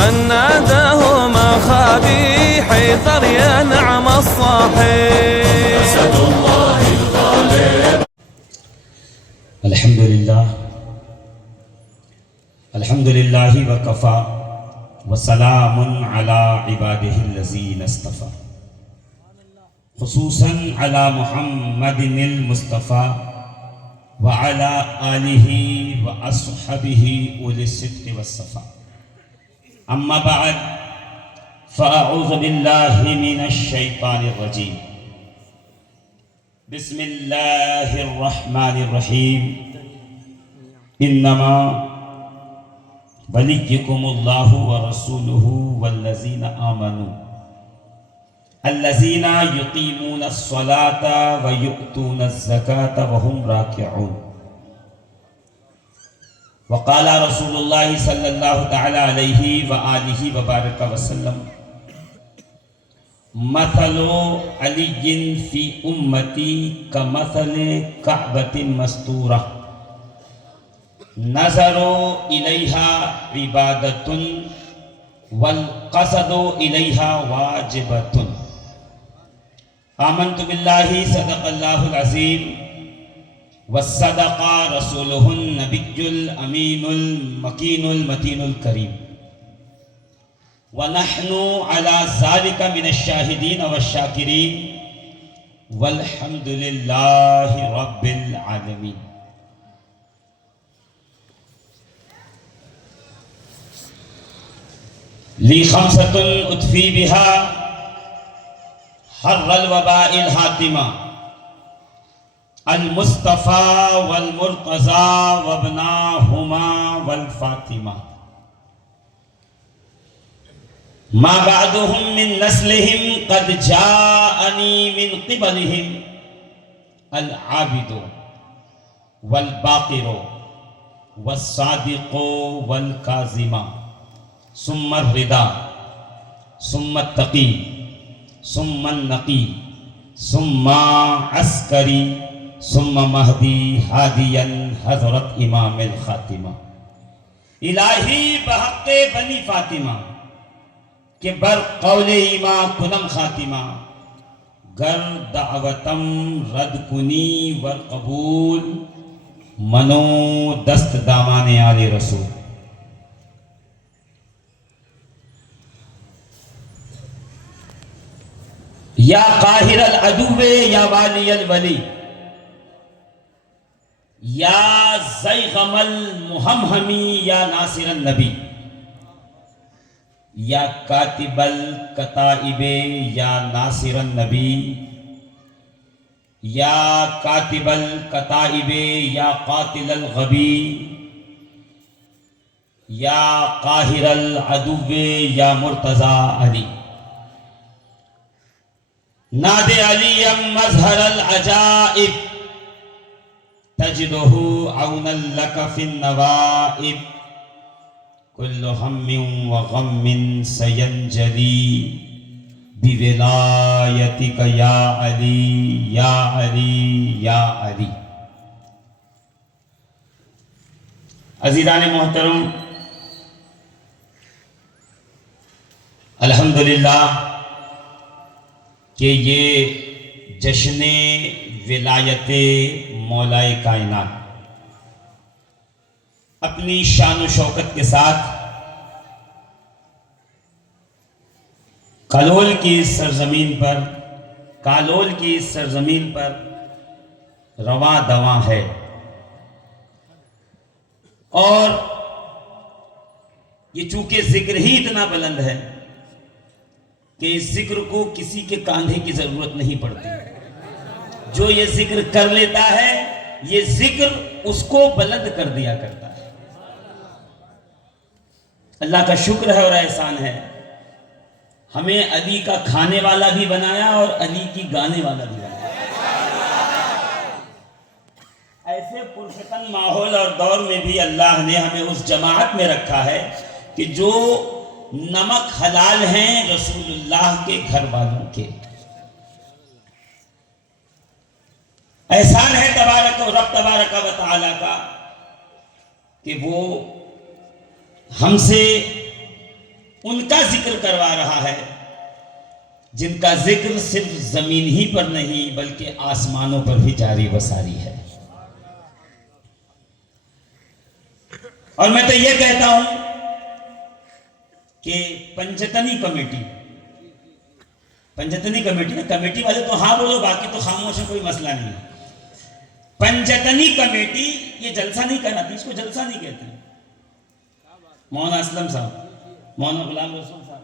من ناداه ما خابي حيدر يا نعم الصاحي. أسد الله الغالب. الحمد لله وكفى وسلام على عباده الذين اصطفى خصوصا على محمد المصطفى وعلى آله وأصحابه أولي الصدق والصفاء. أما بعد فأعوذ بالله من الشيطان الرجيم. بسم الله الرحمن الرحيم. إنما وليكم الله ورسوله والذين آمنوا الذين يقيمون الصلاة ويؤتون الزكاة وهم راكعون. وقال رسول الله صلى الله تعالى عليه وآله وبارك وسلم: مثل علي في أمتي كمثل كعبة مستورة نظروا إليها عبادة والقصد إليها واجبة. آمنت بالله صدق الله العظيم وصدق رسوله النبي الأمين المكين المتين الكريم ونحن على ذلك من الشاهدين والشاكرين والحمد لله رب العالمين. لی خمسۃ اطفی بہا حر الوباء الحاتمہ المصطفى والمرتضى وابناہما والفاطمہ ما بعدهم من نسلهم قد جاءنی من قبلهم العابد والباقر والصادق والکاظم ثم الرضا ثم التقی ثم النقی ثم عسکری ثم مہدی ہادیا حضرت امام الخاتمہ. الہی بحق بنی فاطمہ کہ بر قول ایما کنم خاتمہ گر دعوتم رد کنی والقبول منو دست دامان آل رسول. یا قاہر العدو یا والی الولی یا زیغم المہمہمی یا ناصر النبی یا کاتب الکتائب یا ناصر النبی یا کاتب الکتائب یا قاتل الغبی یا قاہر العدو یا مرتضی علی. ناد علیم مظہر العجائب تجدہ عونا لک فی النوائب کل ہم و غم سینجلی بولایتک یا علی یا علی یا علی. عزیزان محترم، الحمدللہ کہ یہ جشن ولایت مولائے کائنات اپنی شان و شوکت کے ساتھ کالول کی سرزمین پر رواں دواں ہے. اور یہ چونکہ ذکر ہی اتنا بلند ہے کہ اس ذکر کو کسی کے کاندھے کی ضرورت نہیں پڑتی. جو یہ ذکر کر لیتا ہے یہ ذکر اس کو بلند کر دیا کرتا ہے. اللہ کا شکر ہے اور احسان ہے، ہمیں علی کا کھانے والا بھی بنایا اور علی کی گانے والا بھی بنایا. ایسے پرفتن ماحول اور دور میں بھی اللہ نے ہمیں اس جماعت میں رکھا ہے کہ جو نمک حلال ہیں رسول اللہ کے گھر والوں کے. احسان ہے رب تبارک و تعالی کا کہ وہ ہم سے ان کا ذکر کروا رہا ہے جن کا ذکر صرف زمین ہی پر نہیں بلکہ آسمانوں پر بھی جاری و ساری ہے. اور میں تو یہ کہتا ہوں کہ پنجتنی کمیٹی نا، کمیٹی والے تو ہاں بولو، باقی تو خاموش ہے، کوئی مسئلہ نہیں. پنجتنی کمیٹی یہ جلسہ نہیں کراتی، اس کو جلسہ نہیں کہتے. مولانا اسلم صاحب، مولانا غلام رسول صاحب،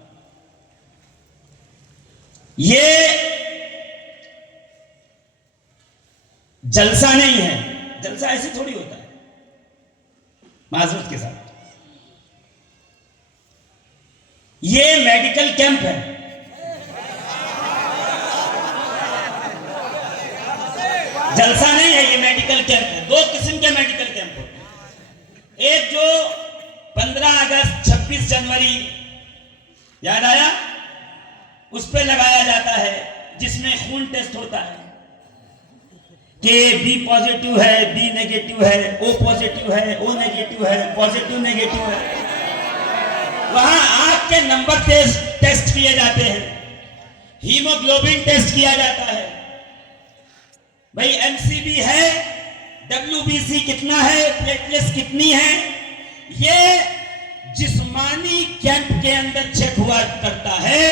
یہ جلسہ نہیں ہے. جلسہ ایسے تھوڑی ہوتا ہے، معذرت کے ساتھ. یہ میڈیکل کیمپ ہے. جلسہ نہیں ہے، یہ میڈیکل کیمپ ہے. دو قسم کے میڈیکل کیمپ ہوتے ہیں. ایک جو 15 اگست 26 جنوری یاد آیا اس پہ لگایا جاتا ہے، جس میں خون ٹیسٹ ہوتا ہے کہ بی پازیٹیو ہے، بی نیگیٹو ہے، او پازیٹیو ہے، او نیگیٹو ہے، پازیٹیو نیگیٹو ہے. وہاں آنکھ کے نمبر ٹیسٹ کیے جاتے ہیں، ہیموگلوبن ٹیسٹ کیا جاتا ہے. بھئی ایم سی بی ہے، ڈبلیو بی سی کتنا ہے، پلیٹلیٹس کتنی ہے. یہ جسمانی کیمپ کے اندر چیک ہوا کرتا ہے.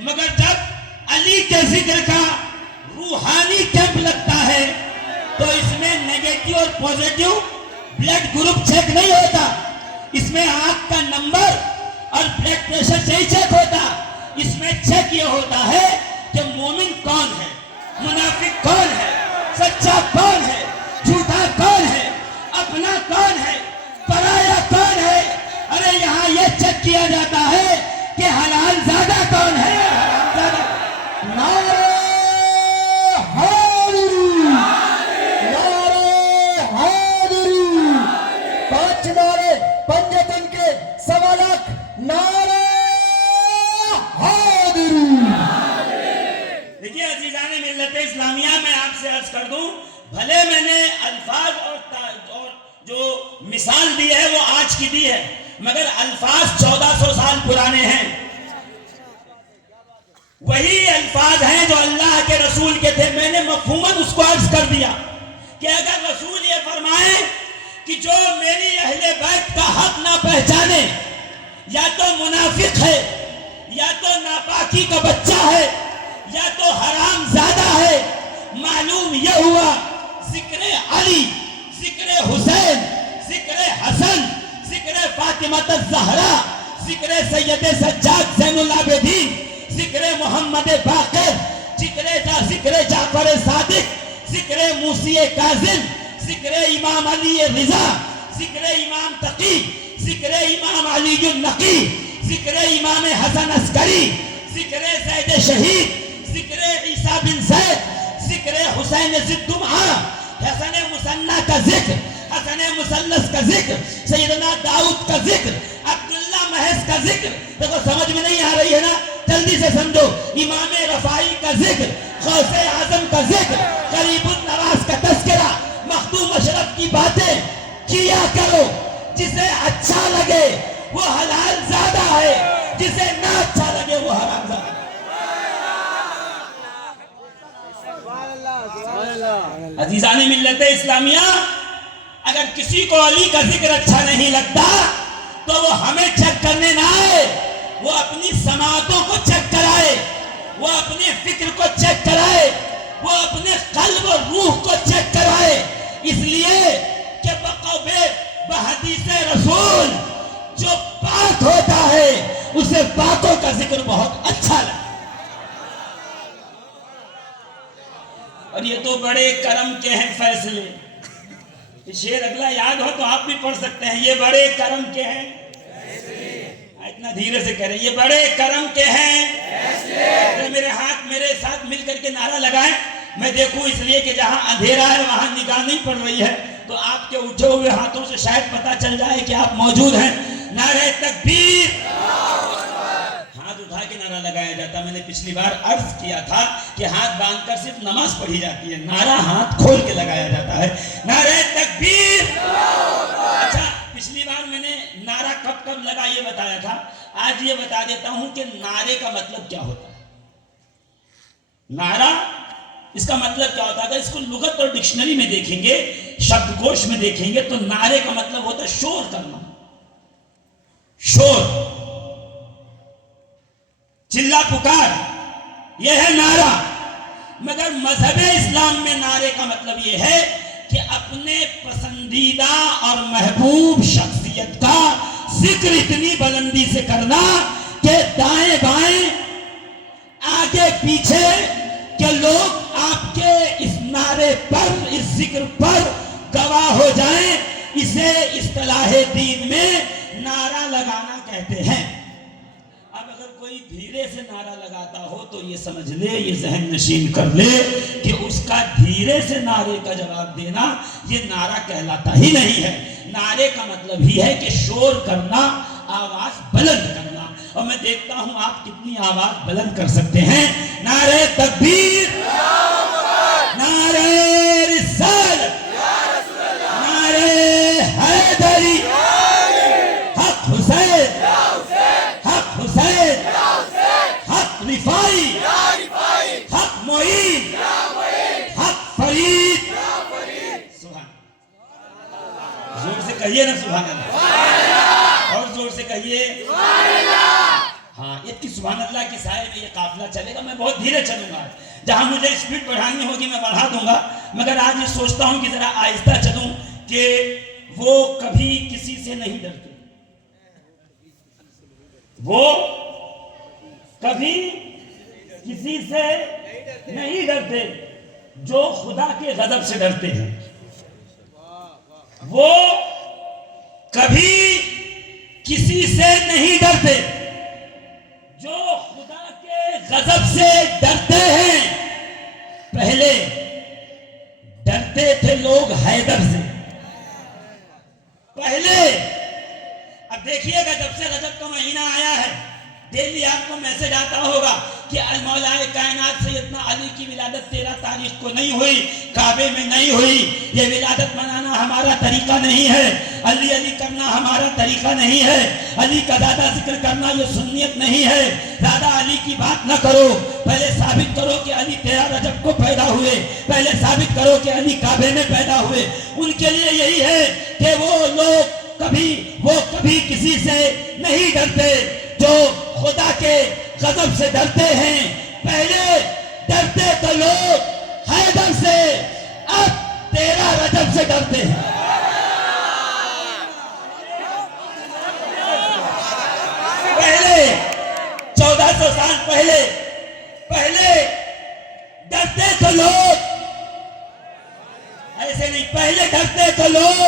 مگر جب علی کے ذکر کا روحانی کیمپ لگتا ہے تو اس میں نیگیٹو اور پوزیٹیو بلڈ گروپ چیک نہیں ہوتا. اس میں آنکھ کا نمبر اور بلڈ پریشر نہیں چیک ہوتا. اس میں چیک یہ ہوتا ہے کہ مومن کون ہے، منافق کون ہے، سچا کون ہے، جھوٹا کون ہے، اپنا کون ہے، پرایا کون ہے. ارے یہاں یہ چیک کیا جاتا ہے کہ حلال زیادہ کون ہے، حرام زیادہ. نعرہ حیدری، نعرہ حیدری. 5 نعرے پنجتن کے 1.25 لاکھ نعرہ حیدری. دیکھیے عزیزان ملت اسلامیہ، میں آپ سے عرض کر دوں، بھلے میں نے الفاظ اور جو مثال دی ہے وہ آج کی دی ہے، مگر الفاظ 1400 سال پرانے ہیں. وہی الفاظ ہیں جو اللہ کے رسول کے تھے. میں نے مفہوماً اس کو عرض کر دیا کہ اگر رسول یہ فرمائیں کہ جو میری اہل بیت کا حق نہ پہچانے یا تو منافق ہے، یا تو ناپاکی کا بچہ ہے، یا تو حرام زادہ ہے. معلوم یہ ہوا ذکر علی، ذکر حسین، ذکر حسن، ذکر فاطمہ الزہرا، ذکر سید سجاد زین العابدین، ذکر محمد باقر، ذکر جعفر صادق، ذکر موسی کاظم، ذکر امام علی رضا، ذکر امام تقی، ذکر امام علی النقی، ذکر امام حسن عسکری، ذکر زید شہید، ذکر عیسیٰ بن زید، ذکر حسین ضدمعہ، حسن مسنہ کا ذکر، حسن مثلث کا ذکر، سیدنا داؤد کا ذکر، عبداللہ محض کا ذکر. دیکھو سمجھ میں نہیں آ رہی ہے نا، جلدی سے سمجھو. امام رفاعی کا ذکر، غوث اعظم کا ذکر، غریب النواز کا تذکرہ، مخدوم اشرف کی باتیں کیا کرو. جسے اچھا لگے وہ حلال زادہ ہے، جسے نہ اچھا لگے وہ حرام زادہ ہے. عزیزان ملت اسلامیہ، اگر کسی کو علی کا ذکر اچھا نہیں لگتا تو وہ ہمیں چیک کرنے نہ آئے، وہ اپنی سماعتوں کو چیک کرائے، وہ اپنے فکر کو چیک کرائے، وہ اپنے قلب اور روح کو چیک کرائے. اس لیے کہ بحدیث رسول جو پاک ہوتا ہے اسے پاکوں کا ذکر بہت اچھا لگتا. اور یہ تو بڑے کرم کے ہیں فیصلے. شعر اگلا یاد ہو تو آپ بھی پڑھ سکتے ہیں. یہ بڑے کرم کے ہیں، اتنا دھیرے سے کہہ رہے ہیں، یہ بڑے کرم کے ہیں. میرے ہاتھ میرے ساتھ مل کر کے نعرہ لگائیں. میں دیکھوں اس لیے کہ جہاں اندھیرا ہے وہاں نگاہ نہیں پڑ رہی ہے، تو آپ کے اٹھے ہوئے ہاتھوں سے شاید پتا چل جائے کہ آپ موجود ہیں. نعرہ تکبیر. ہاتھ اٹھا کے نعرہ لگایا جاتا. میں نے پچھلی بار عرض کیا تھا کہ ہاتھ باندھ کر صرف نماز پڑھی جاتی ہے، نعرہ ہاتھ کھول کے لگایا جاتا ہے. نعرہ تکبیر. اچھا پچھلی بار میں نے نعرہ کب لگا یہ بتایا تھا. آج یہ بتا دیتا ہوں کہ نعرے کا مطلب کیا ہوتا ہے. نعرہ اس کا مطلب کیا ہوتا ہے؟ اگر اس کو لغت اور ڈکشنری میں دیکھیں گے, شبد کوش میں دیکھیں گے, تو نعرے کا مطلب ہوتا ہے شور کرنا, شور, چلا پکار, یہ ہے نعرہ. مگر مذہب اسلام میں نعرے کا مطلب یہ ہے کہ اپنے پسندیدہ اور محبوب شخصیت کا ذکر اتنی بلندی سے کرنا کہ دائیں بائیں آگے پیچھے کہ لوگ آپ کے اس نعرے پر, اس ذکر پر گواہ ہو جائیں. اسے اصطلاح دین میں نعرہ لگانا کہتے ہیں. اب اگر کوئی دھیرے سے نعرہ لگاتا ہو تو یہ سمجھ لے, یہ ذہن نشین کر لے کہ اس کا دھیرے سے نعرے کا جواب دینا یہ نعرہ کہلاتا ہی نہیں ہے. نعرے کا مطلب ہی ہے کہ شور کرنا, آواز بلند کرنا. اور میں دیکھتا ہوں آپ کتنی آواز بلند کر سکتے ہیں. نعرے تکبیر, نعرے رسالت, نعرے حیدری, حق حسین, حق حسین, حق رفائی, حق معین, حق فرید. سبحان, زور سے کہیے نا سبحان اللہ, اور زور سے کہیے. ہاں, اتنی سبحان اللہ کی سائے میں یہ قافلہ چلے گا. میں بہت دھیرے چلوں گا, جہاں مجھے اسپیڈ بڑھانی ہوگی میں بڑھا دوں گا. مگر آج یہ سوچتا ہوں کہ ذرا آہستہ چلوں کہ وہ کبھی کسی سے نہیں ڈرتے, وہ کبھی کسی سے نہیں ڈرتے جو خدا کے غضب سے ڈرتے ہیں. وہ کبھی کسی سے نہیں ڈرتے جو خدا کے غضب سے ڈرتے ہیں. پہلے ڈرتے تھے لوگ حیدر سے, پہلے. اب دیکھیے گا جب سے رجب کا مہینہ آیا ہے ڈیلی آپ کو میسج آتا ہوگا کہ مولا کائنات سیدنا علی کی ولادت 13 تاریخ کو نہیں ہوئی, کعبے میں نہیں ہوئی. یہ ولادت منانا ہمارا طریقہ نہیں ہے, علی علی کرنا ہمارا طریقہ نہیں ہے, علی کا زیادہ ذکر کرنا یہ سنیت نہیں ہے. زیادہ علی کی بات نہ کرو, پہلے ثابت کرو کہ علی 13 رجب کو پیدا ہوئے, پہلے ثابت کرو کہ علی کعبے میں پیدا ہوئے. ان کے لیے یہی ہے کہ وہ لوگ کبھی کسی سے نہیں ڈرتے جو خدا کے غضب سے ڈرتے ہیں. پہلے ڈرتے تو لوگ حیدر سے, اب 13 رجب سے ڈرتے ہیں. پہلے 1400 سال پہلے ڈرتے تو لوگ ایسے نہیں, پہلے ڈرتے تو لوگ,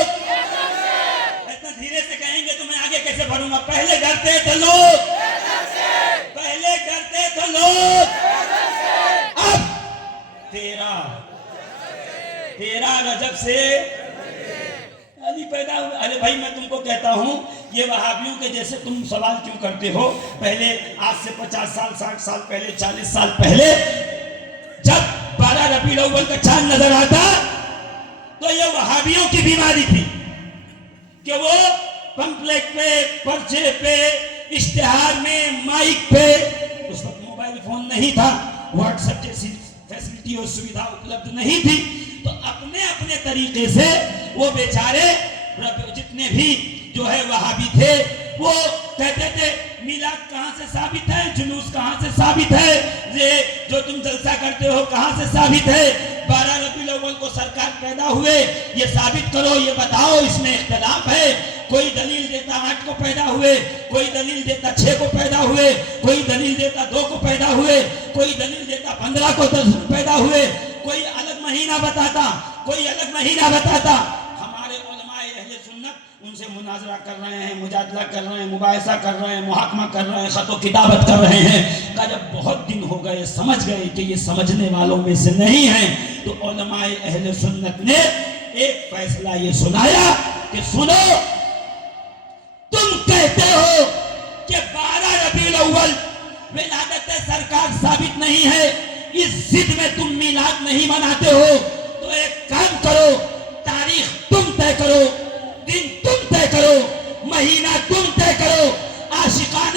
اتنا دھیرے سے کہیں گے تو میں آگے کیسے بڑھوں گا. پہلے ڈرتے تو لوگ, پہلے ڈرتے تو لوگ, اب 13 رجب سے علی پیدا ہوئے. ارے بھائی میں تم کو کہتا ہوں یہ وہابیوں کے جیسے تم سوال کیوں کرتے ہو. پہلے آج سے 50 سال 60 سال پہلے 40 سال پہلے جب 12 ربیع الاول کا چاند نظر آتا تو یہ وہابیوں کی بیماری تھی کہ وہ پمپلیٹ پہ, پرچے پہ, اشتہار میں, مائک پہ, اس وقت موبائل فون نہیں تھا, واٹس ایپ جیسی فیسلٹی اور سویدھا اپلبدھ نہیں تھی, تو اپنے طریقے سے وہ بیچارے جتنے بھی جو ہے وہابی تھے وہ کہتے تھے میلاد کہاں سے ثابت ہے, جلوس کہاں سے ثابت ہے, یہ جو تم جلسہ کرتے ہو کہاں سے ثابت ہے. 12 ربیع الاول کو سرکار پیدا ہوئے, یہ ثابت کرو, یہ بتاؤ. اس میں اختلاف ہے. کوئی دلیل دیتا 8 کو پیدا ہوئے, کوئی دلیل دیتا 6 کو پیدا ہوئے, کوئی دلیل دیتا 2 کو پیدا ہوئے, کوئی دلیل دیتا 15 کو پیدا ہوئے, کوئی الگ مہینہ بتاتا, کوئی الگ مہینہ بتاتا. ہمارے علماء اہل سنت ان سے مناظرہ کر رہے ہیں, مجادلہ کر رہے ہیں, مباحثہ کر رہے ہیں, محاکمہ کر رہے ہیں, خط و کتابت کر رہے ہیں. کہ جب بہت دن ہو گئے, سمجھ گئے کہ یہ سمجھنے والوں میں سے نہیں ہیں, تو علماء اہل سنت نے ایک فیصلہ یہ سنایا کہ سنو, تم کہتے ہو کہ 12 ربیع الاول ولادت سرکار ثابت نہیں ہے, اس ضد میں تم میلاد نہیں مناتے ہو, تو ایک کام کرو, تاریخ تم طے کرو, دن تم طے کرو, مہینہ تم طے کرو, عاشقان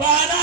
12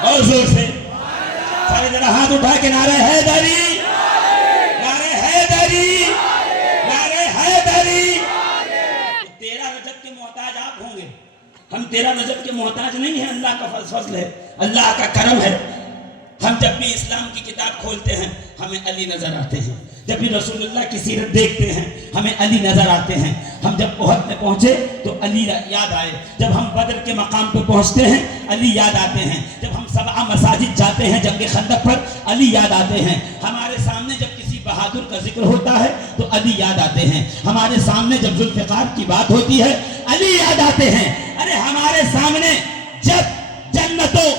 اور زور سے سارے ذرا ہاتھ اٹھا کے نعرہ حیدری، نعرہ حیدری، نعرہ حیدری۔ 13 رجب کے محتاج آپ ہوں گے، ہم 13 رجب کے محتاج نہیں ہیں، اللہ کا فضل ہے، اللہ کا کرم ہے۔ ہم جب بھی اسلام کی کتاب کھولتے ہیں ہمیں علی نظر آتے ہیں، جب بھی رسول اللہ کی سیرت دیکھتے ہیں ہمیں علی نظر آتے ہیں۔ ہم جب احد میں پہنچے تو علی یاد آئے، جب ہم بدر کے مقام پہ پہنچتے ہیں علی یاد آتے ہیں، جب ہم 7 مساجد جاتے ہیں جنگ خندق پر علی یاد آتے ہیں، ہمارے سامنے جب کسی بہادر کا ذکر ہوتا ہے تو علی یاد آتے ہیں، ہمارے سامنے جب ذوالفقار کی بات ہوتی ہے علی یاد آتے ہیں۔ ارے ہمارے سامنے جب جنتوں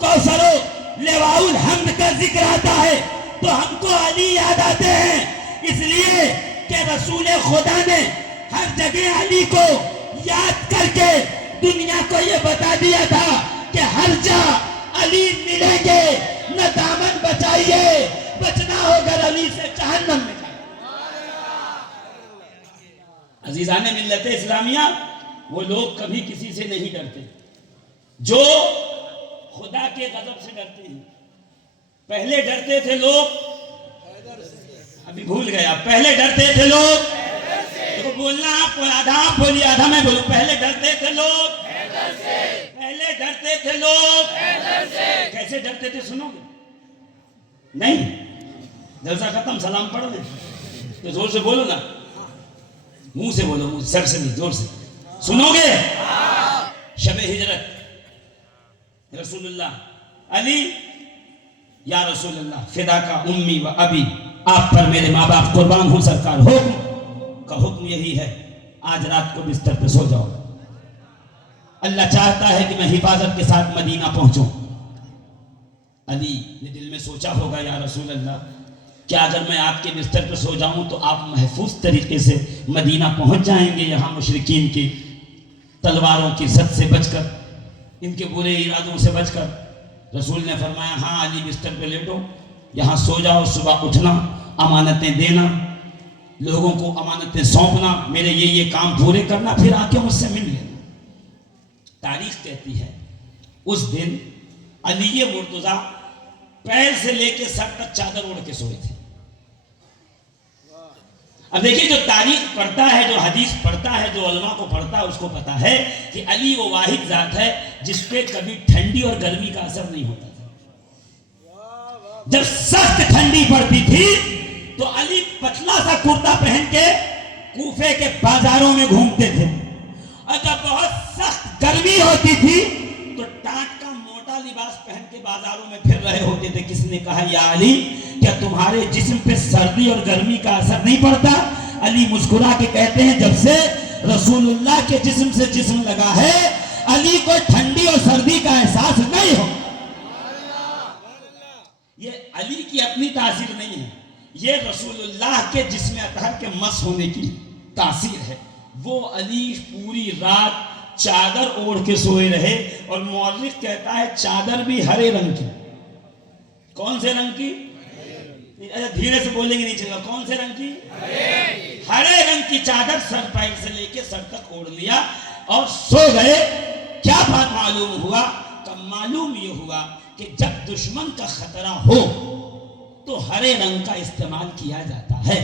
کوثروں لواء الحمد کا ذکر آتا ہے تو ہم کو علی یاد آتے ہیں، اس لیے کہ رسول خدا نے ہر جگہ علی کو یاد کر کے دنیا کو یہ بتا دیا تھا کہ ہر جا علی ملیں گے، نہ دامن بچائیے، بچنا ہوگا علی سے جہنم میں جائے۔ عزیزان ملت اسلامیہ، وہ لوگ کبھی کسی سے نہیں ڈرتے جو خدا کے غضب سے ڈرتے ہیں۔ پہلے ڈرتے تھے لوگ، ابھی بھول گیا، پہلے ڈرتے تھے لوگ، تو بولنا آپ بولیے، آدھا میں بولوں، پہلے ڈرتے تھے لوگ، پہلے ڈرتے تھے لوگ، کیسے ڈرتے تھے سنو گے؟ نہیں، جلسہ ختم سلام پڑھ لیں تو زور سے بولو نا، منہ سے بولو، منہ سر سے نہیں، زور سے سنو گے؟ شب ہجرت رسول اللہ علی، یا رسول اللہ فدا کا امی و ابی، آپ پر میرے ماں باپ قربان ہوں سرکار، حکم کا حکم یہی ہے، آج رات کو بستر پہ سو جاؤ، اللہ چاہتا ہے کہ میں حفاظت کے ساتھ مدینہ پہنچوں۔ علی نے دل میں سوچا ہوگا، یا رسول اللہ کیا اگر میں آپ کے بستر پہ سو جاؤں تو آپ محفوظ طریقے سے مدینہ پہنچ جائیں گے، یہاں مشرکین کی تلواروں کی زد سے بچ کر، ان کے برے ارادوں سے بچ کر؟ رسول نے فرمایا ہاں علی بستر پہ لیٹو، یہاں سو جاؤ، صبح اٹھنا، امانتیں دینا، لوگوں کو امانتیں سونپنا، میرے یہ کام پورے کرنا، پھر آ کے مجھ سے مل لینا۔ تاریخ کہتی ہے اس دن علی مرتضیٰ پیر سے لے کے سر تک چادر اوڑھ کے سوئے تھے۔ اب دیکھیے، جو تاریخ پڑھتا ہے، جو حدیث پڑھتا ہے، جو علماء کو پڑھتا ہے، اس کو پتا ہے کہ علی وہ واحد ذات ہے جس پہ کبھی ٹھنڈی اور گرمی کا اثر نہیں ہوتا تھا۔ جب سخت ٹھنڈی پڑتی تھی تو علی پتلا سا کرتا پہن کے کوفے کے بازاروں میں گھومتے تھے، اور جب بہت سخت گرمی ہوتی تھی تو ٹانٹ کا موٹا لباس پہن کے بازاروں میں پھر رہے ہوتے تھے۔ کس نے کہا یا علی کیا تمہارے جسم پہ سردی اور گرمی کا اثر نہیں پڑتا؟ علی مسکرا کے کہتے ہیں جب سے رسول اللہ کے جسم سے جسم لگا ہے علی کو ٹھنڈی اور سردی کا احساس نہیں ہو۔ یہ علی کی اپنی تاثیر نہیں ہے، یہ رسول اللہ کے جسم اطہر کے مس ہونے کی تاثیر ہے۔ وہ علی پوری رات چادر اوڑھ کے سوئے رہے، اور مورخ کہتا ہے چادر بھی ہرے رنگ کی۔ کون سے رنگ کی؟ دھیرے سے بولیں گے نہیں چلے گا، کون سے رنگ کی؟ ہرے رنگ کی چادر سر پیر سے لے کے سر تک اوڑھ لیا اور سو گئے۔ کیا بات معلوم ہوا؟ کہ معلوم یہ ہوا کہ جب دشمن کا خطرہ ہو تو ہرے رنگ کا استعمال کیا جاتا ہے۔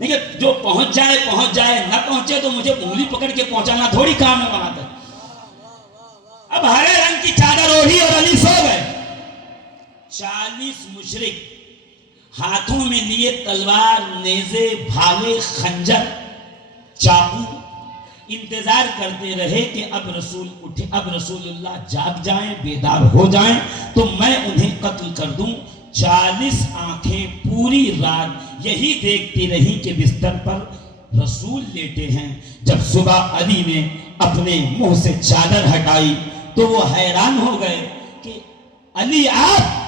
دیکھیں، جو پہنچ جائے، نہ پہنچے تو مجھے انگلی پکڑ کے پہنچانا تھوڑی کام ہے وہاں تک۔ اب ہرے رنگ کی چادر اوڑھی اور علی سو گئے۔ 40 مشرک ہاتھوں میں لیے تلوار، نیزے، بھالے، خنجر، چاقو، انتظار کرتے رہے کہ اب رسول اللہ جاگ جائیں، بیدار ہو جائیں تو میں انہیں قتل کر دوں۔ 40 آنکھیں پوری رات یہی دیکھتی رہی کہ بستر پر رسول لیٹے ہیں۔ جب صبح علی نے اپنے منہ سے چادر ہٹائی تو وہ حیران ہو گئے کہ علی آپ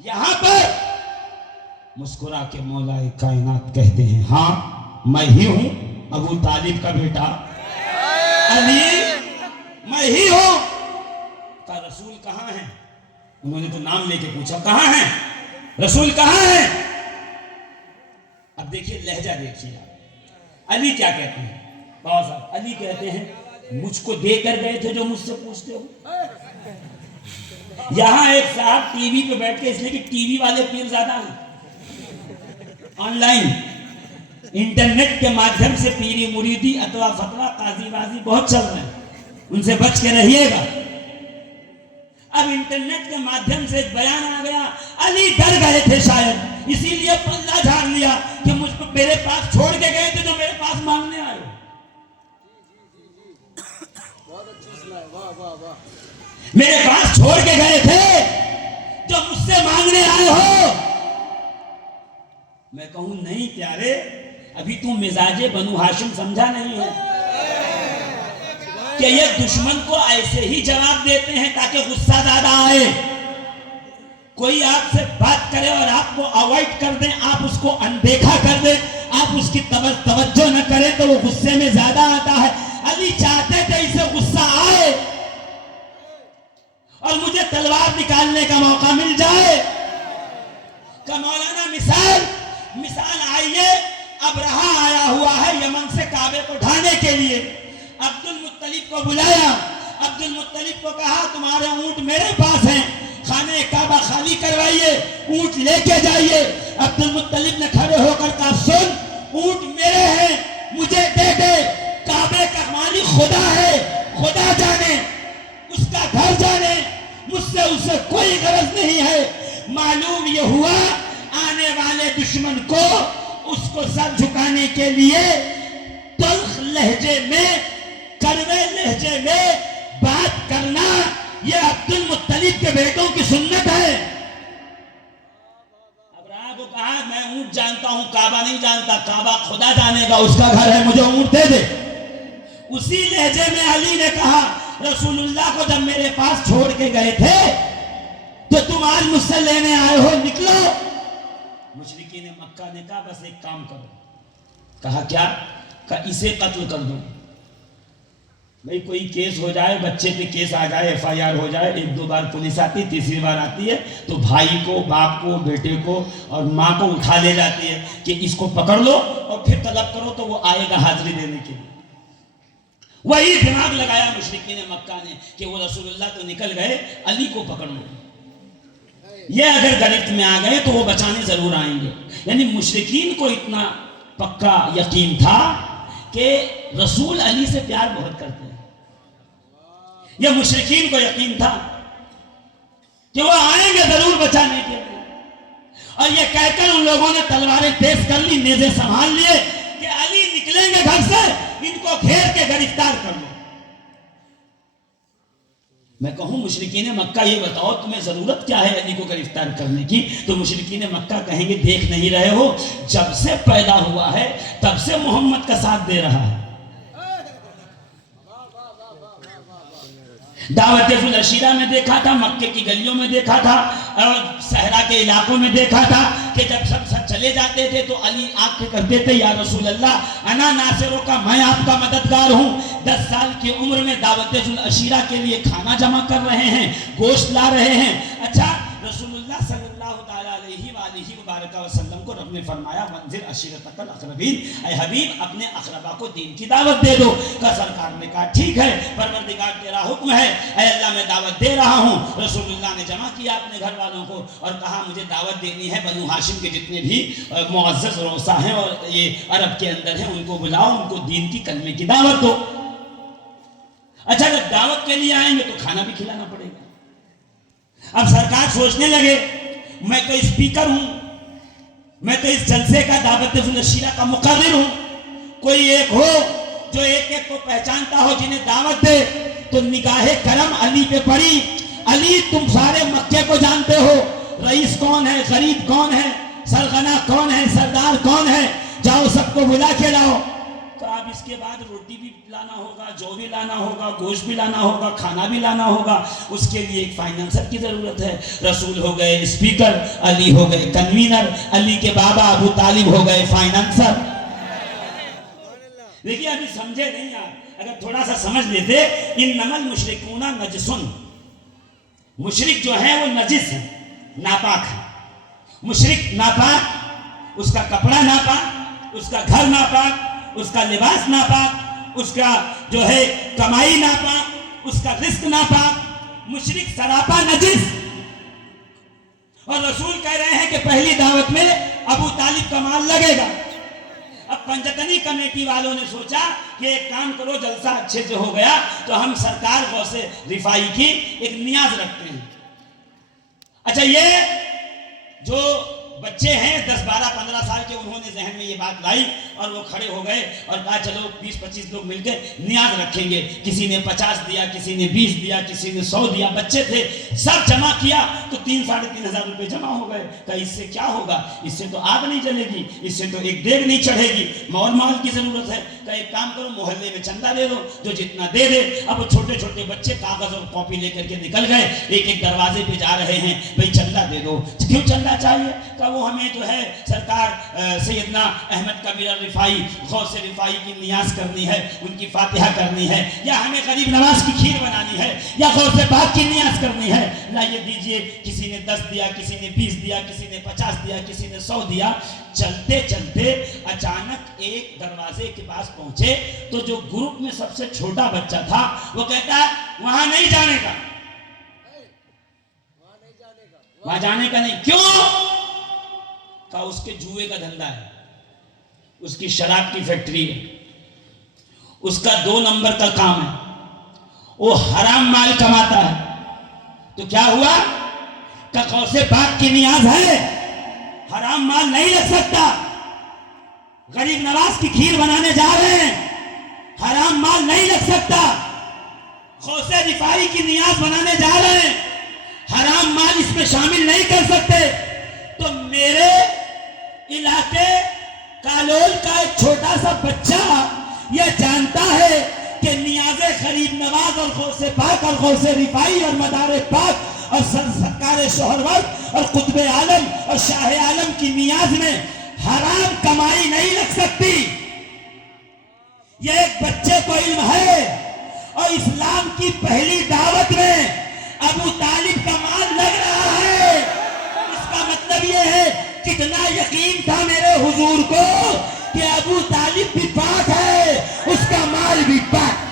یہاں پر؟ مسکرا کے مولا کائنات کہتے ہیں ہاں میں ہی ہوں، ابو طالب کا بیٹا علی میں ہی ہوں۔ کہا رسول کہاں ہیں؟ انہوں نے تو نام لے کے پوچھا کہاں ہیں رسول، کہاں ہیں؟ اب دیکھیے لہجہ دیکھیے، علی کیا کہتے ہیں؟ علی کہتے ہیں مجھ کو دے کر گئے تھے جو مجھ سے پوچھتے ہو. یہاں ایک صاحب ٹی وی پہ بیٹھ کے، اس لیے کہ ٹی وی والے پیر زیادہ ہیں، آن لائن انٹرنیٹ کے مادھیم سے پیری مریدی اتوا فتوا قاضی بازی بہت چل رہے ہیں، ان سے بچ کے رہیے گا. اب انٹرنیٹ کے مادھیم سے ایک بیان آ گیا، علی ڈر گئے تھے شاید، اسی لیے پلہ جھاڑ لیا کہ مجھ کو میرے پاس چھوڑ کے گئے تھے جو میرے پاس مانگنے آئے. میرے پاس چھوڑ کے گئے تھے جو مجھ سے مانگنے آئے ہو. میں کہوں نہیں پیارے، ابھی تو مزاج بنو ہاشم سمجھا نہیں ہے کہ یہ دشمن کو ایسے ہی جواب دیتے ہیں تاکہ غصہ زیادہ آئے. کوئی آپ سے بات کرے اور آپ کو اوائڈ کر دیں، آپ اس کو اندیکھا کر دیں، آپ اس کی توجہ نہ کریں تو وہ غصے میں زیادہ آتا ہے. علی چاہتے تھے اسے غصہ آئے اور مجھے تلوار نکالنے کا موقع مل جائے. کہ مولانا مثال آئیے، ابرہا آیا ہوا ہے یمن سے کعبے کو ڈھانے کے لیے. عبد المطلب کو بلایا، عبد المطلب کو کہا تمہارے اونٹ میرے پاس ہیں، خانہ کعبہ خالی کروائیے، اونٹ لے کے جائیے. عبد المطلب نے کھڑے ہو کر کہا سن، اونٹ میرے ہیں، مجھے دے دے، کعبے کا مالک خدا ہے، خدا جانے، اس کا گھر جانے، مجھ سے اسے کوئی غرض نہیں ہے. معلوم یہ ہوا آنے والے دشمن کو اس کو سر جھکانے کے لیے تلخ لہجے میں، کڑوے لہجے میں بات کرنا یہ عبد المطلب کے بیٹوں کی سنت ہے. ابراہ کو کہا میں اونٹ جانتا ہوں، کعبہ نہیں جانتا، کعبہ خدا جانے گا، اس کا گھر ہے، مجھے اونٹ دے دے. اسی لہجے میں علی نے کہا رسول اللہ کو جب میرے پاس چھوڑ کے گئے تھے تو تم آج مجھ سے لینے آئے ہو، نکلو. مشرکین مکہ نے کہا بس ایک کام کرو. کہا کیا؟ کہا اسے قتل کر دو. بھئی کوئی کیس ہو جائے، بچے پہ کیس آ جائے، ایف آئی آر ہو جائے، 1-2 بار پولیس آتی، تیسری بار آتی ہے تو بھائی کو، باپ کو، بیٹے کو اور ماں کو اٹھا لے جاتی ہے کہ اس کو پکڑ لو اور پھر طلب کرو تو وہ آئے گا حاضری دینے کے لیے. وہی دماغ لگایا مشرکین مکہ نے کہ وہ رسول اللہ تو نکل گئے، علی کو پکڑ لو. یہ اگر گرفت میں آ گئے تو وہ بچانے ضرور آئیں گے. یعنی مشرکین کو اتنا پکا یقین تھا کہ رسول علی سے پیار بہت کرتے ہیں. یہ مشرکین کو یقین تھا کہ وہ آئیں گے ضرور بچانے کے لیے. اور یہ کہہ کر ان لوگوں نے تلواریں تیز کر لی، نیزے سنبھال لیے کہ علی نکلیں گے گھر سے، ان کو گھیر کے گرفتار کر لو. میں کہوں مشرکین مکہ یہ بتاؤ تمہیں ضرورت کیا ہے علی کو گرفتار کرنے کی؟ تو مشرکین مکہ کہیں گے دیکھ نہیں رہے ہو، جب سے پیدا ہوا ہے تب سے محمد کا ساتھ دے رہا ہے. دعوت العشیرہ میں دیکھا تھا، مکے کی گلیوں میں دیکھا تھا اور صحرا کے علاقوں میں دیکھا تھا کہ جب سب چلے جاتے تھے تو علی آگ کے کرتے تھے یا رسول اللہ انا ناصروں کا، میں آپ کا مددگار ہوں. 10 سال کی عمر میں دعوت العشیرہ کے لیے کھانا جمع کر رہے ہیں، گوشت لا رہے ہیں. اچھا رسول اللہ صلی اللہ تعالیٰ علیہ وآلہ وبارک وسلم کو رب نے فرمایا منذر عشیرتک الاقربین، اے حبیب اپنے اقربا کو دین کی دعوت دے دو. کا سرکار نے کہا ٹھیک ہے پروردگار تیرا حکم ہے، اے اللہ میں دعوت دے رہا ہوں. رسول اللہ نے جمع کیا اپنے گھر والوں کو اور کہا مجھے دعوت دینی ہے، بنو ہاشم کے جتنے بھی معزز روسا ہیں اور یہ عرب کے اندر ہیں ان کو بلاؤ، ان کو دین کی کلمے کی دعوت دو. اچھا جب دعوت کے لیے آئیں گے تو کھانا بھی کھلانا پڑے گا. اب سرکار سوچنے لگے میں تو اسپیکر ہوں، میں تو اس جلسے کا دعوت العشیرہ کا مقرر ہوں، کوئی ایک ہو جو ایک ایک کو پہچانتا ہو جنہیں دعوت دے. تو نگاہ کرم علی پہ پڑی. علی تم سارے مکے کو جانتے ہو، رئیس کون ہے، غریب کون ہے، سرغنہ کون ہے، سردار کون ہے، جاؤ سب کو بلا کے لاؤ. تو اب اس کے بعد روٹی بھی لانا ہوگا، جو بھی لانا ہوگا، گوشت بھی لانا ہوگا، کھانا بھی لانا ہوگا. اس کے لیے ایک فائنانسر کی ضرورت ہے. رسول ہو گئے اسپیکر، علی ہو گئے کنوینر، علی کے بابا ابو طالب ہو گئے فائنانسر. دیکھیے ابھی سمجھے نہیں آپ، اگر تھوڑا سا سمجھ لیتے. انما المشرکون نجسن، مشرک جو ہیں وہ نجس ہیں، ناپاک ہیں. مشرک ناپاک، اس کا کپڑا ناپاک، اس کا گھر ناپاک، اس کا لباس ناپاک، اس کا جو ہے کمائی ناپاک، اس کا رزق ناپاک، مشرک سراپا نجس. اور رسول کہہ رہے ہیں کہ پہلی دعوت میں ابو طالب کا مال لگے گا. اب پنجتنی کمیٹی والوں نے سوچا کہ ایک کام کرو، جلسہ اچھے سے ہو گیا تو ہم سرکار غوث رفاعی کی ایک نیاز رکھتے ہیں. اچھا، یہ جو بچے ہیں 10 12 15 سال کے، انہوں نے ذہن میں یہ بات لائی اور وہ کھڑے ہو گئے اور کہا چلو 20 25 لوگ مل کے نیاز رکھیں گے. کسی نے 50 دیا، کسی نے 20 دیا، کسی نے 100 دیا. بچے تھے، سب جمع کیا تو 3 ساڑھے 3 ہزار روپے جمع ہو گئے. کہا اس سے کیا ہوگا، اس سے تو آگ نہیں جلے گی، اس سے تو ایک دیگ نہیں چڑھے گی، اور مال کی ضرورت ہے. کہا ایک کام کرو، محلے میں چندہ دے دو، جو جتنا دے دے. اب چھوٹے چھوٹے بچے کاغذ اور کاپی لے کر کے نکل گئے، ایک ایک دروازے پہ جا رہے ہیں، بھئی چندہ دے دو. کیوں چندہ چاہیے؟ کہ وہ ہمیں جو ہے سرکار سیدنا احمد کبیر الرفاعی غوث رفاعی کی نیاز کرنی ہے، ان کی فاتحہ کرنی ہے، یا ہمیں غریب نواز کی کھیر بنانی ہے، یا غوث پاک کی نیاز کرنی ہے. لائیے دیجئے. کسی نے 10 دیا، کسی نے 20 دیا، کسی نے 50 دیا، کسی نے 100 دیا. چلتے چلتے اچانک ایک دروازے کے پاس پہنچے تو جو گروپ میں سب سے چھوٹا بچہ تھا وہ کہتا ہے وہاں نہیں جانے کا، وہاں جانے کا نہیں. کیوں؟ کہا اس کے جوئے کا دھندا ہے، اس کی شراب کی فیکٹری ہے، اس کا 2 نمبر کا کام ہے، وہ حرام مال کماتا ہے. تو کیا ہوا کہ غوث پاک کی نیاز ہے، حرام مال نہیں لگ سکتا. غریب نواز کی کھیر بنانے جا رہے ہیں، حرام مال نہیں لگ سکتا. غوث رفاعی کی نیاز بنانے جا رہے ہیں، حرام مال اس میں شامل نہیں کر سکتے. تو میرے علاقے کالول کا ایک چھوٹا سا بچہ یہ جانتا ہے کہ نیاز غریب نواز اور غوث پاک اور غوث رفاعی اور مدار پاک اور سرکار شہرورد اور قطب عالم اور شاہ عالم کی نیاز میں حرام کمائی نہیں لگ سکتی. یہ ایک بچے کو علم ہے. اور اسلام کی پہلی دعوت میں ابو طالب کا مال لگ رہا ہے. اس کا مطلب یہ ہے کتنا یقین تھا میرے حضور کو کہ ابو طالب بھی پاک ہے، اس کا مال بھی پاک.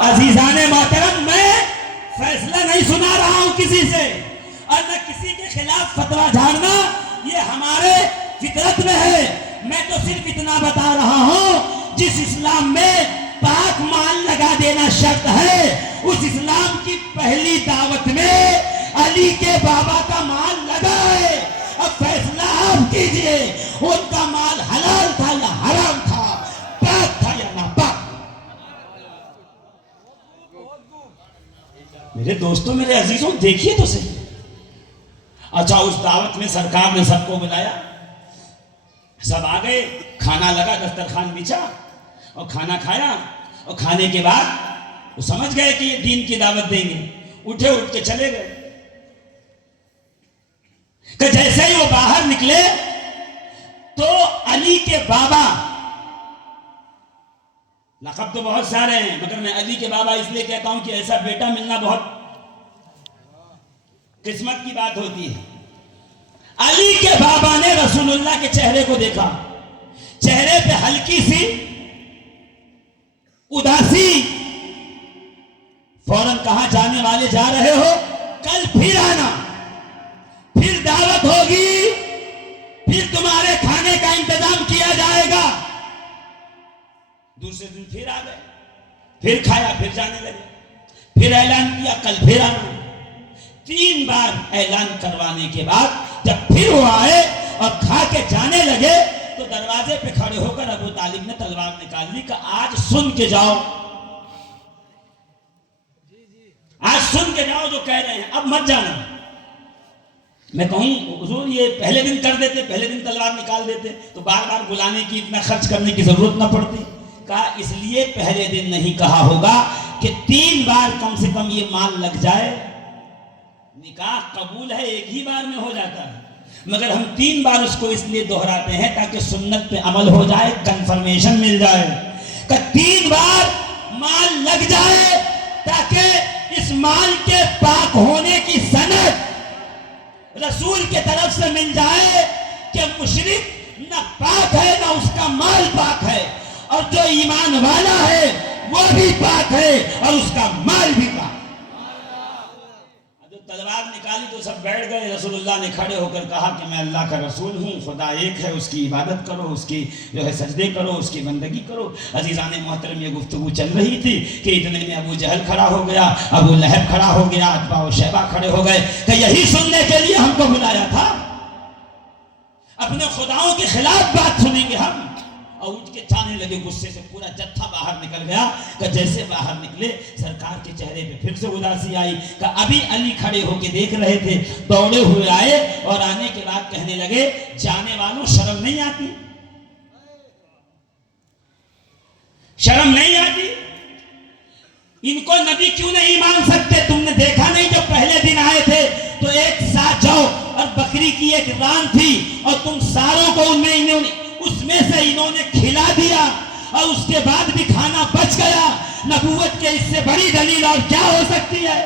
عزیزان محترم، میں فیصلہ نہیں سنا رہا ہوں کسی سے، اور نہ کسی کے خلاف فتویٰ جھاڑنا یہ ہمارے فطرت میں ہے. میں تو صرف اتنا بتا رہا ہوں جس اسلام میں پاک مال لگا دینا شرط ہے، اس اسلام کی پہلی دعوت میں علی کے بابا کا مال لگا ہے. اب فیصلہ آپ کیجئے، ان کا مال حلال تھا یا حرام تھا، پاک تھا یا ناپاک. میرے دوستوں، میرے عزیزوں، دیکھیے تو صحیح. اچھا، اس دعوت میں سرکار نے سب کو بلایا، سب آ گئے، کھانا لگا، دسترخوان بچھا اور کھانا کھایا. اور کھانے کے بعد وہ سمجھ گئے کہ یہ دین کی دعوت دیں گے، اٹھے، اٹھ کے چلے گئے. کہ جیسے ہی وہ باہر نکلے تو علی کے بابا، لقب تو بہت سارے ہیں مگر میں علی کے بابا اس لیے کہتا ہوں کہ ایسا بیٹا ملنا بہت قسمت کی بات ہوتی ہے. علی کے بابا نے رسول اللہ کے چہرے کو دیکھا، چہرے پہ ہلکی سی اداسی. فوراً کہا جانے والے جا رہے ہو، کل پھر آنا، پھر دعوت ہوگی، پھر تمہارے کھانے کا انتظام کیا جائے گا. دوسرے دن پھر آ گئے، پھر کھایا، پھر جانے لگے. پھر اعلان کیا کل پھر آنا. 3 بار اعلان کروانے کے بعد جب پھر وہ آئے اور کھا کے جانے لگے تو دروازے پہ کھڑے ہو کر ابو طالب نے تلوار نکال لی کہ آج سن کے جاؤ، آج سن کے جاؤ جو کہہ رہے ہیں، اب مت جانا. میں کہوں حضور یہ پہلے دن کر دیتے، پہلے دن تلوار نکال دیتے تو بار بار بلانے کی، اتنا خرچ کرنے کی ضرورت نہ پڑتی. کہا اس لیے پہلے دن نہیں کہا ہوگا کہ 3 بار کم سے کم یہ مال لگ جائے. نکاح قبول ہے، ایک ہی بار میں ہو جاتا ہے، مگر ہم 3 بار اس کو اس لیے دہراتے ہیں تاکہ سنت پہ عمل ہو جائے، کنفرمیشن مل جائے. کہ 3 بار مال لگ جائے تاکہ اس جس مال کے پاک ہونے کی سند رسول کے طرف سے مل جائے کہ مشرک نہ پاک ہے نہ اس کا مال پاک ہے، اور جو ایمان والا ہے وہ بھی پاک ہے اور اس کا مال بھی پاک۔ جو تلوار نکالی تو سب بیٹھ گئے، رسول اللہ نے کھڑے ہو کر کہا کہ میں اللہ کا رسول ہوں، خدا ایک ہے، اس کی عبادت کرو، اس کی جو ہے سجدے کرو، اس کی بندگی کرو۔ عزیزان محترم، یہ گفتگو چل رہی تھی کہ اتنے میں ابو جہل کھڑا ہو گیا، ابو لہب کھڑا ہو گیا، اتباع و شیبہ کھڑے ہو گئے کہ یہی سننے کے لیے ہم کو بلایا تھا، اپنے خداؤں کے خلاف بات سنیں گے ہم؟ اور اٹھ کے چاہنے لگے، غصے سے پورا جتھا باہر نکل گیا کہ جیسے باہر نکلے سرکار کے چہرے پہ پھر سے اداسی آئی کہ ابھی علی کھڑے ہو کے دیکھ رہے تھے، دوڑے ہوئے آئے اور آنے کے بعد کہنے لگے جانے والوں شرم نہیں آتی؟ شرم نہیں آتی؟ ان کو نبی کیوں نہیں مان سکتے؟ تم نے دیکھا نہیں جو پہلے دن آئے تھے تو ایک ساتھ جاؤ اور بکری کی ایک ران تھی اور تم ساروں کو اس میں سے انہوں نے کھلا دیا اور اس کے بعد بھی کھانا بچ گیا۔ نبوت کے اس سے بڑی دلیل اور کیا ہو سکتی ہے؟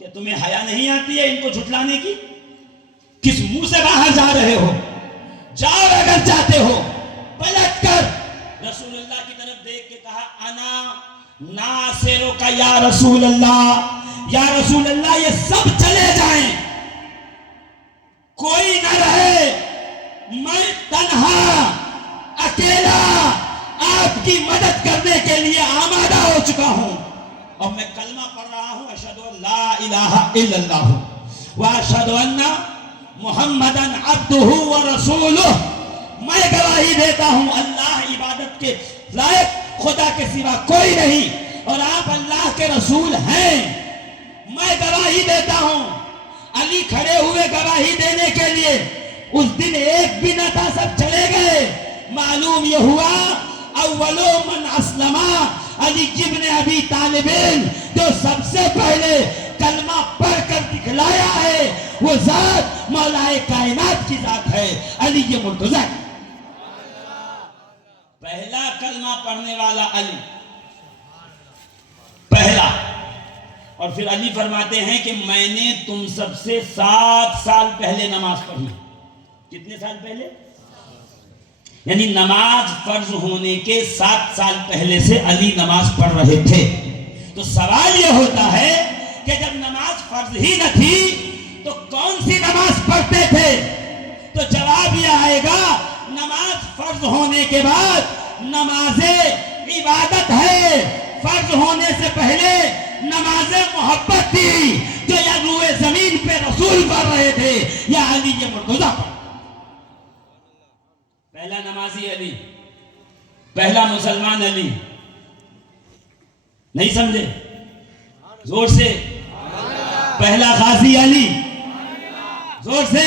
کیا تمہیں حیا نہیں آتی ہے ان کو جھٹلانے کی؟ کس منہ سے باہر جا رہے ہو؟ جاؤ اگر جاتے ہو پلٹ کر رسول اللہ کی طرف دیکھ کے کہا انا ناصرک یا رسول اللہ، یا رسول اللہ یہ سب چلے جائیں، کوئی نہ رہے، میں تنہا اکیلا آپ کی مدد کرنے کے لیے آمادہ ہو چکا ہوں، اور میں کلمہ پڑھ رہا ہوں اشہد ان لا الہ الا اللہ واشہد ان محمدا عبدہ ورسولہ، میں گواہی دیتا ہوں اللہ عبادت کے لائق خدا کے سوا کوئی نہیں اور آپ اللہ کے رسول ہیں، میں گواہی دیتا ہوں۔ علی کھڑے ہوئے گواہی دینے کے لیے، اس دن ایک بھی نہ تھا، سب چلے گئے۔ معلوم یہ ہوا اولو من اسلم علی ابن ابی طالب، جو سب سے پہلے کلمہ پڑھ کر دکھلایا ہے وہ ذات مولا کائنات کی ذات ہے، علی مرتضیٰ۔ پہلا کلمہ پڑھنے والا علی، پہلا۔ اور پھر علی فرماتے ہیں کہ میں نے تم سب سے 7 سال پہلے نماز پڑھی۔ کتنے سال پہلے؟ یعنی نماز فرض ہونے کے 7 سال پہلے سے علی نماز پڑھ رہے تھے۔ تو سوال یہ ہوتا ہے کہ جب نماز فرض ہی نہ تھی تو کون سی نماز پڑھتے تھے؟ تو جواب یہ آئے گا نماز فرض ہونے کے بعد نماز عبادت ہے، فرض ہونے سے پہلے نماز محبت تھی جو یا روئے زمین پہ رسول پڑھ رہے تھے یا علی مرتضیٰ پڑھ۔ پہلا نمازی علی، پہلا مسلمان علی، نہیں سمجھے؟ زور سے پہلا غازی علی، زور سے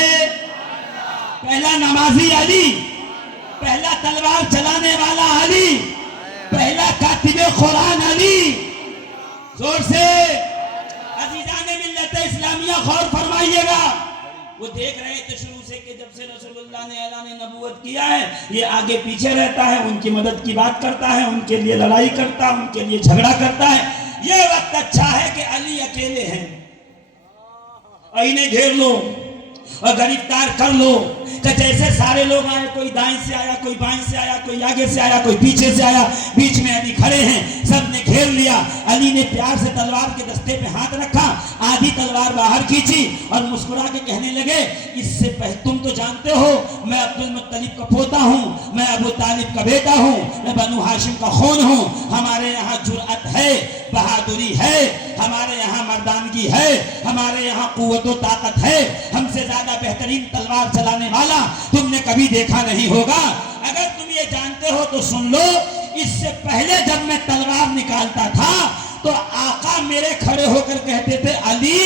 پہلا نمازی علی، پہلا تلوار چلانے والا علی، پہلا کاتب قرآن علی، زور سے۔ عزیزان ملت اسلامیہ غور فرمائیے گا، وہ دیکھ رہے تھے شروع سے کہ جب سے رسول اللہ نے اعلان نبوت کیا ہے یہ آگے پیچھے رہتا ہے، ان کی مدد کی بات کرتا ہے، ان کے لیے لڑائی کرتا ہے، ان کے لیے جھگڑا کرتا ہے۔ یہ وقت اچھا ہے کہ علی اکیلے ہیں اور انہیں گھیر لو اور گرفتار کر لو کہ جیسے سارے لوگ آئے، کوئی دائیں سے آیا، کوئی بائیں سے آیا، کوئی آگے سے آیا، کوئی پیچھے سے آیا، بیچ میں علی کھڑے ہیں، سب نے گھیر لیا۔ علی نے پیار سے تلوار کے دستے پہ ہاتھ رکھا، آدھی تلوار باہر کھینچی اور مسکرا کے کہنے لگے اس سے پہلے تم تو جانتے ہو میں عبد المطلب کا پوتا ہوں، میں ابو طالب کا بیٹا ہوں، میں بنو ہاشم کا خون ہوں، ہمارے یہاں جرأت ہے، بہادری ہے، ہمارے یہاں مردانگی ہے، ہمارے یہاں قوت و طاقت ہے، ہم سے زیادہ بہترین تلوار چلانے والا تم نے کبھی دیکھا نہیں ہوگا۔ اگر تم یہ جانتے ہو تو سن لو، اس سے پہلے جب میں تلوار نکالتا تھا تو آقا میرے کھڑے ہو کر کہتے تھے علی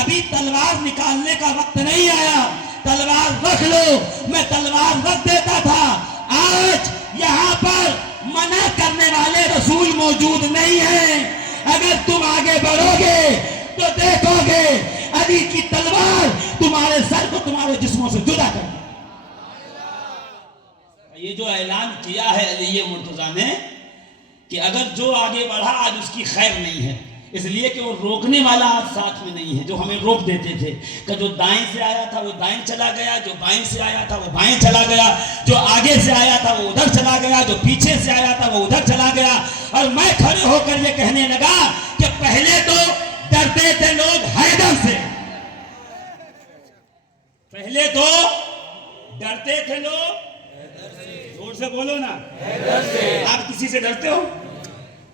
ابھی تلوار نکالنے کا وقت نہیں آیا، تلوار رکھ لو، میں تلوار رکھ دیتا تھا۔ آج یہاں پر منع کرنے والے رسول موجود نہیں ہیں، اگر تم آگے بڑھو گے تو دیکھو گے علی کی تلوار تمہارے سر کو تمہارے جسموں سے جدا کر دے۔ یہ جو اعلان کیا ہے علی مرتضیٰ نے کہ اگر جو آگے بڑھا آج اس کی خیر نہیں ہے، اس لیے کہ وہ روکنے والا آج ساتھ میں نہیں ہے جو ہمیں روک دیتے تھے، کہ جو دائیں سے آیا تھا وہ دائیں چلا گیا، جو بائیں سے آیا تھا وہ بائیں چلا گیا، جو آگے سے آیا تھا وہ ادھر چلا گیا، جو پیچھے سے آیا تھا وہ ادھر چلا گیا۔ اور میں کھڑے ہو کر یہ کہنے لگا کہ پہلے تو ڈرتے تھے لوگ حیدر سے، پہلے تو ڈرتے تھے لوگ، زور سے بولو نا، آپ کسی سے ڈرتے ہو؟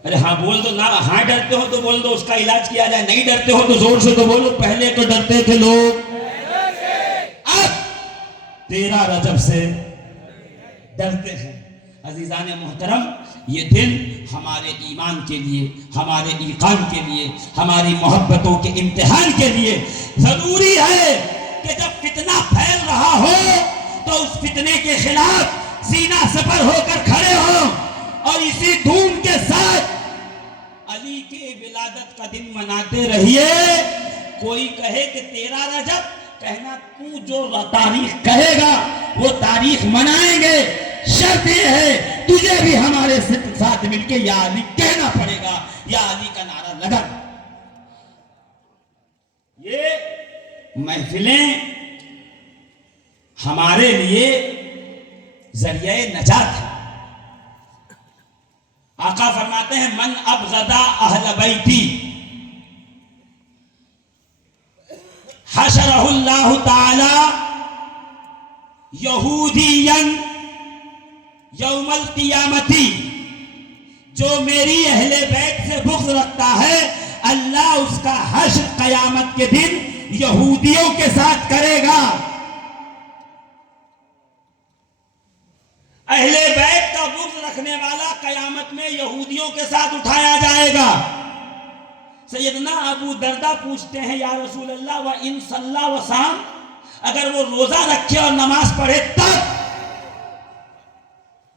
ارے ہاں بول دو نا، ہاں ڈرتے ہو تو بول دو، اس کا علاج کیا جائے، نہیں ڈرتے ہو تو زور سے تو بولو، پہلے تو ڈرتے تھے لوگ، اب 13 رجب سے ڈرتے ہیں۔ عزیزان محترم، یہ دن ہمارے ایمان کے لیے، ہمارے ایقان کے لیے، ہماری محبتوں کے امتحان کے لیے ضروری ہے کہ جب فتنہ پھیل رہا ہو تو اس فتنے کے خلاف سینہ سپر ہو کر کھڑے ہوں، اور اسی دھوم کے ساتھ علی کے ولادت کا دن مناتے رہیے۔ کوئی کہے کہ 13 رجب، کہنا تو جو تاریخ کہے گا وہ تاریخ منائیں گے، شرط یہ ہے تجھے بھی ہمارے ساتھ مل کے یا علی کہنا پڑے گا، یا علی کا نعرہ لگا۔ یہ محفلیں ہمارے لیے ذریعہ نجات ہے۔ آقا فرماتے ہیں من ابغضا اہل بیتی حشرہ اللہ تعالی یہودیا یوم القیامتی، جو میری اہل بیت سے بغض رکھتا ہے اللہ اس کا حشر قیامت کے دن یہودیوں کے ساتھ کرے گا۔ اہل بیت کا بغض رکھنے والا قیامت میں یہودیوں کے ساتھ اٹھایا جائے گا۔ سیدنا ابو دردہ پوچھتے ہیں یا رسول اللہ وَإِن صَلَّى وَصَامَ، اگر وہ روزہ رکھے اور نماز پڑھے تب؟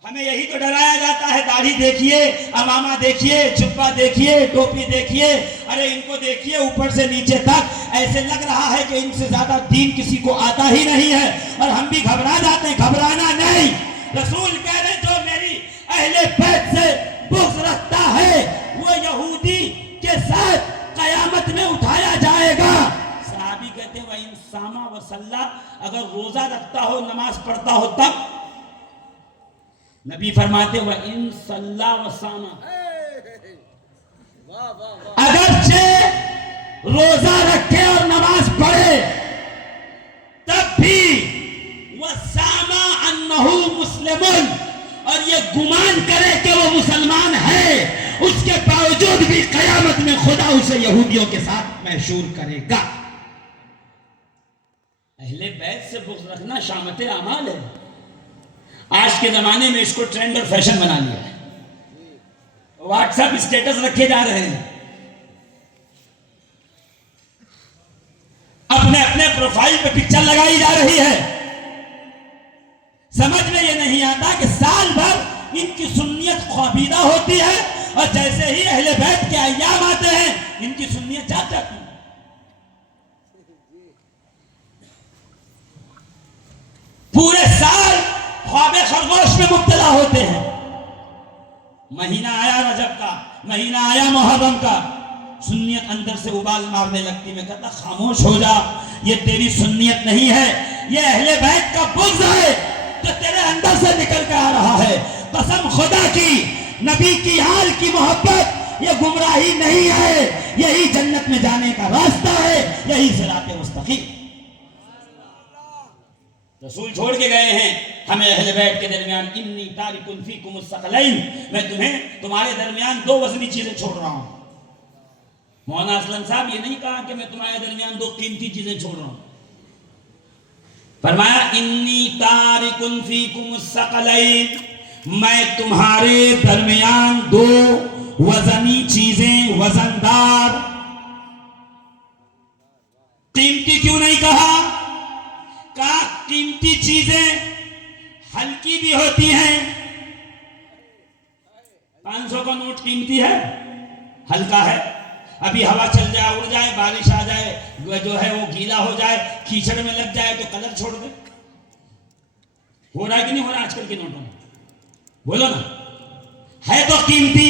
ہمیں یہی تو ڈرایا جاتا ہے، داڑھی دیکھیے، امامہ دیکھیے، جبہ دیکھیے، ٹوپی دیکھیے، ارے ان کو دیکھیے اوپر سے نیچے تک، ایسے لگ رہا ہے کہ ان سے زیادہ دین کسی کو آتا ہی نہیں ہے، اور ہم بھی گھبرا جاتے ہیں۔ گھبرانا نہیں، رسول کہہ رہے جو میری اہل بیت سے بغض رکھتا ہے وہ یہودی کے ساتھ قیامت میں اٹھایا جائے گا۔ صحابی کہتے ہیں وَإِن صَامَ وَصَلَّى، اگر روزہ رکھتا ہو نماز پڑھتا ہو تب؟ نبی فرماتے وَإِن صَلَّى وَصَامَ، اگرچہ روزہ رکھے اور نماز پڑھے تب بھی وَصَامَ أَنَّهُ مُسْلِمٌ، اور یہ گمان کرے کہ وہ مسلمان ہے، اس کے باوجود بھی قیامت میں خدا اسے یہودیوں کے ساتھ محشور کرے گا۔ اہل بیت سے بغض رکھنا شامت اعمال ہے۔ آج کے زمانے میں اس کو ٹرینڈ اور فیشن بنا لیا ہے، واٹس ایپ اسٹیٹس رکھے جا رہے ہیں، اپنے اپنے پروفائل پہ پکچر لگائی جا رہی ہے۔ سمجھ میں یہ نہیں آتا کہ سال بھر ان کی سنیت خوابیدہ ہوتی ہے، اور جیسے ہی اہل بیت کے ایام آتے ہیں ان کی سنیت جا جاتی ہے۔ پورے سال خواب خرگوش میں مبتلا ہوتے ہیں۔ مہینہ آیا رجب کا، مہینہ آیا محرم کا، سنیت اندر سے ابال مارنے لگتی۔ میں کہتا خاموش ہو جا، یہ تیری سنیت نہیں ہے، یہ اہل بیت کا بغض ہے جو تیرے اندر سے نکل کے آ رہا ہے۔ قسم خدا کی، نبی کی آل کی محبت یہ گمراہی نہیں ہے، یہی جنت میں جانے کا راستہ ہے، یہی صراط مستقیم۔ رسول چھوڑ کے گئے ہیں ہمیں اہل بیت کے درمیان انی تارک فیکم الثقلین، میں تمہیں تمہارے درمیان 2 وزنی چیزیں چھوڑ رہا ہوں۔ مولانا اسلم صاحب یہ نہیں کہا کہ میں تمہارے درمیان 2 قیمتی چیزیں چھوڑ رہا ہوں، فرمایا انی تارک فیکم الثقلین، میں تمہارے درمیان 2 وزنی چیزیں، وزندار۔ قیمتی کیوں نہیں کہا؟ کہا قیمتی چیزیں ہلکی بھی ہوتی ہیں۔ 500 کا نوٹ قیمتی ہے، ہلکا ہے، ابھی ہوا چل جائے، اڑ جائے، بارش آ جائے، جو ہے وہ گیلا ہو جائے، کیچڑ میں لگ جائے تو کلر چھوڑ دے۔ ہو رہا ہے کہ نہیں ہو رہا آج کل کے نوٹوں میں؟ بولو نا، ہے تو قیمتی،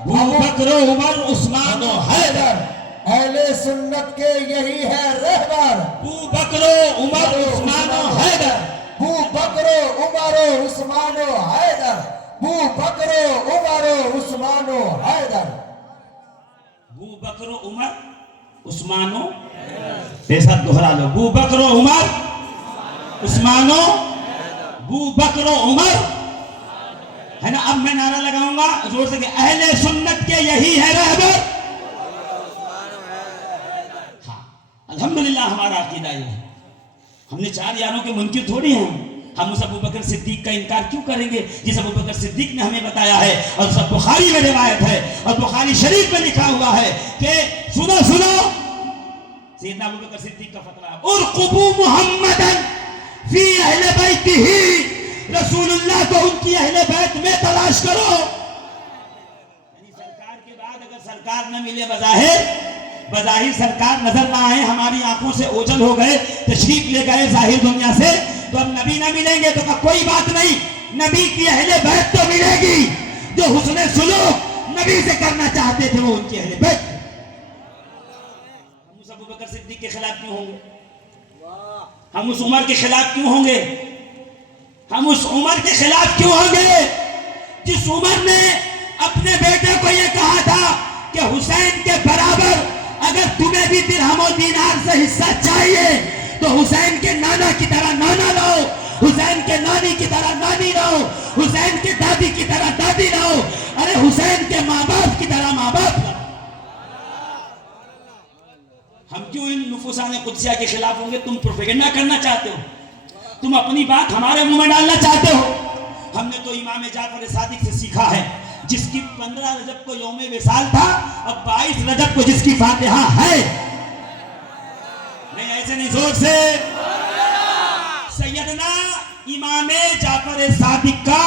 ابو بکر عمر عثمان و حیدر. اہل سنت کے یہی ہے رہبر. ابو بکر عمر عثمان و حیدر. ابو بکر عمر عثمان و حیدر. ابو بکر عمر عثمان و حیدر. ابو بکر عمر عثمان و ساتھ دوہرا لو. ابو بکر عمر عثمان و ابو بکر عمر ہے نا. اب میں نعرہ لگاؤں گا زور سے کہ اہل سنت کے یہی ہے رہبر. ہاں الحمدللہ ہمارا عقیدہ یہ ہے. ہم نے 4 یاروں کے منکر تھوڑی ہیں. ہم اس ابو بکر صدیق کا انکار کیوں کریں گے جس ابو بکر صدیق نے ہمیں بتایا ہے, اور سب بخاری میں روایت ہے اور بخاری شریف میں لکھا ہوا ہے کہ سنو سیدنا ابو بکر صدیق کا فتویٰ, ارقبوا محمدا فی اہل بیتہ, رسول اللہ کو ان کی اہل بیت میں تلاش کرو. یعنی سرکار کے بعد اگر سرکار نہ ملے, بظاہر سرکار نظر نہ آئے, ہماری آنکھوں سے اوجھل ہو گئے, تشریف لے گئے ظاہر دنیا سے, تو اب نبی نہ ملیں گے تو کوئی بات نہیں, نبی کی اہل بیت تو ملے گی. جو حسن سلوک نبی سے کرنا چاہتے تھے وہ ان کی اہل بیت. ہم اس ابو بکر صدیق کے خلاف کیوں ہوں گے؟ ہم اس عمر کے خلاف کیوں ہوں گے؟ ہم اس عمر کے خلاف کیوں ہوں گے جس عمر نے اپنے بیٹے کو یہ کہا تھا کہ حسین کے برابر اگر تمہیں بھی درہم و دینار سے حصہ چاہیے تو حسین کے نانا کی طرح نانا لاؤ, حسین کے نانی کی طرح نانی لاؤ, حسین کے دادی کی طرح دادی لاؤ, ارے حسین کے ماں باپ کی طرح ماں باپ لاؤ. ہم کیوں ان نفوسان قدسیہ کے خلاف ہوں گے؟ تم پروپیگنڈا کرنا چاہتے ہو, تم اپنی بات ہمارے منہ میں ڈالنا چاہتے ہو. ہم نے تو امام جعفر صادق سے سیکھا ہے جس کی 15 رجب کو یوم وصال تھا, اب 22 رجب کو جس کی فاتحہ ہے. نہیں ایسے نہیں, زور سے. سیدنا امام جعفر صادق کا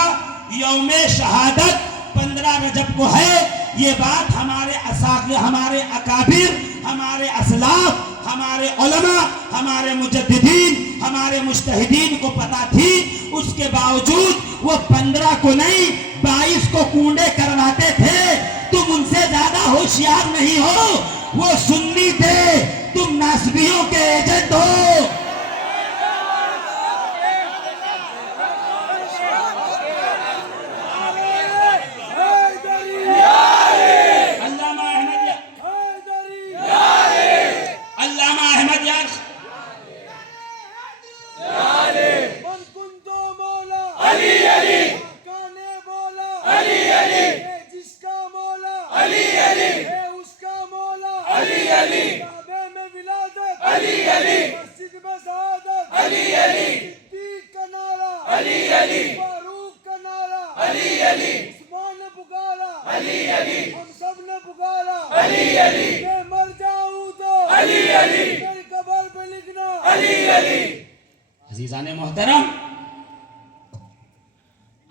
یوم شہادت 15 رجب کو ہے. یہ بات ہمارے اساتذہ, ہمارے اکابر, ہمارے اسلاف, ہمارے علماء, ہمارے مجددین, ہمارے مجتہدین کو پتا تھی. اس کے باوجود وہ 15 کو نہیں 22 کو کنڈے کرواتے تھے. تم ان سے زیادہ ہوشیار نہیں ہو, وہ سنی تھے, تم ناسبیوں کے ایجنٹ ہو. عزیزان محترم,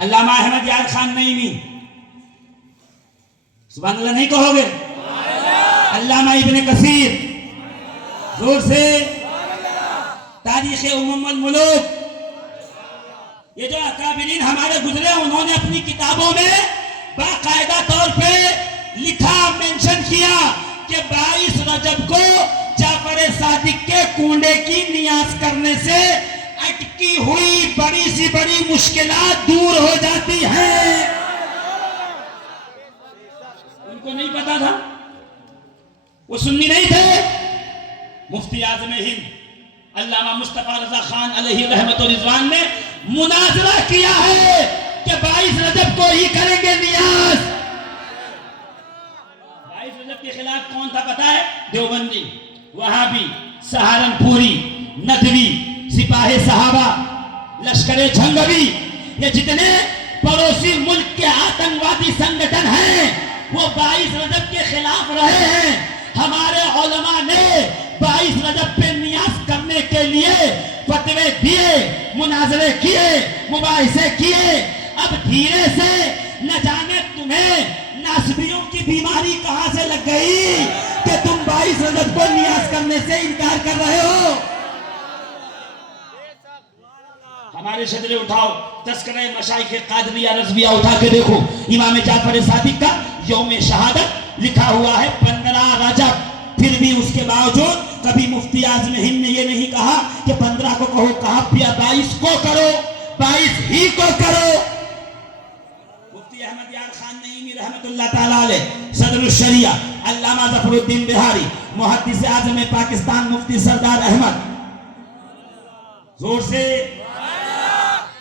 علامہ احمد یار خان نعیمی, سبحان اللہ نہیں کہو گے؟ علامہ ابن کثیر, زور سے. تاریخ الملوک, یہ جو اکابرین ہمارے گزرے انہوں نے اپنی کتابوں میں باقاعدہ طور پہ لکھا, مینشن کیا کہ 22 رجب کو جعفر صادق کے کنڈے کی نیاز کرنے سے اٹکی ہوئی بڑی سی بڑی مشکلات دور ہو جاتی ہیں. ان کو نہیں پتا تھا, وہ سنی نہیں تھے. مفتی اعظم ہند علامہ مصطفیٰ رضا خان علیہ رحمت و رضوان نے مناظرہ کیا ہے کہ 22 رجب کو ہی کریں گے نیاز. 22 رجب کے خلاف کون تھا پتا ہے؟ دیوبندی, وہابی, سہارنپوری, ندوی, سپاہ صحابہ, لشکر جھنگوی, یہ جتنے پڑوسی ملک کے آتنکوادی سنگٹھن ہیں وہ 22 رجب کے خلاف رہے ہیں. ہمارے علماء نے 22 رجب پہ نیاز کرنے کے لیے فتوے دیے, مناظرے کیے, مباحثے کیے. اب دھیرے سے نہ جانے تمہیں ناسبیوں کی بیماری کہاں سے لگ گئی کہ تم 22 رجب کو نیاز کرنے سے انکار کر رہے ہو. ہمارے شجرے اٹھاؤ, تذکرہ مشائخ قادریہ رضویہ اٹھا کے دیکھو, امام جعفر صادق کا یوم شہادت لکھا ہوا ہے 15 رجب. پھر بھی اس کے باوجود کبھی مفتی اعظم ہند نے یہ نہیں کہا کہ 15 کو کہو, کہا 22 کو کرو, 22 ہی کو کرو. مفتی احمد یار خان نعیمی رحمت اللہ تعالی علیہ, صدر الشریعہ علامہ ظفر الدین بہاری, محدث اعظم پاکستان مفتی سردار احمد, زور سے.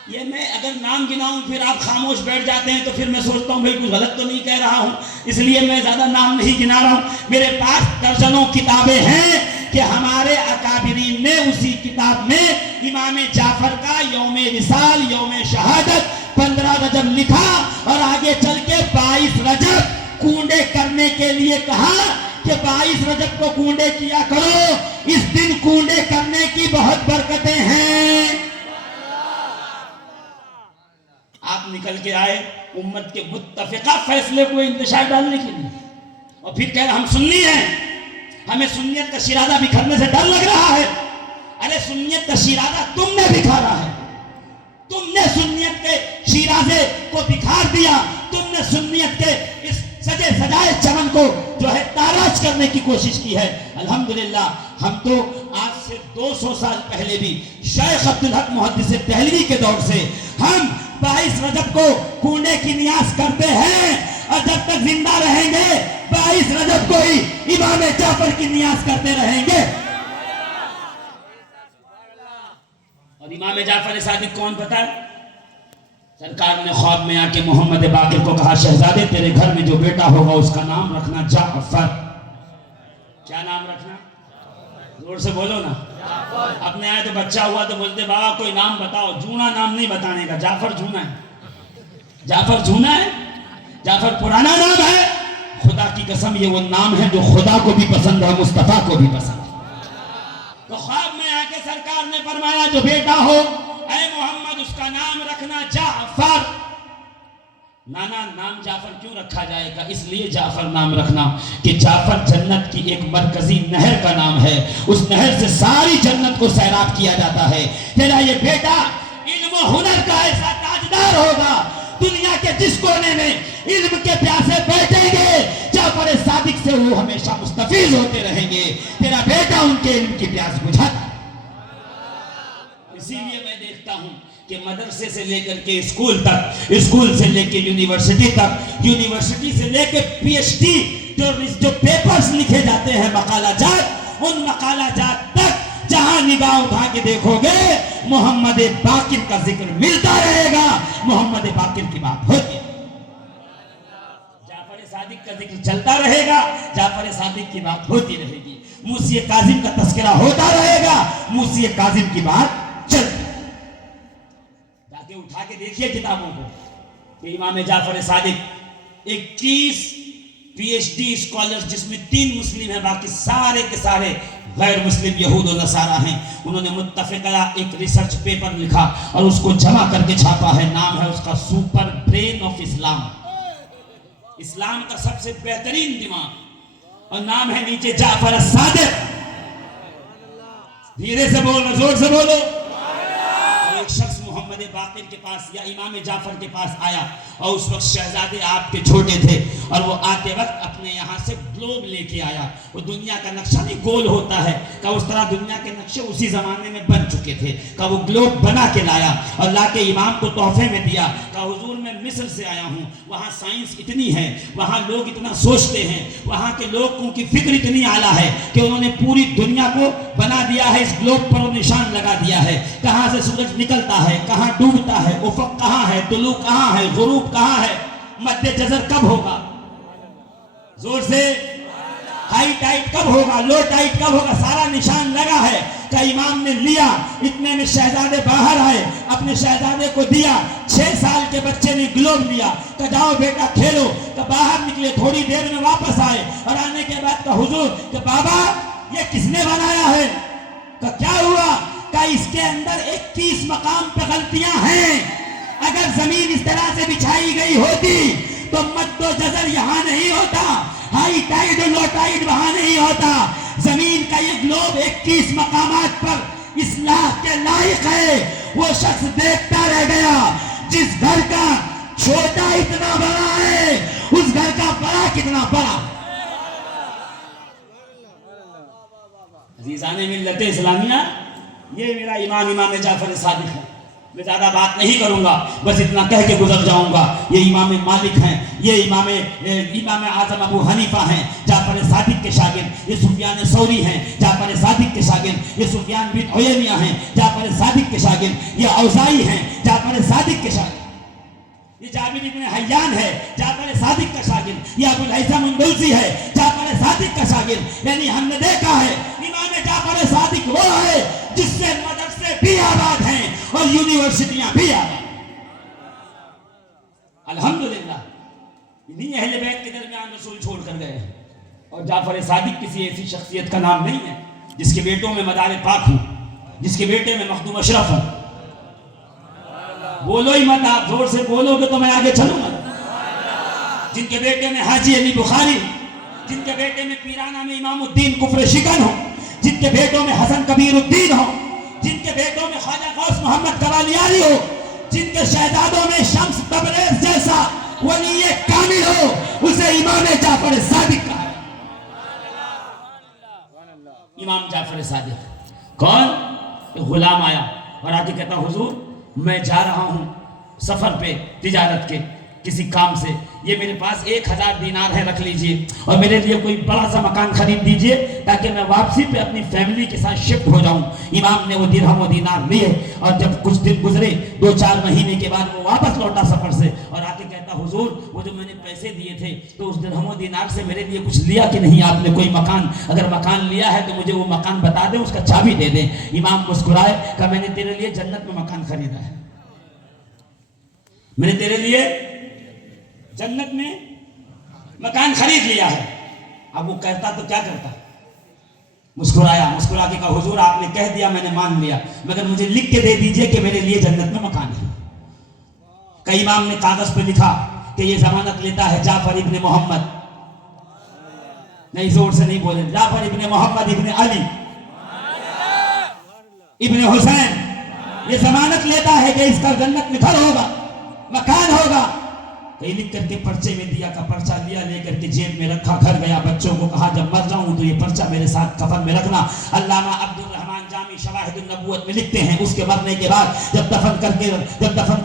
یہ میں اگر نام گناؤں پھر آپ خاموش بیٹھ جاتے ہیں تو پھر میں سوچتا ہوں بھئی کچھ غلط تو نہیں کہہ رہا ہوں, اس لیے میں زیادہ نام نہیں گنا رہا ہوں. میرے پاس درجنوں کتابیں ہیں کہ ہمارے اکابرین نے اسی کتاب میں امام جعفر کا یوم وصال, یوم شہادت 15 رجب لکھا, اور آگے چل کے 22 رجب کونڈے کرنے کے لیے کہا کہ 22 رجب کو کونڈے کیا کرو, اس دن کونڈے کرنے کی بہت برکتیں ہیں. آپ نکل کے آئے امت کے متفقہ فیصلے کو انتشار ڈالنے کے لیے, اور پھر کہہ رہے ہم سنی ہیں, ہمیں سنیت کا شیرازہ بکھرنے سے ڈر لگ رہا ہے. ارے سنیت کا شیرازہ تم نے بکھارا ہے, تم نے سنیت کے شیرازے کو بکھار دیا, تم نے سنیت کے اس سجے سجائے چمن کو جو ہے تاراج کرنے کی کوشش کی ہے. الحمدللہ ہم تو آج سے 200 سال پہلے بھی شیخ عبدالحق محدث دہلوی کے دور سے ہم 22 رجب کو کونڈے کی نیاز کرتے ہیں, اور جب تک زندہ رہیں گے 22 رجب کو ہی امام جعفر کی نیاز کرتے رہیں گے. اور امام جعفر صادق کون پتہ ہے؟ سرکار نے خواب میں آ کے محمد باقر کو کہا شہزادے تیرے گھر میں جو بیٹا ہوگا اس کا نام رکھنا جعفر. کیا نام رکھنا؟ زور سے بولو نا. اپنے آئے تو بچہ ہوا تو بولتے بابا کوئی نام بتاؤ, جونا نام نہیں بتانے کا, جعفر جونا ہے, جعفر جونا ہے, جعفر پرانا نام ہے. خدا کی قسم یہ وہ نام ہے جو خدا کو بھی پسند ہے, مصطفیٰ کو بھی پسند ہے. تو خواب میں آ کے سرکار نے فرمایا جو بیٹا ہو اے محمد اس کا نام رکھنا جعفر. نانا نام جعفر کیوں رکھا جائے گا؟ اس لیے جعفر نام رکھنا کہ جعفر جنت کی ایک مرکزی نہر کا نام ہے, اس نہر سے ساری جنت کو سیراب کیا جاتا ہے. تیرا یہ بیٹا علم و ہنر کا ایسا تاجدار ہوگا, دنیا کے جس کونے میں علم کے پیاسے بیٹھیں گے جعفر صادق سے وہ ہمیشہ مستفیض ہوتے رہیں گے. تیرا بیٹا ان کے علم کی پیاس بجھاتا. اسی لیے میں دیکھتا ہوں کہ مدرسے سے لے کر کے اسکول تک, اسکول سے لے کے یونیورسٹی تک, یونیورسٹی سے لے کے پی ایچ ڈی جو پیپرز لکھے جاتے ہیں مقالہ جات, ان مقالہ جات تک جہاں نگاہ اٹھا کے دیکھو گے محمد باقر کا ذکر ملتا رہے گا, محمد باقر کی بات ہوتی ہے, جعفر صادق کا ذکر چلتا رہے گا, جعفر صادق کی بات ہوتی رہے گی, موسی کاظم کا تذکرہ ہوتا رہے گا, موسی کاظم کی بات چلتی. اٹھا کے دیکھیے کتابوں کو کہ امام جعفر صادق 21 پی ایچ ڈی اسکالرز جس میں 3 مسلم ہیں, باقی سارے کے سارے غیر مسلم یہود و نصارہ ہیں, انہوں نے متفقہ ایک ریسرچ پیپر لکھا اور اس کو جمع کر کے چھاپا ہے. نام ہے اس کا سپر برین آف اسلام, اسلام کا سب سے بہترین دماغ, اور نام ہے نیچے جعفر صادق. دھیرے سے بولو, زور سے بولو. ایک شخص محمد باقر کے پاس یا امام جعفر کے پاس آیا, اور اس وقت شہزادے آپ کے چھوٹے تھے, اور وہ آتے وقت اپنے یہاں سے گلوب لے کے آیا. وہ دنیا کا نقشہ نہیں گول ہوتا ہے, کہ اس طرح دنیا کے نقشے اسی زمانے میں بن چکے تھے, کہ وہ گلوب بنا کے لایا اور لا کے امام کو تحفے میں دیا. کہ حضور میں مصر سے آیا ہوں, وہاں سائنس اتنی ہے, وہاں لوگ اتنا سوچتے ہیں, وہاں کے لوگوں کی فکر اتنی اعلیٰ ہے کہ انہوں نے پوری دنیا کو بنا دیا ہے, اس گلوب پر وہ نشان لگا دیا ہے, کہاں سے سورج نکلتا ہے, کہاں ڈوبتا ہے, افق کہاں ہے, طلوع کہاں ہے, غروب کہاں ہے, مد جزر کب ہوگا, زور سے, ہائی ٹائٹ کب ہوگا, لو ٹائٹ کب ہوگا, سارا نشان لگا ہے. کہ امام نے لیا, اتنے میں شہزادے باہر آئے, اپنے شہزادے کو دیا. 6 سال کے بچے نے گلوب لیا, کہ جاؤ بیٹا کھیلو. کہ باہر نکلے, تھوڑی دیر میں واپس آئے, اور آنے کے بعد کہ حضور کہ بابا یہ کس نے بنایا ہے؟ کہ کیا ہوا؟ کہ اس کے اندر 21 مقام پہ غلطیاں ہیں, اگر زمین اس طرح سے بچھائی گئی ہوتی تو مد و جزر یہاں نہیں ہوتا, ہائی ٹائڈ و لو ٹائڈ وہاں نہیں ہوتا. زمین کا یہ گلوب 21 مقامات پر اصلاح کے لائق ہے. وہ شخص دیکھتا رہ گیا, جس گھر کا چھوٹا اتنا بڑا ہے اس گھر کا بڑا کتنا بڑا. عزیزان ملت اسلامیہ، یہ میرا امام جعفر صادق ہے. میں زیادہ بات نہیں کروں گا، بس اتنا کہہ کے گزر جاؤں گا. یہ امام مالک ہیں، یہ امام اعظم ابو حنیفہ ہیں، جعفر صادق کے شاگرد. یہ سفیان ثوری ہیں، جعفر صادق کے شاگرد. یہ سفیان بن عیینہ ہیں، جعفر صادق کے شاگرد. یہ اوزاعی ہیں، جعفر صادق کے شاگرد. یہ جابر بن حیان ہے، جعفر صادق کا شاگرد. یہ ابو الہیثم اندلسی ہے، جعفر صادق کا شاگرد. یعنی ہم نے دیکھا ہے امام جعفر صادق وہ ہے جس سے مدرسے بھی آباد ہیں اور یونیورسٹیاں بھی آباد. الحمدللہ انہی اہل بیت کے درمیان رسول چھوڑ کر گئے. اور جعفر صادق کسی ایسی شخصیت کا نام نہیں ہے جس کے بیٹوں میں مدار پاک ہوں، جس کے بیٹے میں مخدوم اشرف ہوں. بولو ہی مت، آپ زور سے بولو گے تو میں آگے چلوں گا. جن کے بیٹے میں حاجی علی بخاری، جن کے بیٹے میں پیرانہ میں امام الدین کفر شکن ہو، جن کے بیٹوں میں حسن کبیر الدین ہو، جن کے بیٹوں میں خواجہ غوث محمد قوالیاری ہو، جن کے شہزادوں میں شمس تبریز جیسا ولی کامل ہو، اسے امام جعفر صادق کہا. امام جعفر صادق کون؟ غلام آیا اور آ کے کہتا حضور میں جا رہا ہوں سفر پہ تجارت کے کسی کام سے، یہ میرے پاس 1000 دینار ہے، رکھ لیجئے اور میرے لیے کوئی بڑا سا مکان خرید دیجئے تاکہ میں واپسی پہ اپنی فیملی کے ساتھ شفٹ ہو جاؤں. امام نے وہ درہم و دینار لیے اور جب کچھ دن گزرے 2-4 مہینے کے بعد وہ واپس لوٹا سفر سے اور آ کے کہتا حضور وہ جو میں نے پیسے دیے تھے تو اس درہم و دینار سے میرے لیے کچھ لیا کہ نہیں آپ نے؟ کوئی مکان اگر مکان لیا ہے تو مجھے وہ مکان بتا دیں، اس کا چابی دے دیں. امام مسکرائے، کہا میں نے تیرے لیے جنت میں مکان خریدا ہے، میں نے تیرے لیے جنت میں مکان خرید لیا ہے. اب وہ کہتا تو کیا کرتا؟ مسکرایا، مسکرا کے کہا حضور آپ نے کہہ دیا میں نے مان لیا، مگر مجھے لکھ کے دے دیجئے کہ میرے لیے جنت میں مکان ہے. کہ امام نے کاغذ پہ لکھا کہ یہ ضمانت لیتا ہے جعفر ابن محمد، نہیں زور سے نہیں بولے، جعفر ابن محمد ابن علی ابن حسین، یہ ضمانت لیتا ہے کہ اس کا جنت میں گھر ہوگا، مکان ہوگا. کہیں لکھ کر کے پرچے میں دیا کا پرچہ لیا، لے کر کے جیب میں رکھا، گھر گیا، بچوں کو کہا جب مر جاؤں تو یہ پرچہ میرے ساتھ کفن میں رکھنا. علامہ عبد الرحمن جامی شواہد النبوت میں لکھتے ہیں اس کے مرنے کے بعد جب دفن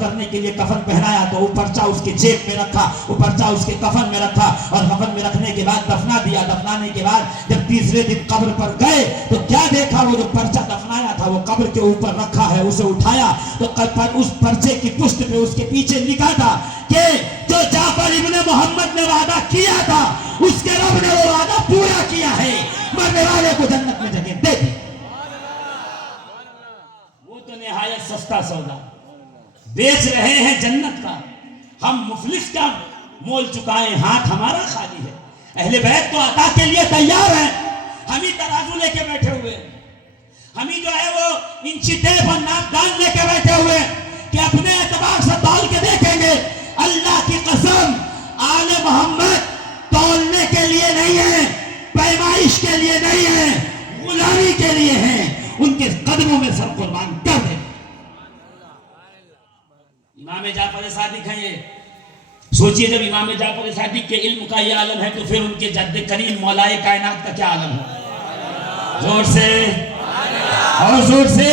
کرنے کے لیے کفن پہنایا تو وہ پرچہ اس کے جیب میں رکھا، وہ پرچہ اس کے کفن میں رکھا اور کفن میں رکھنے کے بعد دفنا دیا. دفنانے کے بعد جب تیسرے دن قبر پر گئے تو کیا دیکھا؟ وہ جو پرچہ دفنایا تھا وہ قبر کے اوپر رکھا ہے. اسے اٹھایا تو اس پرچے کی پشت پہ اس کے پیچھے لکھا تھا کہ جو جعفر ابن محمد نے وعدہ کیا تھا اس کے رب نے وہ وعدہ پورا کیا ہے، مرنے والے کو جنت میں جگہ دے دی. وہ تو نہایت سستا سودا بیچ رہے ہیں جنت کا، ہم مفلس کا مول چکائیں، ہاتھ ہمارا خالی ہے. اہل بیت تو عطا کے لیے تیار ہیں، ہم ہی ترازو لے کے بیٹھے ہوئے، ہم ہی جو ہے وہ انچی ٹیپ اور ناپ دان لے کے بیٹھے ہوئے کہ اپنے اعتبار سے تول کے دیکھیں گے. اللہ کی قسم آل محمد تولنے کے لیے نہیں ہے، پیمائش کے لیے نہیں ہے، غلامی کے لیے ہیں. ان کے قدموں میں سر قربان کر دیں. امام جعفر صادق ہیں. یہ سوچئے جب امام جعفر صادق کے علم کا یہ عالم ہے تو پھر ان کے جد کریم مولائے کائنات کا کیا عالم ہے؟ زور سے اور زور سے.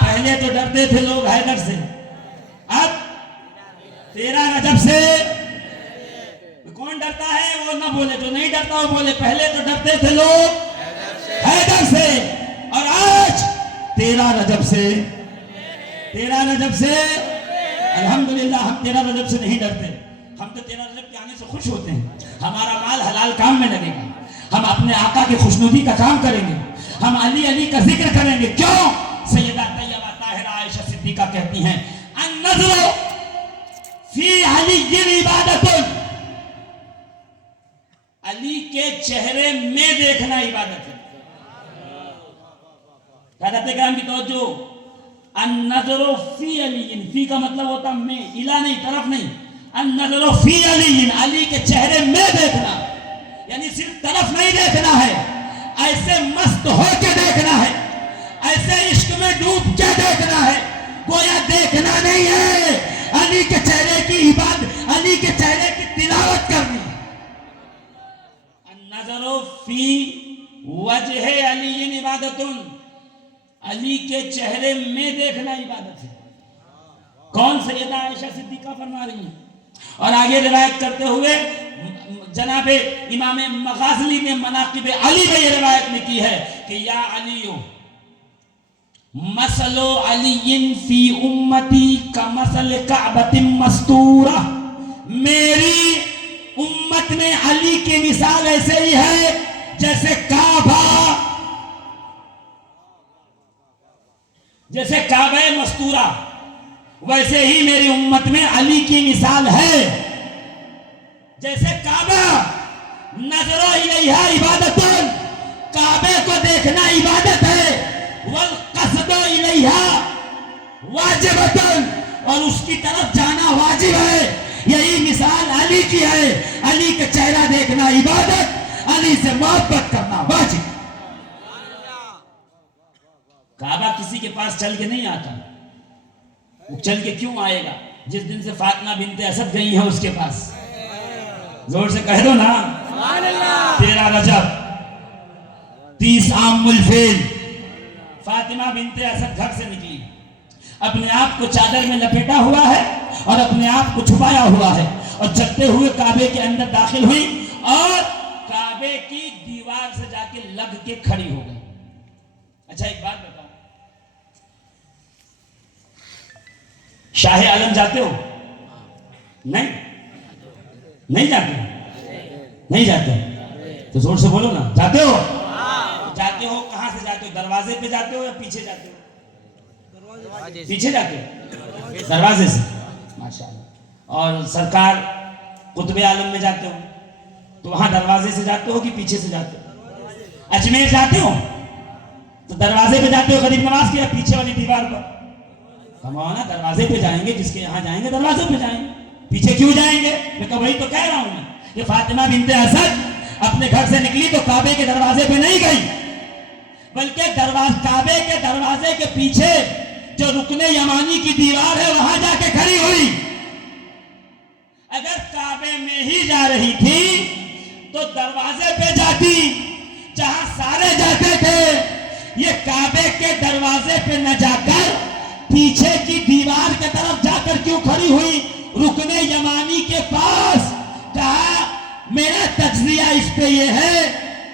پہلے تو ڈرتے تھے لوگ حیدر سے، اب 13 رجب سے کون ڈرتا ہے؟ وہ نہ بولے، جو نہیں ڈرتا وہ بولے. پہلے تو ڈرتے تھے لوگ حیدر سے اور آج 13 رجب سے. 13 رجب سے الحمدللہ ہم 13 رجب سے نہیں ڈرتے. ہم تو 13 رجب کے آنے سے خوش ہوتے ہیں. ہمارا مال حلال کام میں لگے گا، ہم اپنے آقا کی خوشنودی کا کام کریں گے، ہم علی علی کا ذکر کریں گے. کیوں؟ سیدہ طیبہ طاہرہ عائشہ صدیقہ کہتی ہیں النظر فی علی عبادت، علی کے چہرے میں دیکھنا عبادت ہے. حضرت کرام کی توجہ، النظر فی علی، فی کا مطلب ہوتا میں، الہ نہیں، طرف نہیں. النظر فی علی، علی کے چہرے میں دیکھنا، یعنی صرف طرف نہیں دیکھنا ہے، ایسے مست ہو کے دیکھنا ہے، ایسے عشق میں ڈوب کے دیکھنا ہے. گویا دیکھنا نہیں ہے، علی کے چہرے کی عبادت، علی کے چہرے کی تلاوت کرنی. النظر فی وجہ علی عبادت، علی کے چہرے میں دیکھنا عبادت ہے. کون سیدہ عائشہ صدیقہ فرما رہی ہیں. اور آگے روایت کرتے ہوئے جناب امام مغازلی نے مناقب علی میں یہ روایت میں کی ہے کہ یا علیو مثل علی فی امتی کا مثل کعبۃ مستورہ، میری امت میں علی کی مثال ایسے ہی ہے جیسے کعبہ مستورہ، ویسے ہی میری امت میں علی کی مثال ہے جیسے کعبہ. نظر الیہا عبادت، کعبے کو دیکھنا عبادت ہے. والقصد الیہا واجبت، اور اس کی طرف جانا واجب ہے. یہی مثال علی کی ہے. علی کا چہرہ دیکھنا عبادت، علی سے محبت کرنا واجب. کعبہ کسی کے پاس چل کے نہیں آتا. وہ چل کے کیوں آئے گا؟ جس دن سے فاطمہ بنت اسد گئی ہیں اس کے پاس. زور سے کہہ دو نا 13 رجب 30 عام الفیل فاطمہ بنت اسد گھر سے نکلی، اپنے آپ کو چادر میں لپیٹا ہوا ہے اور اپنے آپ کو چھپایا ہوا ہے، اور چلتے ہوئے کعبے کے اندر داخل ہوئی اور کعبے کی دیوار سے جا کے لگ کے کھڑی ہو گئی. اچھا ایک بات بتاؤ، شاہ عالم جاتے ہو؟ نہیں جاتے؟ نہیں جاتے تو زور سے بولو نا، جاتے ہو؟ جاتے ہو کہاں سے جاتے ہو؟ دروازے پہ جاتے ہو یا پیچھے جاتے ہو؟ پیچھے جاتے ہو، دروازے سے. ماشاءاللہ. اور سرکار قطب عالم میں جاتے ہو تو وہاں دروازے سے جاتے ہو کہ پیچھے سے جاتے ہو؟ اجمیر جاتے ہو تو دروازے پہ جاتے ہو غریب نواز کے یا پیچھے والی دیوار پر؟ نا دروازے پہ جائیں گے، جس کے یہاں جائیں گے دروازے پہ جائیں گے، پیچھے کیوں جائیں گے؟ میں تو وہی تو کہہ رہا ہوں کہ فاطمہ بنت اسد اپنے گھر سے نکلی تو کعبے کے دروازے پہ نہیں گئی، بلکہ کعبے کے دروازے کے پیچھے جو رکن یمانی کی دیوار ہے وہاں جا کے کھڑی ہوئی. اگر کعبے میں ہی جا رہی تھی تو دروازے پہ جاتی جہاں سارے جاتے تھے. یہ کعبے کے دروازے پہ نہ جا کر پیچھے کی دیوار کے طرف جا کر کیوں کھڑی ہوئی؟ رکن یمانی کے پاس. کہا میرا تجزیہ اس پہ یہ ہے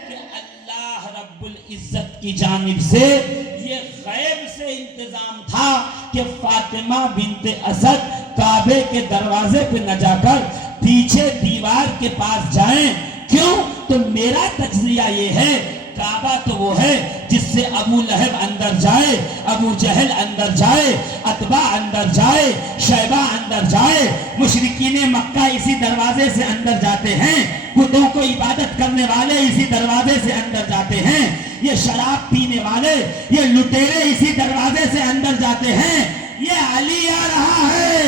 کہ اللہ رب العزت کی جانب سے یہ غیب سے انتظام تھا کہ فاطمہ بنت اسد کعبے کے دروازے پہ نہ جا کر پیچھے دیوار کے پاس جائیں. کیوں؟ تو میرا تجزیہ یہ ہے کعبہ تو وہ ہے جس سے ابو لہب اندر جائے، ابو جہل اندر جائے، اتبا اندر جائے، شیبہ اندر جائے. مشرکین مکہ اسی دروازے سے اندر جاتے ہیں، بتوں کو عبادت کرنے والے اسی دروازے سے اندر جاتے ہیں، یہ شراب پینے والے، یہ لٹیرے اسی دروازے سے اندر جاتے ہیں. یہ علی آ رہا ہے،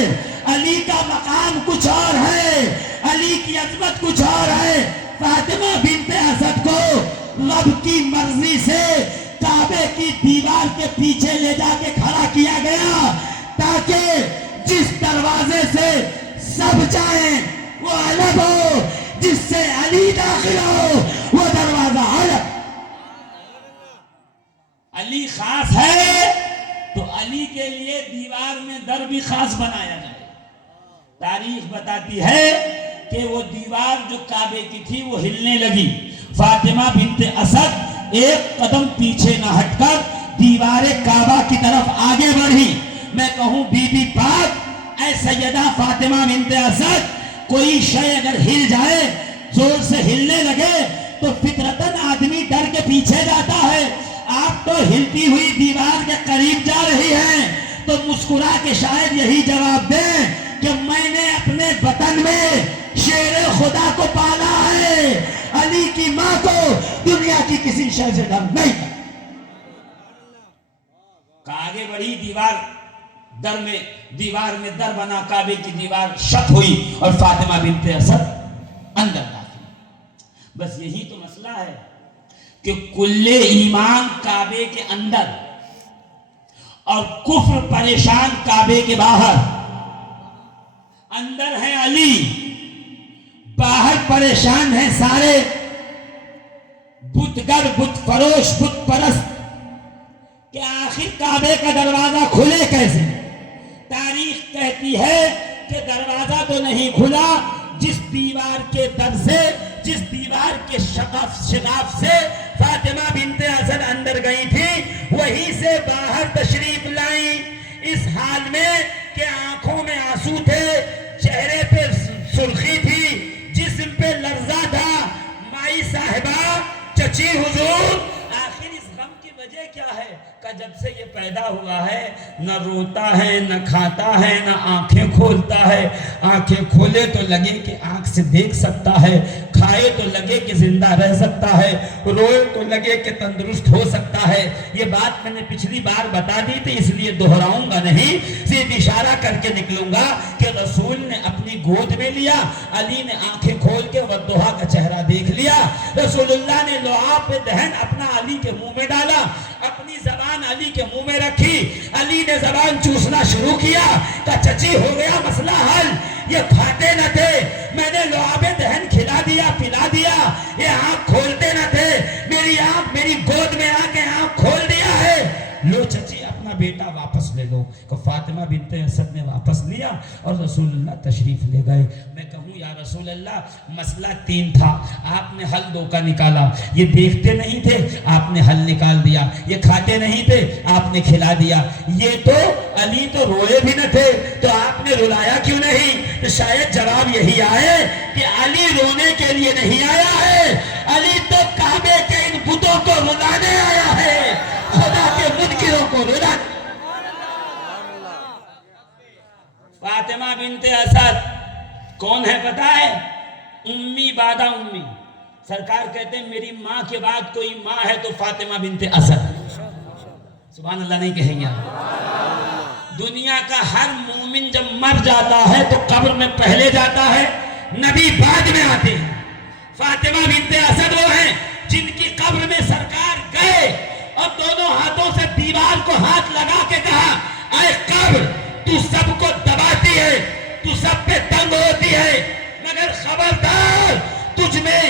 علی کا مقام کچھ اور ہے، علی کی عظمت کچھ اور ہے. فاطمہ بنت اسد کو رب کی مرضی سے کعبے کی دیوار کے پیچھے لے جا کے کھڑا کیا گیا تاکہ جس دروازے سے سب جائیں وہ الگ ہو، جس سے علی داخل ہو وہ دروازہ الگ. علی خاص ہے تو علی کے لیے دیوار میں در بھی خاص بنایا جائے. تاریخ بتاتی ہے کہ وہ دیوار جو کعبے کی تھی وہ ہلنے لگی. فاطمہ بنت اسد ایک قدم پیچھے نہ ہٹ کر دیوار کعبہ کی طرف آگے بڑھی. میں کہوں بی بی پاک اے سیدہ فاطمہ بنت اسد، کوئی شے اگر ہل جائے، زور سے ہلنے لگے تو فطرتاً آدمی ڈر کے پیچھے جاتا ہے. آپ تو ہلتی ہوئی دیوار کے قریب جا رہی ہیں تو مسکرا کے شاید یہی جواب دیں کہ میں نے اپنے وطن میں شیر خدا کو پالا ہے، علی کی ماں کو دنیا کی کسی شے سے ڈر نہیں. آگے بڑھی دیوار میں در بنا، کعبے کی دیوار شک ہوئی اور فاطمہ بنت اسد اندر داخل. بس یہی تو مسئلہ ہے کہ کل ایمان کعبے کے اندر اور کفر پریشان کعبے کے باہر. اندر ہیں علی، باہر پریشان ہیں سارے، بتگر، بت فروش، بت پرست، کہ آخر کعبے کا دروازہ کھلے کیسے؟ تاریخ کہتی ہے کہ دروازہ تو نہیں کھلا، جس دیوار کے در سے، جس دیوار کے شگاف سے فاطمہ بنت اسد اندر گئی تھی، وہیں سے باہر تشریف لائیں، اس حال میں کہ آنکھوں میں آنسو تھے، چہرے پہ سرخی تھی، جسم پہ لرزہ تھا۔ مائی صاحبہ، چچی حضور، آخر اس غم کی وجہ کیا ہے؟ کہ جب سے یہ پیدا ہوا ہے نہ روتا ہے، نہ کھاتا ہے، نہ آنکھیں کھولتا ہے۔ آنکھیں کھولے تو لگے کہ آنکھ سے دیکھ سکتا ہے، کھائے تو لگے کہ زندہ رہ سکتا ہے، روئے تو لگے کہ تندرست ہو سکتا ہے۔ یہ بات میں نے پچھلی بار بتا دی تھی، اس لیے دہراؤں گا نہیں، صرف اشارہ کر کے نکلوں گا کہ رسول نے اپنی گود میں لیا، علی نے آنکھیں کھول کے والضحیٰ کا چہرہ دیکھ لیا، رسول اللہ نے لعاب دہن اپنا علی کے منہ میں ڈالا، اپنی زبان علی کے منہ میں رکھی، علی نے زبان چوسنا شروع کیا، کہ چچی ہو گیا مسئلہ حل، یہ کھاتے نہ تھے، میں نے لعاب دہن کھلا دیا، پلا دیا، یہ آنکھ کھولتے نہ تھے، میری آنکھ میری گود میں آ کے آنکھ کھول دیا ہے، لو چچی اپنا بیٹا واپس لے لو۔ کہ فاطمہ بنت اسد نے واپس لیا اور رسول اللہ تشریف لے گئے۔ میں کہوں یا رسول اللہ، مسئلہ 3 تھا، آپ نے حل 2 کا نکالا، یہ دیکھتے نہیں تھے، آپ نے حل نکال دیا، یہ کھاتے نہیں تھے، آپ نے کھلا دیا، یہ تو علی تو روئے بھی نہ تھے، تو آپ نے رلایا کیوں نہیں؟ تو شاید جواب یہی آئے کہ علی رونے کے لیے نہیں آیا ہے، علی تو کعبے کے ان بتوں کو رلانے آیا ہے، خدا کے منکروں کو رلانے۔ فاطمہ بنت اسد کون ہے پتہ ہے؟ امی بعد امی، سرکار کہتے ہیں میری ماں کے بعد کوئی ماں ہے تو فاطمہ بنت اسد۔ سبحان اللہ نہیں کہیں گے؟ دنیا کا ہر مومن جب مر جاتا ہے تو قبر میں پہلے جاتا ہے، نبی بعد میں آتے ہیں۔ فاطمہ بنت اسد وہ ہیں جن کی قبر میں سرکار گئے اور دونوں ہاتھوں سے دیوار کو ہاتھ لگا کے کہا، اے قبر تو سب کو دباتی ہے، تو سب پہ تنگ ہوتی ہے، مگر خبردار تجھ میں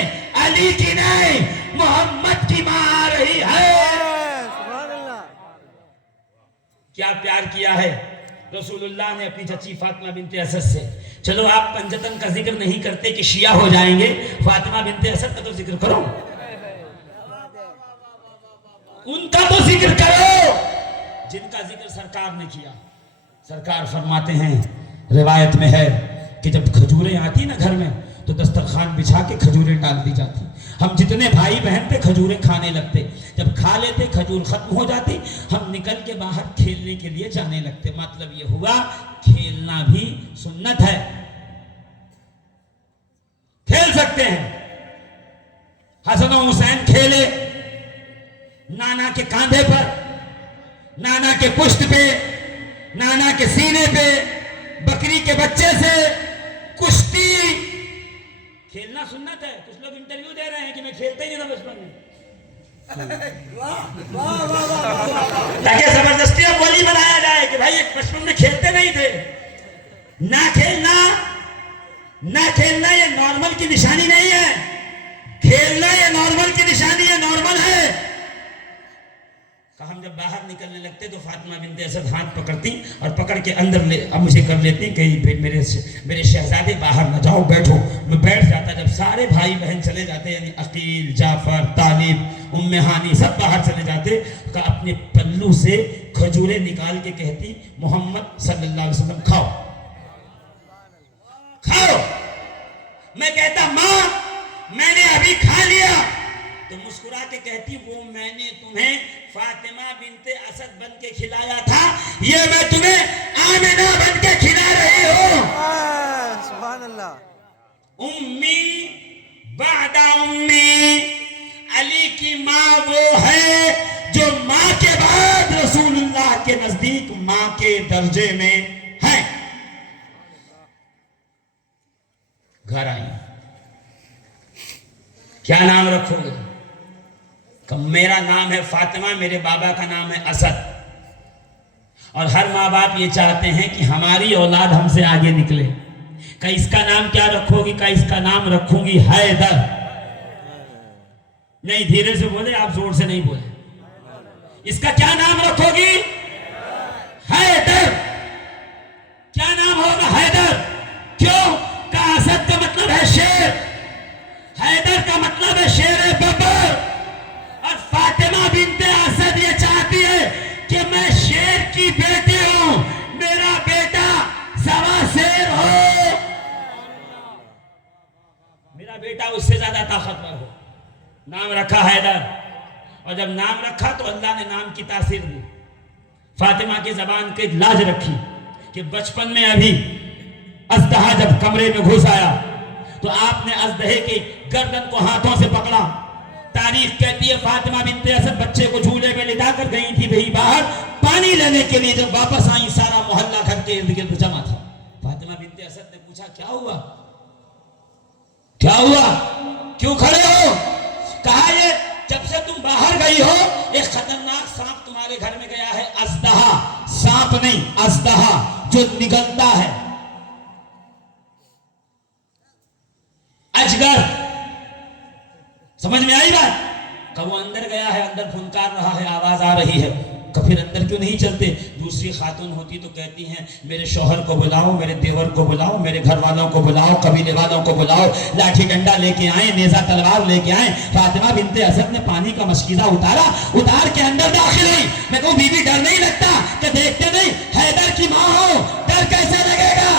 علی کی نہیں محمد کی ماں آ رہی ہے۔ کیا پیار کیا ہے رسول اللہ نے اپنی چچی فاطمہ بنت اسد سے۔ چلو آپ پنجتن کا ذکر نہیں کرتے کہ شیعہ ہو جائیں گے، فاطمہ بنت اسد کا تو ذکر کرو، ان کا تو ذکر کرو جن کا ذکر سرکار نے کیا۔ سرکار فرماتے ہیں، روایت میں ہے کہ جب کھجوریں آتی نا گھر میں تو دسترخوان بچھا کے کھجوریں ڈال دی جاتی، ہم جتنے بھائی بہن تھے کھجوریں کھانے لگتے، جب کھا لیتے کھجور ختم ہو جاتی، ہم نکل کے باہر کھیلنے کے لیے جانے لگتے۔ مطلب یہ ہوا کھیلنا بھی سنت ہے، کھیل سکتے ہیں۔ حسن و حسین کھیلے نانا کے کاندھے پر، نانا کے پشت پہ، نانا کے سینے پہ، بکری کے بچے سے کشتی، کھیلنا سنت ہے۔ کچھ لوگ انٹرویو دے رہے ہیں کہ میں کھیلتا ہی نہیں تھا بچپن میں، تاکہ زبردستی اب ولی بنایا جائے کہ بھائی بچپن میں کھیلتے نہیں تھے۔ نہ کھیلنا یہ نارمل کی نشانی نہیں ہے، کھیلنا یہ نارمل کی نشانی ہے، نارمل ہے۔ کہ ہم جب باہر نکلنے لگتے تو فاطمہ بنت اسد ہاتھ پکڑتی اور پکڑ کے اندر اب مجھے کر لیتی کہ میرے شہزادے باہر نہ جاؤ، بیٹھو۔ میں بیٹھ جاتا، جب سارے بھائی بہن چلے جاتے، یعنی عقیل، جعفر، طالب، ام ہانی سب باہر چلے جاتے، کہ اپنے پلو سے کھجوریں نکال کے کہتی محمد صلی اللہ علیہ وسلم کھاؤ کھاؤ۔ میں کہتا ماں میں نے ابھی کھا لیا، تو مسکرا کے کہتی وہ میں نے تمہیں فاطمہ بنت اسد بن کے کھلایا تھا، یہ میں تمہیں آمنہ بن کے کھلا رہی ہوں۔ سبحان اللہ۔ امی بعد امی، علی کی ماں وہ ہے جو ماں کے بعد رسول اللہ کے نزدیک ماں کے درجے میں ہے۔ گھر آئی، کیا نام رکھو گے؟ کہ میرا نام ہے فاطمہ، میرے بابا کا نام ہے اسد، اور ہر ماں باپ یہ چاہتے ہیں کہ ہماری اولاد ہم سے آگے نکلے۔ کہ اس کا نام کیا رکھو گی؟ کہ اس کا نام رکھوں گی حیدر. نہیں دھیرے سے بولے, آپ زور سے نہیں بولے. اس کا کیا نام رکھو گی؟ حیدر. کیا نام ہوگا؟ حیدر. کیوں؟ کہ اسد کا مطلب ہے شیر, حیدر کا مطلب ہے شیر ببر. اور فاطمہ بنت اسد یہ چاہتی ہے کہ میں شیر کی بیٹی ہوں, میرا بیٹا سوا شیر ہو, میرا بیٹا اس سے زیادہ طاقتور ہو. نام رکھا حیدر. اور جب نام رکھا تو اللہ نے نام کی تاثیر دی. فاطمہ کی زبان کے لاج رکھی کہ بچپن میں ابھی اژدہا جب کمرے میں گھس آیا تو آپ نے اژدہے کی گردن کو ہاتھوں سے پکڑا. تاریخ کہتی ہے فاطمہ بنت اسد بچے کو جھولے میں لٹا کر گئی تھی بھئی باہر پانی لینے کے لیے. جب واپس آئی سارا محلہ گھر کے ارد گرد جمع تھا. فاطمہ بنت اسد نے پوچھا کیا ہوا؟ کیا ہوا؟ کیوں کھڑے ہو؟ کہا یہ جب سے تم باہر گئی ہو ایک خطرناک سانپ تمہارے گھر میں گیا ہے. اژدہا, سانپ نہیں, اژدہا جو نگلتا ہے, اجگر. سمجھ میں آئی بات؟ کہ وہ اندر گیا ہے, اندر پھنکار رہا ہے, آواز آ رہی ہے. کہ پھر اندر کیوں نہیں چلتے؟ دوسری خاتون ہوتی تو کہتی ہیں میرے شوہر کو بلاؤ, میرے دیور کو بلاؤ, میرے گھر والوں کو بلاؤ, قبیلے والوں کو بلاؤ, لاٹھی ڈنڈا لے کے آئیں, نیزہ تلوار لے کے آئیں. فاطمہ بنت اسد نے پانی کا مشکیزہ اتار کے اندر داخل ہوئی. میں کہوں بی بی ڈر نہیں لگتا کہ دیکھتے نہیں حیدر کی ماں ہو, ڈر کیسے لگے گا؟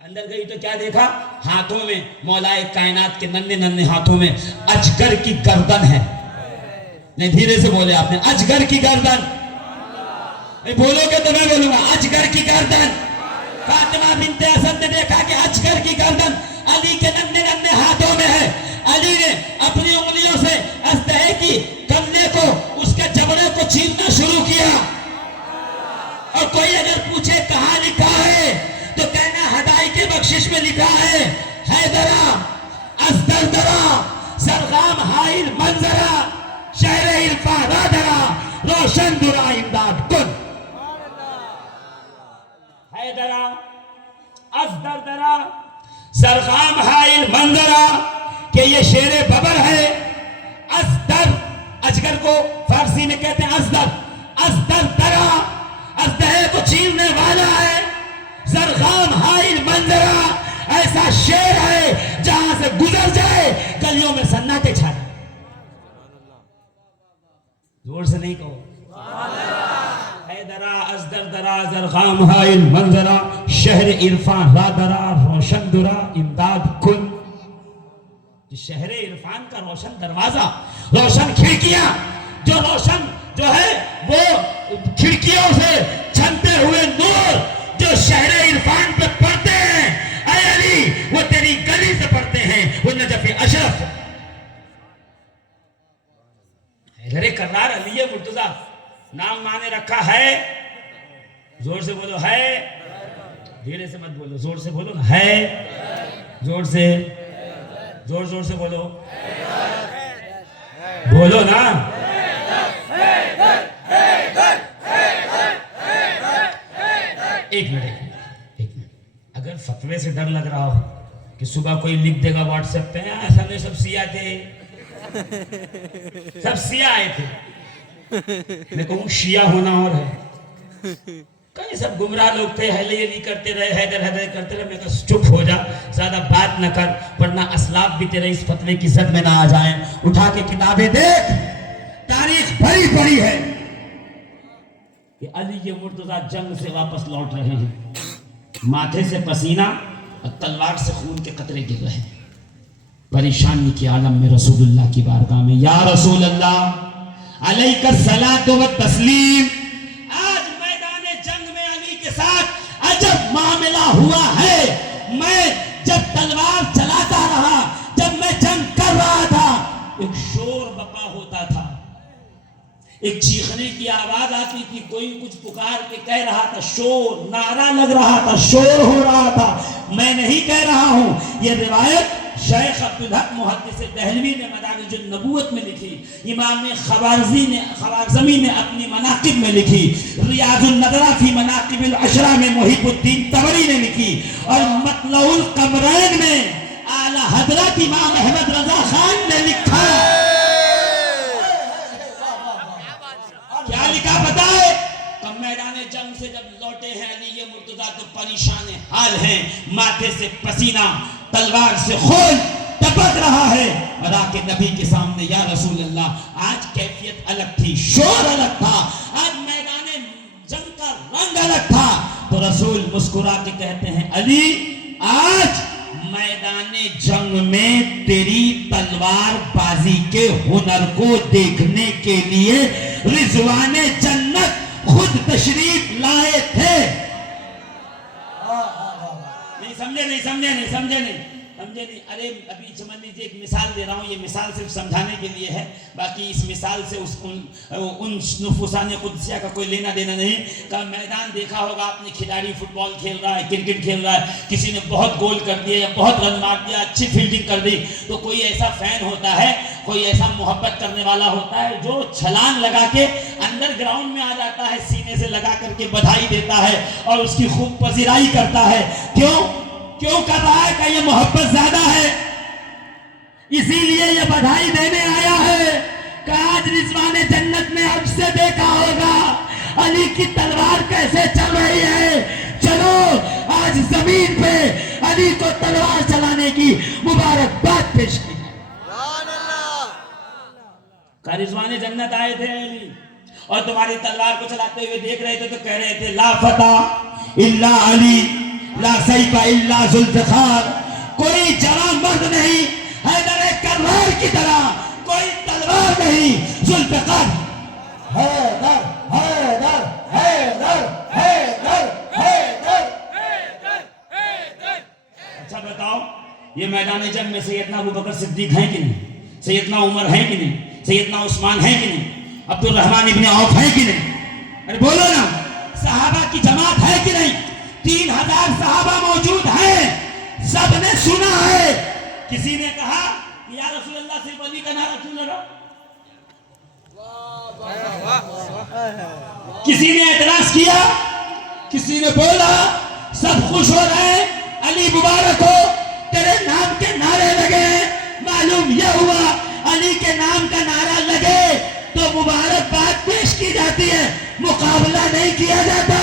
اندر گئی تو کیا دیکھا؟ ہاتھوں میں مولا کائنات کے ننھے ننھے ہاتھوں میں اجگر کی گردن ہے. نہیں دھیرے سے بولے آپ نے, اجگر کی گردن. بولو گے تو میں بولوں گا, اجگر کی گردن. فاطمہ بنت اسد نے دیکھا کہ اجگر کی گردن علی کے ننھے ننھے ہاتھوں میں ہے. علی نے اپنی انگلیوں سے اژدہے کی کندھے کو, اس کے جبڑے کو چھیلنا شروع کیا. اور کوئی اگر پوچھے کہاں لکھا ہے تو کہنا ہدائی کے بخشش میں لکھا ہے حیدرہ ازدردرہ سرغام حائل منظرہ شہر عرفان رادرہ روشن درہ امداد کن. حیدرہ ازدردرہ سرغام حائل منظرہ کہ یہ شیر ببر ہے. ازدر, اجگر کو فارسی میں کہتے ہیں ازدر. ازدردرہ اژدہے کو چھیلنے والا ہے. زرغام حائل منظرہ ایسا شیر ہے جہاں سے گزر جائے گلیوں میں سناٹے چھا جائے. زور سے نہیں کہو. حیدرہ ازدردرہ زرغام حائل منظرہ شہر عرفان رادرہ روشن درہ امداد کن. شہر عرفان کا روشن دروازہ, روشن کھڑکیاں, جو روشن جو ہے وہ کھڑکیوں سے چھنتے ہوئے نور جو شہر عرفان پہ پڑتے ہیں, اے علی وہ تیری گلی سے پڑتے ہیں, وہ نجف اشرف. حیدر کرار علی مرتضیٰ نام مانے رکھا ہے. زور سے بولو ہے, دھیرے سے مت بولو, زور سے بولو نا, ہے, زور سے, زور سے بولو, بولو نا. ایک منٹ, اگر فتوے سے ڈر لگ رہا ہو کہ صبح کوئی لکھ دے گا واٹس ایپ پہ ایسا نہیں سب سیاہ تھے, سب سیاہ آئے تھے, میں کہوں شیعہ ہونا اور ہے, کئی سب گمراہ لوگ تھے, حیدری کرتے رہے, حیدر کرتے رہے. میں کہا چپ ہو جا, زیادہ بات نہ کر, ورنہ اسلاف بھی تیرے اس فتوے کی زد میں نہ آ جائیں. اٹھا کے کتابیں دیکھ, تاریخ بھری پڑی ہے کہ علی مرتضیٰ جنگ سے واپس لوٹ رہے ہیں, ماتھے سے پسینہ اور تلوار سے خون کے قطرے گر رہے ہیں. پریشانی کے عالم میں رسول اللہ کی بارگاہ میں, یا رسول اللہ علیک الصلاۃ والتسلیم. آج میدان جنگ میں علی کے ساتھ عجب معاملہ ہوا ہے. میں جب تلوار چلاتا رہا, جب میں جنگ کر رہا تھا, ایک شور بپا ہوتا تھا, ایک چیخنے کی آواز آتی تھی, کوئی کچھ پکار کے کہہ رہا تھا, شور نعرہ لگ رہا تھا, شور ہو رہا تھا. میں نہیں کہہ رہا ہوں, یہ روایت شیخ عبدالحق محدث دہلوی نے مدارج النبوت میں لکھی، امام خوارزمی نے اپنی مناقب میں لکھی، ریاض النظرہ فی مناقب العشرہ میں محب الدین طبری نے لکھی، اور مطلع القمرین میں اعلی حضرت امام احمد رضا خان نے لکھا۔ کیا لکھا پتہ ہے؟ کم میدان جنگ سے جب لوٹے ہیں علی مرتضیٰ تو پریشان حال ہیں، ماتھے سے پسینہ، تلوار سے خون ٹپک رہا ہے، اور آ کے نبی کے سامنے یا رسول اللہ، آج کیفیت الگ تھی، شور الگ تھا، آج میدان جنگ کا رنگ الگ تھا، تو رسول مسکرا کے کہتے ہیں علی آج میدان جنگ میں تیری تلوار بازی کے ہنر کو دیکھنے کے لیے رضوان جنت خود تشریف لائے تھے۔ نہیں سمجھے نہیں۔ ارے ابھی سمجھ لیجیے، ایک مثال دے رہا ہوں، یہ مثال صرف سمجھانے کے لیے ہے، باقی اس مثال سے ان نفوسان قدسیہ کا کوئی لینا دینا نہیں۔ کہ میدان دیکھا ہوگا آپ نے، کھلاڑی فٹ بال کھیل رہا ہے، کرکٹ کھیل رہا ہے، کسی نے بہت گول کر دیا یا بہت رن مار دیا، اچھی فیلڈنگ کر دی، تو کوئی ایسا فین ہوتا ہے، کوئی ایسا محبت کرنے والا ہوتا ہے جو چھلانگ لگا کے اندر گراؤنڈ میں آ جاتا ہے، سینے سے لگا کر کے بدھائی دیتا ہے اور اس کی خوب پذیرائی کرتا ہے۔ کیوں کر رہا ہے؟ کہ یہ محبت زیادہ ہے، اسی لیے یہ بدھائی دینے آیا ہے کہ آج رضوان جنت نے اب سے دیکھا ہوگا علی کی تلوار کیسے چل رہی ہے، چلو آج زمین پہ علی کو تلوار چلانے کی مبارکباد پیش کی۔ کہ رضوان جنت آئے تھے علی اور تمہاری تلوار کو چلاتے ہوئے دیکھ رہے تھے تو کہہ رہے تھے لا فتح الا علی لا سیف الا ذوالفقار، کوئی جوان مرد نہیں حیدر کرار کی طرح، کوئی تلوار نہیں ذوالفقار۔ حیدر حیدر حیدر حیدر حیدر۔ اچھا بتاؤ، یہ میدان جنگ میں سیدنا ابوبکر صدیق ہیں کہ نہیں؟ سیدنا عمر ہیں کہ نہیں؟ سیدنا عثمان ہیں کہ نہیں؟ عبد الرحمن ابن عوف ہیں کہ نہیں؟ ارے بولو نا، صحابہ کی جماعت ہے کہ نہیں؟ 3000 صحابہ موجود ہیں، سب نے سنا ہے۔ کسی نے کہا کہ یا رسول اللہ صرف علی کا نعرہ کیوں لگا؟ کسی نے اعتراض کیا، کسی نے بولا سب خوش ہو رہے ہیں، علی مبارک ہو، تیرے نام کے نعرے لگے۔ معلوم یہ ہوا علی کے نام کا نعرہ لگے تو مبارکباد پیش کی جاتی ہے، مقابلہ نہیں کیا جاتا۔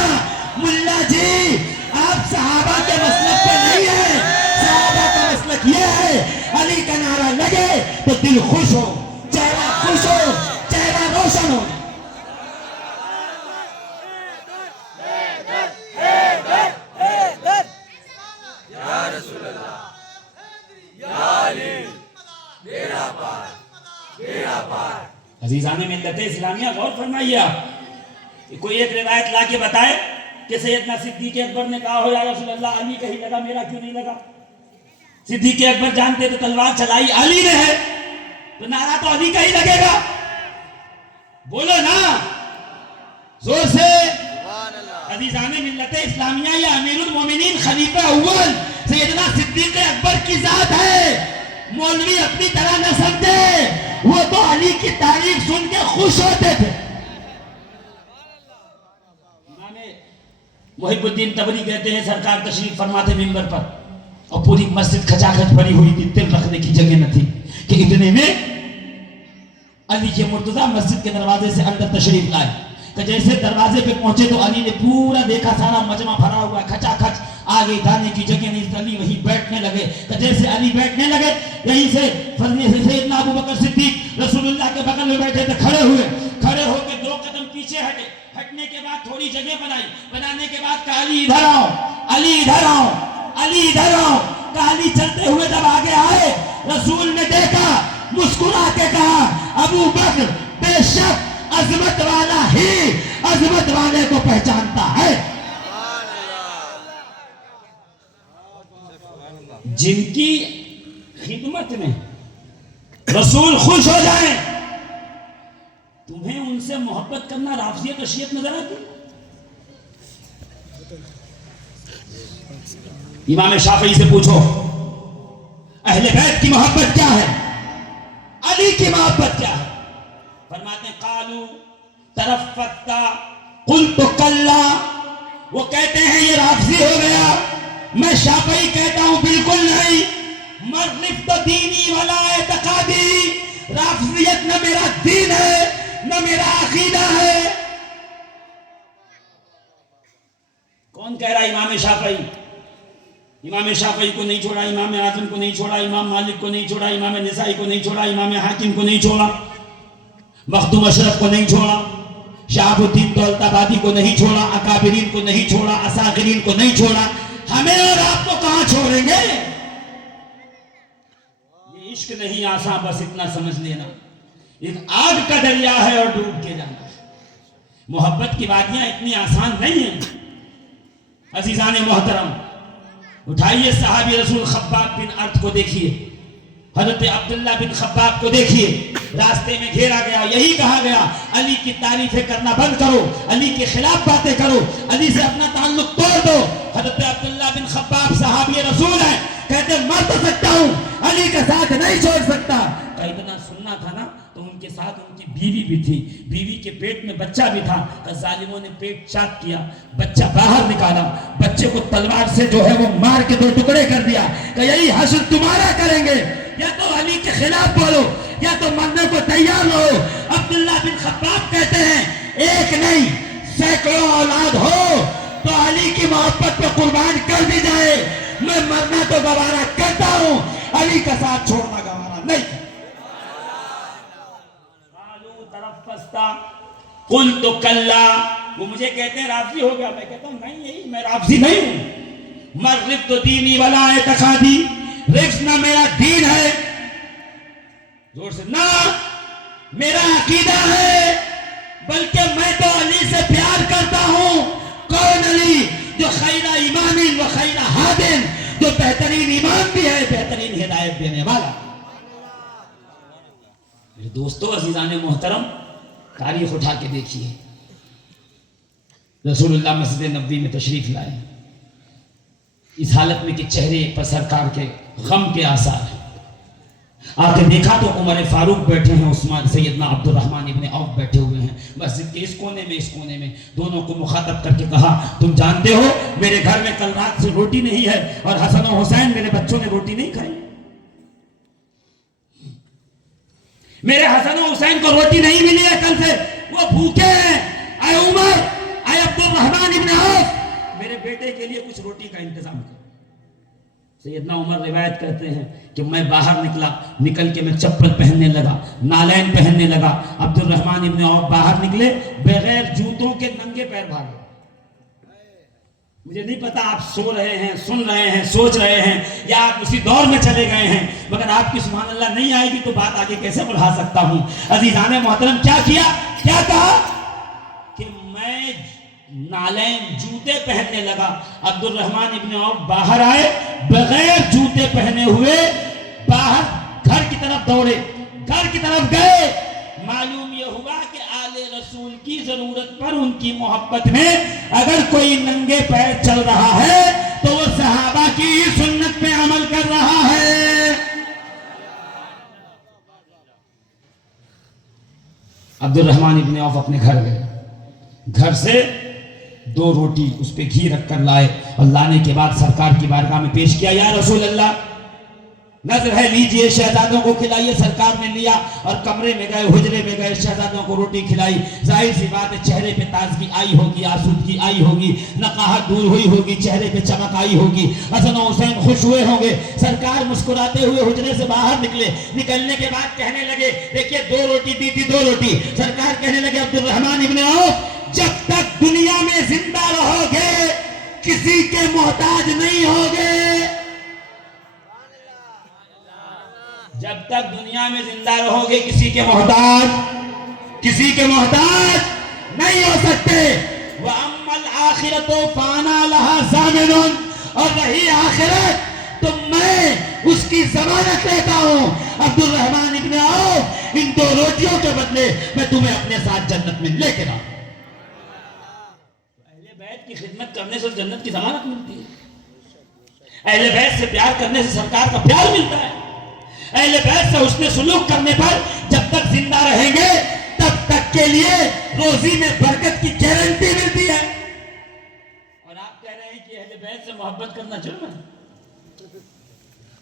ملا جی آپ صحابہ کے مسلک پہ نہیں ہیں، صحابہ کا مسلک یہ ہے علی کا نعرہ لگے تو دل خوش ہو، چہرہ خوش ہو، چہرہ روشن ہو۔ یا رسول اللہ، یا علی، میرا پار۔ عزیزان ملت اسلامیہ غور فرمائیے، آپ کوئی ایک روایت لا کے بتائے کہ سیدنا صدیق اکبر نے کہا ہو یا رسول اللہ علی کا ہی لگا، میرا کیوں نہیں لگا؟ صدیق اکبر جانتے تو تلوار چلائی علی نے ہے تو نعرہ تو علی کا ہی لگے گا۔ بولو نا زور سے۔ عزیزان ملت اسلامیہ، یہ امیر المومنین خلیفہ اول سیدنا صدیق اکبر کی ذات ہے۔ مولوی اپنی طرح نہ سمجھے، وہ تو علی کی تعریف سن کے خوش ہوتے تھے۔ محب الدین طبری کہتے ہیں سرکار تشریف فرماتے منبر پر اور پوری مسجد کھچا کھچ بھری ہوئی تھی، تل رکھنے کی جگہ نہ تھی، کہ اتنے میں علی کے مرتضیٰ مسجد کے دروازے سے اندر تشریف لائے۔ کہ جیسے دروازے پہ پہنچے تو علی نے پورا دیکھا، سارا مجمع بھرا ہوا ہے، کھچا کھچ، آگے جانے کی جگہ نہیں، علی وہیں بیٹھنے لگے۔ کہ جیسے علی بیٹھنے لگے، یہیں سے سیدنا ابوبکر صدیق رسول اللہ کے بغل میں بیٹھے تھے، کھڑے ہوئے، کھڑے ہو کے 2 قدم پیچھے ہٹے، ہٹنے کے بعد تھوڑی جگہ بنائی، بنانے کے بعد کہا علی ادھر آؤ، علی ادھر آؤ، علی ادھر آؤ۔ کہا علی چلتے ہوئے جب آگے آئے، رسول نے دیکھا، مسکرا کے کہا ابوبکر بے شک عظمت والا ہی عظمت والے کو پہچانتا ہے۔ جن کی خدمت میں رسول خوش ہو جائیں، تمہیں ان سے محبت کرنا رافضیت و شیعت نظر آتی؟ امام شافعی سے پوچھو، اہل بیت کی محبت کیا ہے، علی کی محبت کیا ہے؟ فرماتے ہیں قالو ترفقتا قلت کلا، وہ کہتے ہیں یہ رافضی ہو گیا، میں شافعی کہتا ہوں بالکل نہیں، مرفت دینی ولا اعتقادی، رافضیت نہ میرا دین ہے نہ میرا عقیدہ ہے۔ کون کہہ رہا ہے امام شافعی؟ امام شافعی کو نہیں چھوڑا، امام اعظم کو نہیں چھوڑا، امام مالک کو نہیں چھوڑا، امام نسائی کو نہیں چھوڑا، امام حاکم کو نہیں چھوڑا، مخدوم اشرف کو نہیں چھوڑا، شہاب الدین دولت آبادی کو نہیں چھوڑا، اکابرین کو نہیں چھوڑا، اساغرین کو نہیں چھوڑا، ہمیں اور آپ کو کہاں چھوڑیں گے؟ یہ عشق نہیں آسان، بس اتنا سمجھ لینا، ایک آگ کا دریا ہے اور ڈوب کے جانا ہے۔ محبت کی وادیاں اتنی آسان نہیں ہیں عزیزان محترم۔ اٹھائیے صحابی رسول خباب بن ارت کو دیکھیے، حضرت عبداللہ بن خباب کو دیکھیے، راستے میں گھیرا گیا، یہی کہا گیا علی کی تعریفیں کرنا بند کرو، علی کے خلاف باتیں کرو، علی سے اپنا تعلق توڑ دو۔ حضرت عبداللہ بن خباب صحابی رسول ہیں، کہتے مر تو سکتا ہوں، علی کا ساتھ نہیں چھوڑ سکتا۔ کہ اتنا سننا تھا نا تو ان کے ساتھ ان کی بیوی بھی تھی، بیوی کے پیٹ میں بچہ بھی تھا، کہ ظالموں نے پیٹ چاک کیا، بچہ باہر نکالا، بچے کو تلوار سے جو ہے وہ مار کے 2 ٹکڑے کر دیا، کہ یہی حشر تمہارا کریں گے، یا تو علی کے خلاف بولو یا تو مرنے کو تیار رہو۔ عبداللہ بن خباب کہتے ہیں ایک نہیں سینکڑوں اولاد ہو تو علی کی محبت پہ قربان کر دی جائے، میں مرنا تو گوارا کرتا ہوں، علی کا ساتھ چھوڑنا گوارا نہیں۔ قلت کلا، وہ مجھے کہتے ہیں رافضی ہو گیا، میں کہتا ہوں نہیں یہی میں رافضی نہیں ہوں، مرفت دینی ولا اعتقادی، رفض نہ میرا دین ہے، زور سے نہ میرا عقیدہ ہے، بلکہ میں تو علی سے پیار کرتا ہوں۔ کون علی؟ جو خیر امام و خیر ہادن، جو بہترین امام بھی ہے، بہترین ہدایت دینے والا۔ میرے دوستو عزیزان محترم، تاریخ اٹھا کے دیکھیے، رسول اللہ مسجد نبوی میں تشریف لائے، اس حالت میں کہ چہرے پر سرکار کے غم کے آثار ہیں، آ کے دیکھا تو عمر فاروق بیٹھے ہیں، عثمان سیدنا عبد الرحمن ابن عوف بیٹھے ہوئے ہیں، مسجد کے اس کونے میں دونوں کو مخاطب کر کے کہا تم جانتے ہو میرے گھر میں کل رات سے روٹی نہیں ہے اور حسن و حسین میرے بچوں نے روٹی نہیں کھائی، میرے حسن و حسین کو روٹی نہیں ملی ہے کل سے، وہ بھوکے ہیں، اے عمر، اے عبد الرحمن ابن عوف، میرے بیٹے کے لیے کچھ روٹی کا انتظام کرو۔ سیدنا عمر روایت کرتے ہیں کہ میں باہر نکل کے میں چپل پہننے لگا، نالین پہننے لگا، عبد الرحمن ابن عوف باہر نکلے بغیر جوتوں کے ننگے پیر بھاگے۔ مجھے نہیں پتا آپ سو رہے ہیں، سن رہے ہیں، سوچ رہے ہیں، یا آپ اسی دور میں چلے گئے ہیں، مگر آپ کی سبحان اللہ نہیں آئے گی تو بات آگے کیسے بڑھا سکتا ہوں۔ عزیزان محترم، کیا کیا؟ کیا کہا کہ میں نالین جوتے پہننے لگا، عبد الرحمن ابن عوف باہر آئے بغیر جوتے پہنے ہوئے، باہر گھر کی طرف دوڑے، گھر کی طرف گئے، معلوم یہ ہوا کہ آل رسول کی ضرورت پر ان کی محبت میں اگر کوئی ننگے پیر چل رہا ہے تو وہ صحابہ کی سنت پہ عمل کر رہا ہے۔ عبد الرحمن ابن عوف اپنے گھر گئے، گھر سے 2 روٹی اس پہ گھی رکھ کر لائے اور لانے کے بعد سرکار کی بارگاہ میں پیش کیا، یا رسول اللہ نظر ہے لیجئے، شہزادوں کو کھلائیے۔ سرکار نے لیا اور کمرے میں گئے، حجرے میں گئے، شہزادوں کو روٹی کھلائی۔ ظاہر سی بات ہے چہرے پہ تازگی آئی ہوگی، آسودگی آئی ہوگی، نقاہت دور ہوئی ہوگی، چہرے پہ چمک آئی ہوگی، حسن و حسین خوش ہوئے ہوں گے۔ سرکار مسکراتے ہوئے حجرے سے باہر نکلے، نکلنے کے بعد کہنے لگے، دیکھیے 2 روٹی دی تھی، 2 روٹی۔ سرکار کہنے لگے عبد الرحمن ابن عوف، جب تک دنیا میں زندہ رہو گے کسی کے محتاج نہیں ہوگے، جب تک دنیا میں زندہ رہو گے کسی کے محتاج نہیں ہو سکتے۔ وَأَمَّا الْآخِرَةُ فَأَنَا لَهَا ضَامِنٌ، اور رہی آخرت تو میں اس کی ضمانت لیتا ہوں۔ عبد الرحمن ابن عوف، ان 2 روٹیوں کے بدلے میں تمہیں اپنے ساتھ جنت میں لے کے آؤں۔ اہل بیت کی خدمت کرنے سے جنت کی ضمانت ملتی ہے۔ اہل بیت سے پیار کرنے سے سرکار کا پیار ملتا ہے. اہل بیت سے حسن سلوک کرنے پر جب تک زندہ رہیں گے تب تک کے لیے روزی میں برکت کی گارنٹی ملتی ہے. اور آپ کہہ رہے ہیں کہ اہل بیت سے محبت کرنا جرم ہے.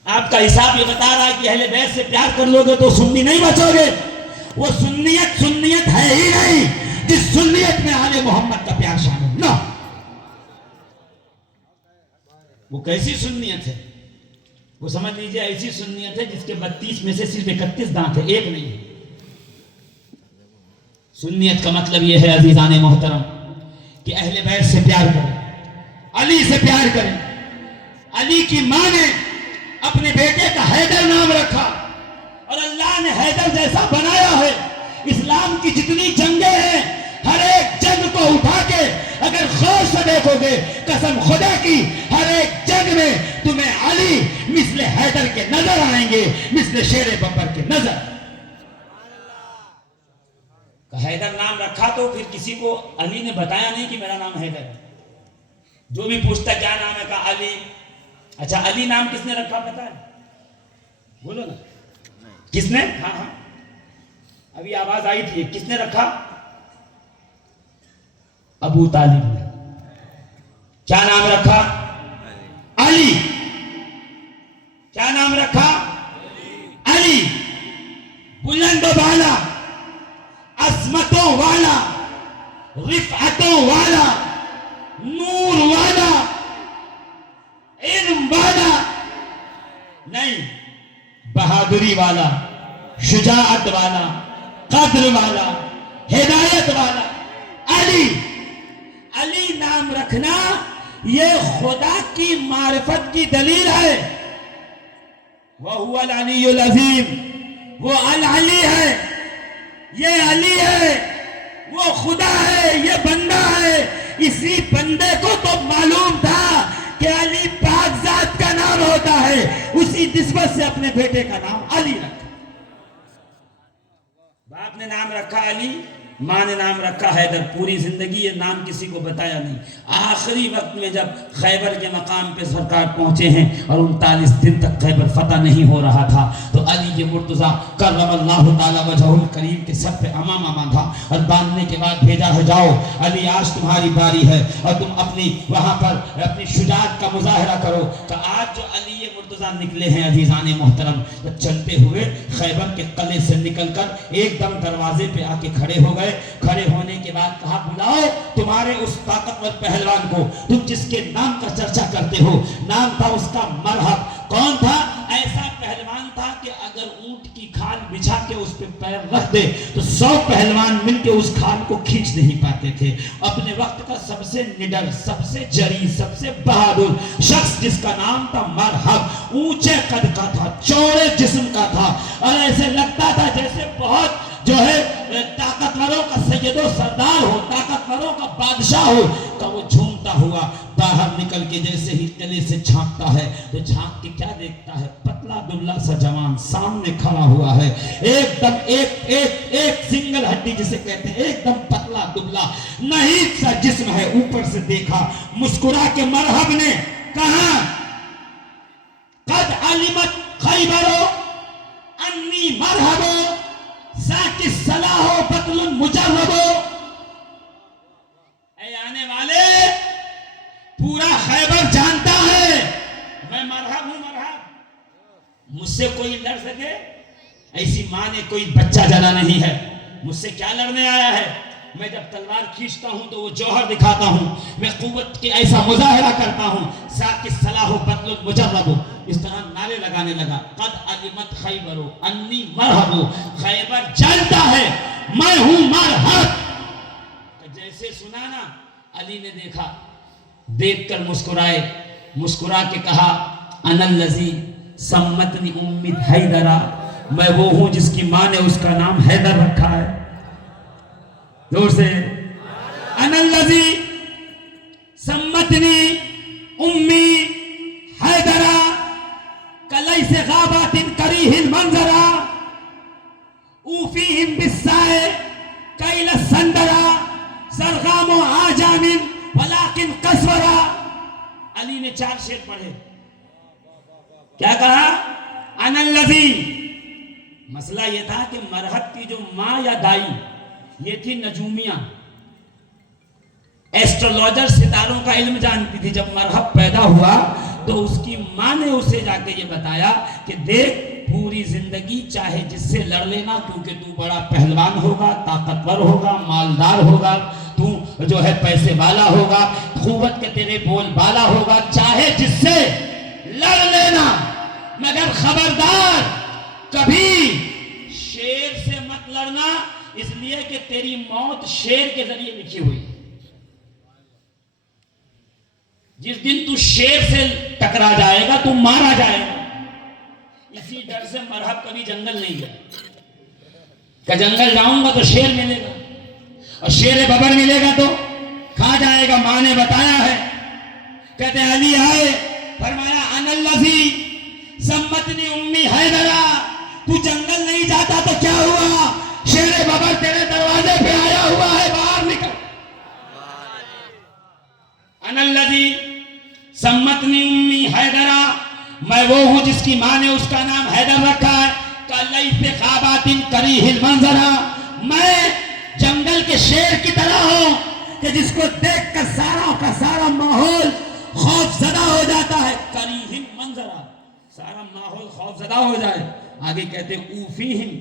آپ کا حساب یہ بتا رہا ہے کہ اہل بیت سے پیار کر لو گے تو سنی نہیں بچو گے. وہ سنیت ہے ہی نہیں جس سنیت میں آل محمد کا پیار شامل نہ. وہ کیسی سنیت ہے؟ وہ سمجھ لیجئے ایسی سنیت ہے جس کے 32 میں سے صرف 31 دانت ہے، ایک نہیں. سنیت کا مطلب یہ ہے عزیزان محترم کہ اہل بیت سے پیار کریں، علی سے پیار کریں. علی کی ماں نے اپنے بیٹے کا حیدر نام رکھا اور اللہ نے حیدر جیسا بنایا ہے. اسلام کی جتنی جنگیں ہیں ہر ایک جنگ کو اٹھا کے اگر غور سے دیکھو گے قسم خدا کی ہر ایک جنگ میں تمہیں علی مثل حیدر کے نظر آئیں گے، مثل شیر ببر کے نظر. حیدر نام رکھا تو پھر کسی کو علی نے بتایا نہیں کہ میرا نام حیدر ہے. جو بھی پوچھتا کیا نام ہے کہا علی. اچھا علی نام کس نے رکھا پتا ہے؟ بولو نا کس نے؟ ہاں ہاں ابھی آواز آئی تھی. کس نے رکھا؟ ابو طالب نے. کیا نام رکھا؟ علی. کیا نام رکھا؟ علی. بلند و بالا، عظمتوں والا، رفعتوں والا، نور والا، علم والا نہیں، بہادری والا، شجاعت والا، قدر والا، ہدایت والا علی. علی نام رکھنا یہ خدا کی معرفت کی دلیل ہے. وَهُوَ الْعَلِيُّ الْعَظِيمُ. وہ العلی ہے، یہ علی ہے، وہ خدا ہے، یہ بندہ ہے. اسی بندے کو تو معلوم تھا کہ علی پاک ذات کا نام ہوتا ہے، اسی نسبت سے اپنے بیٹے کا نام علی رکھا. باپ نے نام رکھا علی، ماں نے نام رکھا حیدر. پوری زندگی یہ نام کسی کو بتایا نہیں. آخری وقت میں جب خیبر کے مقام پہ سرکار پہنچے ہیں اور 39 دن تک خیبر فتح نہیں ہو رہا تھا تو علی کے مرتضیٰ کرم اللہ تعالی وجہہ الکریم کے سر پہ امامہ باندھا اور باندھنے کے بعد بھیجا ہے جاؤ علی آج تمہاری باری ہے اور تم اپنی وہاں پر اپنی شجاعت کا مظاہرہ کرو. تو آج جو علی مرتضیٰ نکلے ہیں عزیزان محترم تو چلتے ہوئے خیبر کے قلعے سے نکل کر ایک دم دروازے پہ آ کے کھڑے ہو گئے. کھڑے ہونے کے بعد کہا بلاؤ تمہارے اس طاقتور پہلوان کو تم جس کے نام کا چرچا کرتے ہو. نام تھا اس کا مرحب. کون تھا؟ ایسا پہلوان تھا کہ اگر اونٹ کی کھال بچھا کے اس پہ پیر رکھ دے تو 100 پہلوان مل کے اس کھال کو کھینچ نہیں پاتے تھے. اپنے وقت کا سب سے نڈر، سب سے جری، سب سے بہادر شخص جس کا نام تھا مرحب. اونچے قد کا تھا، چوڑے جسم کا تھا اور ایسے لگتا تھا جیسے بہت جو ہے طاقتوروں کا سید و سردار ہو، طاقتوروں کا بادشاہ ہو. کہ وہ جھومتا ہوا باہر نکل کے جیسے ہی قلعے سے جھانکتا ہے تو جھانک کے کیا دیکھتا ہے؟ پتلا دبلا سا جوان سامنے کھڑا ہوا ہے. ایک دم ایک سنگل ہڈی جسے کہتے ہیں، ایک دم پتلا دبلا نحیف سا جسم ہے. اوپر سے دیکھا، مسکرا کے مرحب نے کہا قد علمت خیبر انی مرحب ذاک الصلاح بطل مجرب. اے آنے والے پورا خیبر جانتا ہے میں مرحب ہوں. مرحب مجھ سے کوئی لڑ سکے؟ ایسی ماں نے کوئی بچہ جنا نہیں ہے. مجھ سے کیا لڑنے آیا ہے؟ میں جب تلوار کھینچتا ہوں تو وہ جوہر دکھاتا ہوں، میں قوت کے ایسا مظاہرہ کرتا ہوں. ذاک الصلاح بطل مجرب. اس طرح نعرے لگانے لگا قد علمت خیبر انی مرحب. خیبر جانتا ہے میں ہوں مرحب. جیسے سنا نا علی نے دیکھا، دیکھ کر مسکرائے، مسکرا کے کہا انا الذی سمتنی امی حیدرا. میں وہ ہوں جس کی ماں نے اس کا نام حیدر رکھا ہے. زور سے انا الذی سمتنی امی حیدرا کلیس غابات کریہ المنظرا اوفیہم بالسائے کیل السندرا زرغام و آجام ولیکن قصورا. علی نے 4 شعر پڑھے. کیا کہا؟ انا الذی. مسئلہ یہ تھا کہ مرحب کی جو ماں یا دائی یہ تھی نجومیہ، ایسٹرولوجر، ستاروں کا علم جانتی تھی. جب مرحب پیدا ہوا تو اس کی ماں نے اسے جا کے یہ بتایا کہ دیکھ پوری زندگی چاہے جس سے لڑ لینا، کیونکہ تو بڑا پہلوان ہوگا، طاقتور ہوگا، مالدار ہوگا، تو جو ہے پیسے والا ہوگا، قوت کے تیرے بول بالا ہوگا، چاہے جس سے لڑ لینا، مگر خبردار کبھی شیر سے مت لڑنا، اس لیے کہ تیری موت شیر کے ذریعے لکھی ہوئی. جس دن تو شیر سے ٹکرا جائے گا تو مارا جائے گا. اسی ڈر سے مرحب کبھی جنگل نہیں گیا کہ جنگل جاؤں گا تو شیر ملے گا، اور شیر ببر ملے گا تو کھا جائے گا. ماں نے بتایا ہے، کہتے علی آئے، فرمایا انا الذی سمتنی امی حیدرہ. تو جنگل نہیں جاتا تو کیا ہوا؟ شیر ببر تیرے دروازے پہ آیا ہوا ہے، باہر نکل. انا الذی سمتنی امی حیدرہ، میں وہ ہوں جس کی ماں نے اس کا نام حیدر رکھا ہے. کلیث غابات کریہ المنظر، میں جنگل کے شیر کی طرح ہوں کہ جس کو دیکھ کر سارا کا سارا ماحول خوف زدہ ہو جاتا ہے. کریہ المنظر، سارا ماحول خوف زدہ ہو جائے. آگے کہتے اوفیہم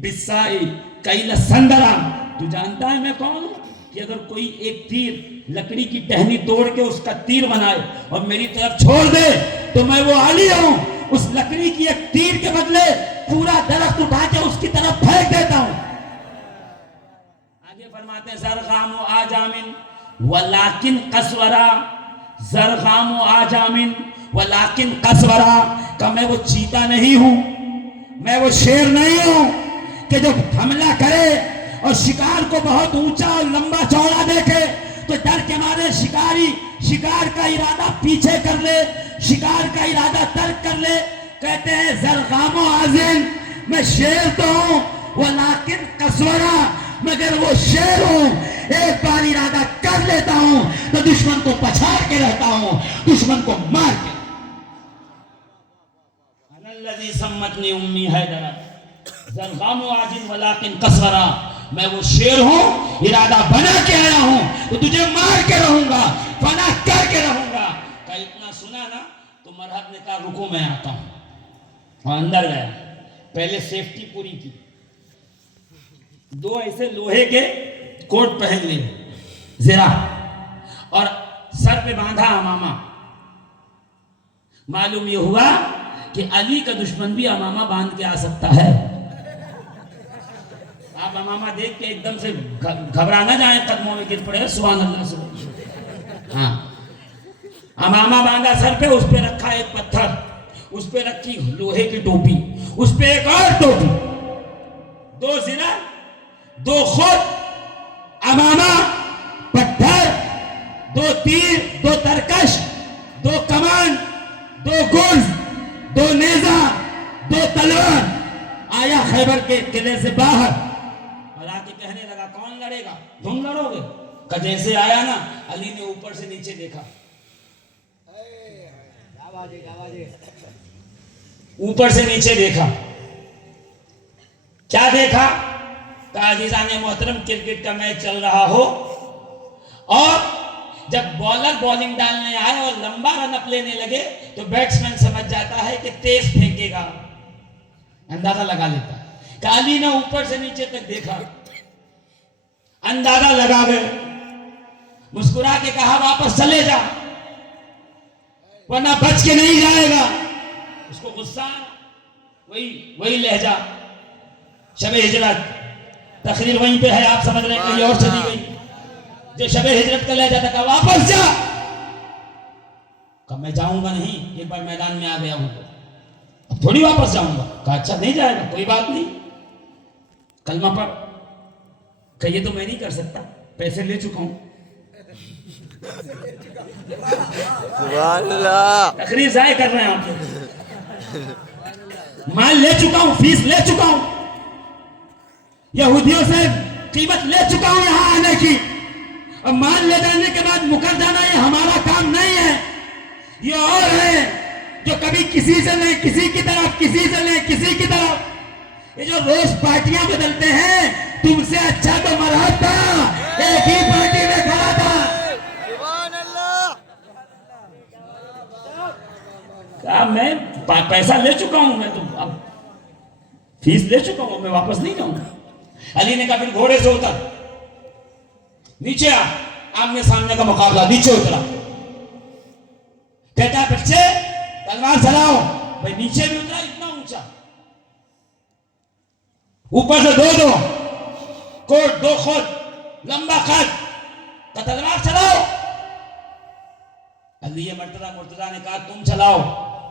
بالسائی کیل سندرا. تو جانتا ہے میں کون ہوں؟ کہ اگر کوئی ایک تیر لکڑی کی ٹہنی توڑ کے اس کا تیر بنائے اور میری طرف چھوڑ دے تو میں وہ علی ہوں. اس لکڑی کی ایک تیر کے بدلے پورا درخت اٹھا کے اس کی طرف پھینک دیتا ہوں. آگے فرماتے ہیں زرغام و آجامن ولیکن قسورا. زرغام و آجامن ولیکن قسورا، کہ میں وہ چیتا نہیں ہوں، میں وہ شیر نہیں ہوں کہ جو حملہ کرے اور شکار کو بہت اونچا اور لمبا چوڑا دیکھے تو ڈر کے مارے شکاری شکار کا ارادہ پیچھے کر لے، شکار کا ارادہ ترک کر لے. کہتے ہیں زرغام و آزن، میں شیر تو ہوں، ولیکن قسورا، مگر وہ شیر ہوں ایک بار ارادہ کر لیتا ہوں تو دشمن کو پچھاڑ کے رہتا ہوں، دشمن کو مار کے. انا الذی سمتنی امی حیدرہ زرغام و آزن ولیکن قسورا، میں وہ شیر ہوں، ارادہ بنا کے آیا ہوں تو تجھے مار کے رہوں گا، فنا کر کے رہوں گا. کہ اتنا سنا نا تو مرحب نے کہا رکو میں آتا ہوں، اور اندر گیا. پہلے سیفٹی پوری کی، دو ایسے لوہے کے کوٹ پہن لیے زرا، اور سر پہ باندھا امامہ. معلوم یہ ہوا کہ علی کا دشمن بھی امامہ باندھ کے آ سکتا ہے. آپ امامہ دیکھ کے ایک دم سے گھبرا نہ جائیں، قدموں میں گر پڑے سبحان اللہ سبحان. ہاں، امامہ باندھا سر پہ، اس پہ رکھا ایک پتھر، اس پہ رکھی لوہے کی ٹوپی، اس پہ ایک اور ٹوپی، دو زرہ، دو خود، امامہ، پتھر، دو تیر، دو ترکش، دو کمان، دو گرز، دو نیزہ، دو تلوار. آیا خیبر کے قلعے سے باہر اور آ کے کہنے لگا کون لڑے گا؟ تم لڑو گے؟ کہ جیسے آیا نا علی نے اوپر سے نیچے دیکھا، اوپر سے نیچے دیکھا. کیا دیکھا؟ کہ عزیزان محترم کرکٹ کا میچ چل رہا ہو اور جب بالر بالنگ ڈالنے آئے اور لمبا رن اپ لینے لگے تو بیٹسمین سمجھ جاتا ہے کہ تیز پھینکے گا، اندازہ لگا لیتا ہے. کہ علی نے اوپر سے نیچے تک دیکھا، اندازہ لگا گئے، مسکرا کے کہا واپس چلے جا ورنہ بچ کے نہیں جائے گا. اس کو غصہ، وہی لہجہ شب ہجرت، تقریر وہیں پہ ہے، آپ سمجھ رہے ہیں کہیں اور چلی گئی. جو شب ہجرت کا لہجہ تھا، واپس جا. کہا میں جاؤں گا نہیں، ایک بار میدان میں آ گیا ہوں تو اب تھوڑی واپس جاؤں گا. کہا اچھا نہیں جائے گا، کوئی بات نہیں، کلمہ پڑھ. کہ یہ تو میں نہیں کر سکتا، پیسے لے چکا ہوں. سبحان اللہ، تقریر ضائع کر رہے ہیں آپ، مال لے چکا ہوں، فیس لے چکا ہوں، یہودیوں سے قیمت لے چکا ہوں یہاں آنے کی، اور مال لے جانے کے بعد مکر جانا یہ ہمارا کام نہیں ہے. یہ اور ہے جو کبھی کسی سے لیں کسی کی طرف، کسی سے لیں کسی کی طرف، یہ جو روز پارٹیاں بدلتے ہیں، تم سے اچھا تو مرحب تھا ایک ہی پارٹی میں کھڑا تھا۔ سبحان اللہ۔ کہا میں پیسہ لے چکا ہوں، میں تو اب فیس لے چکا ہوں، میں واپس نہیں جاؤں گا۔ علی نے کہا پھر گھوڑے سے اتر، نیچے آ، آمنے سامنے کا مقابلہ، نیچے اترا۔ کہتا بچے تلوار چلاؤ، بھائی نیچے بھی اترا اتنا اونچا، اوپر سے دو کوٹ، دو خود، لمبا قد، تلوار چلاؤ۔ علی مرتضیٰ نے کہا تم چلاؤ،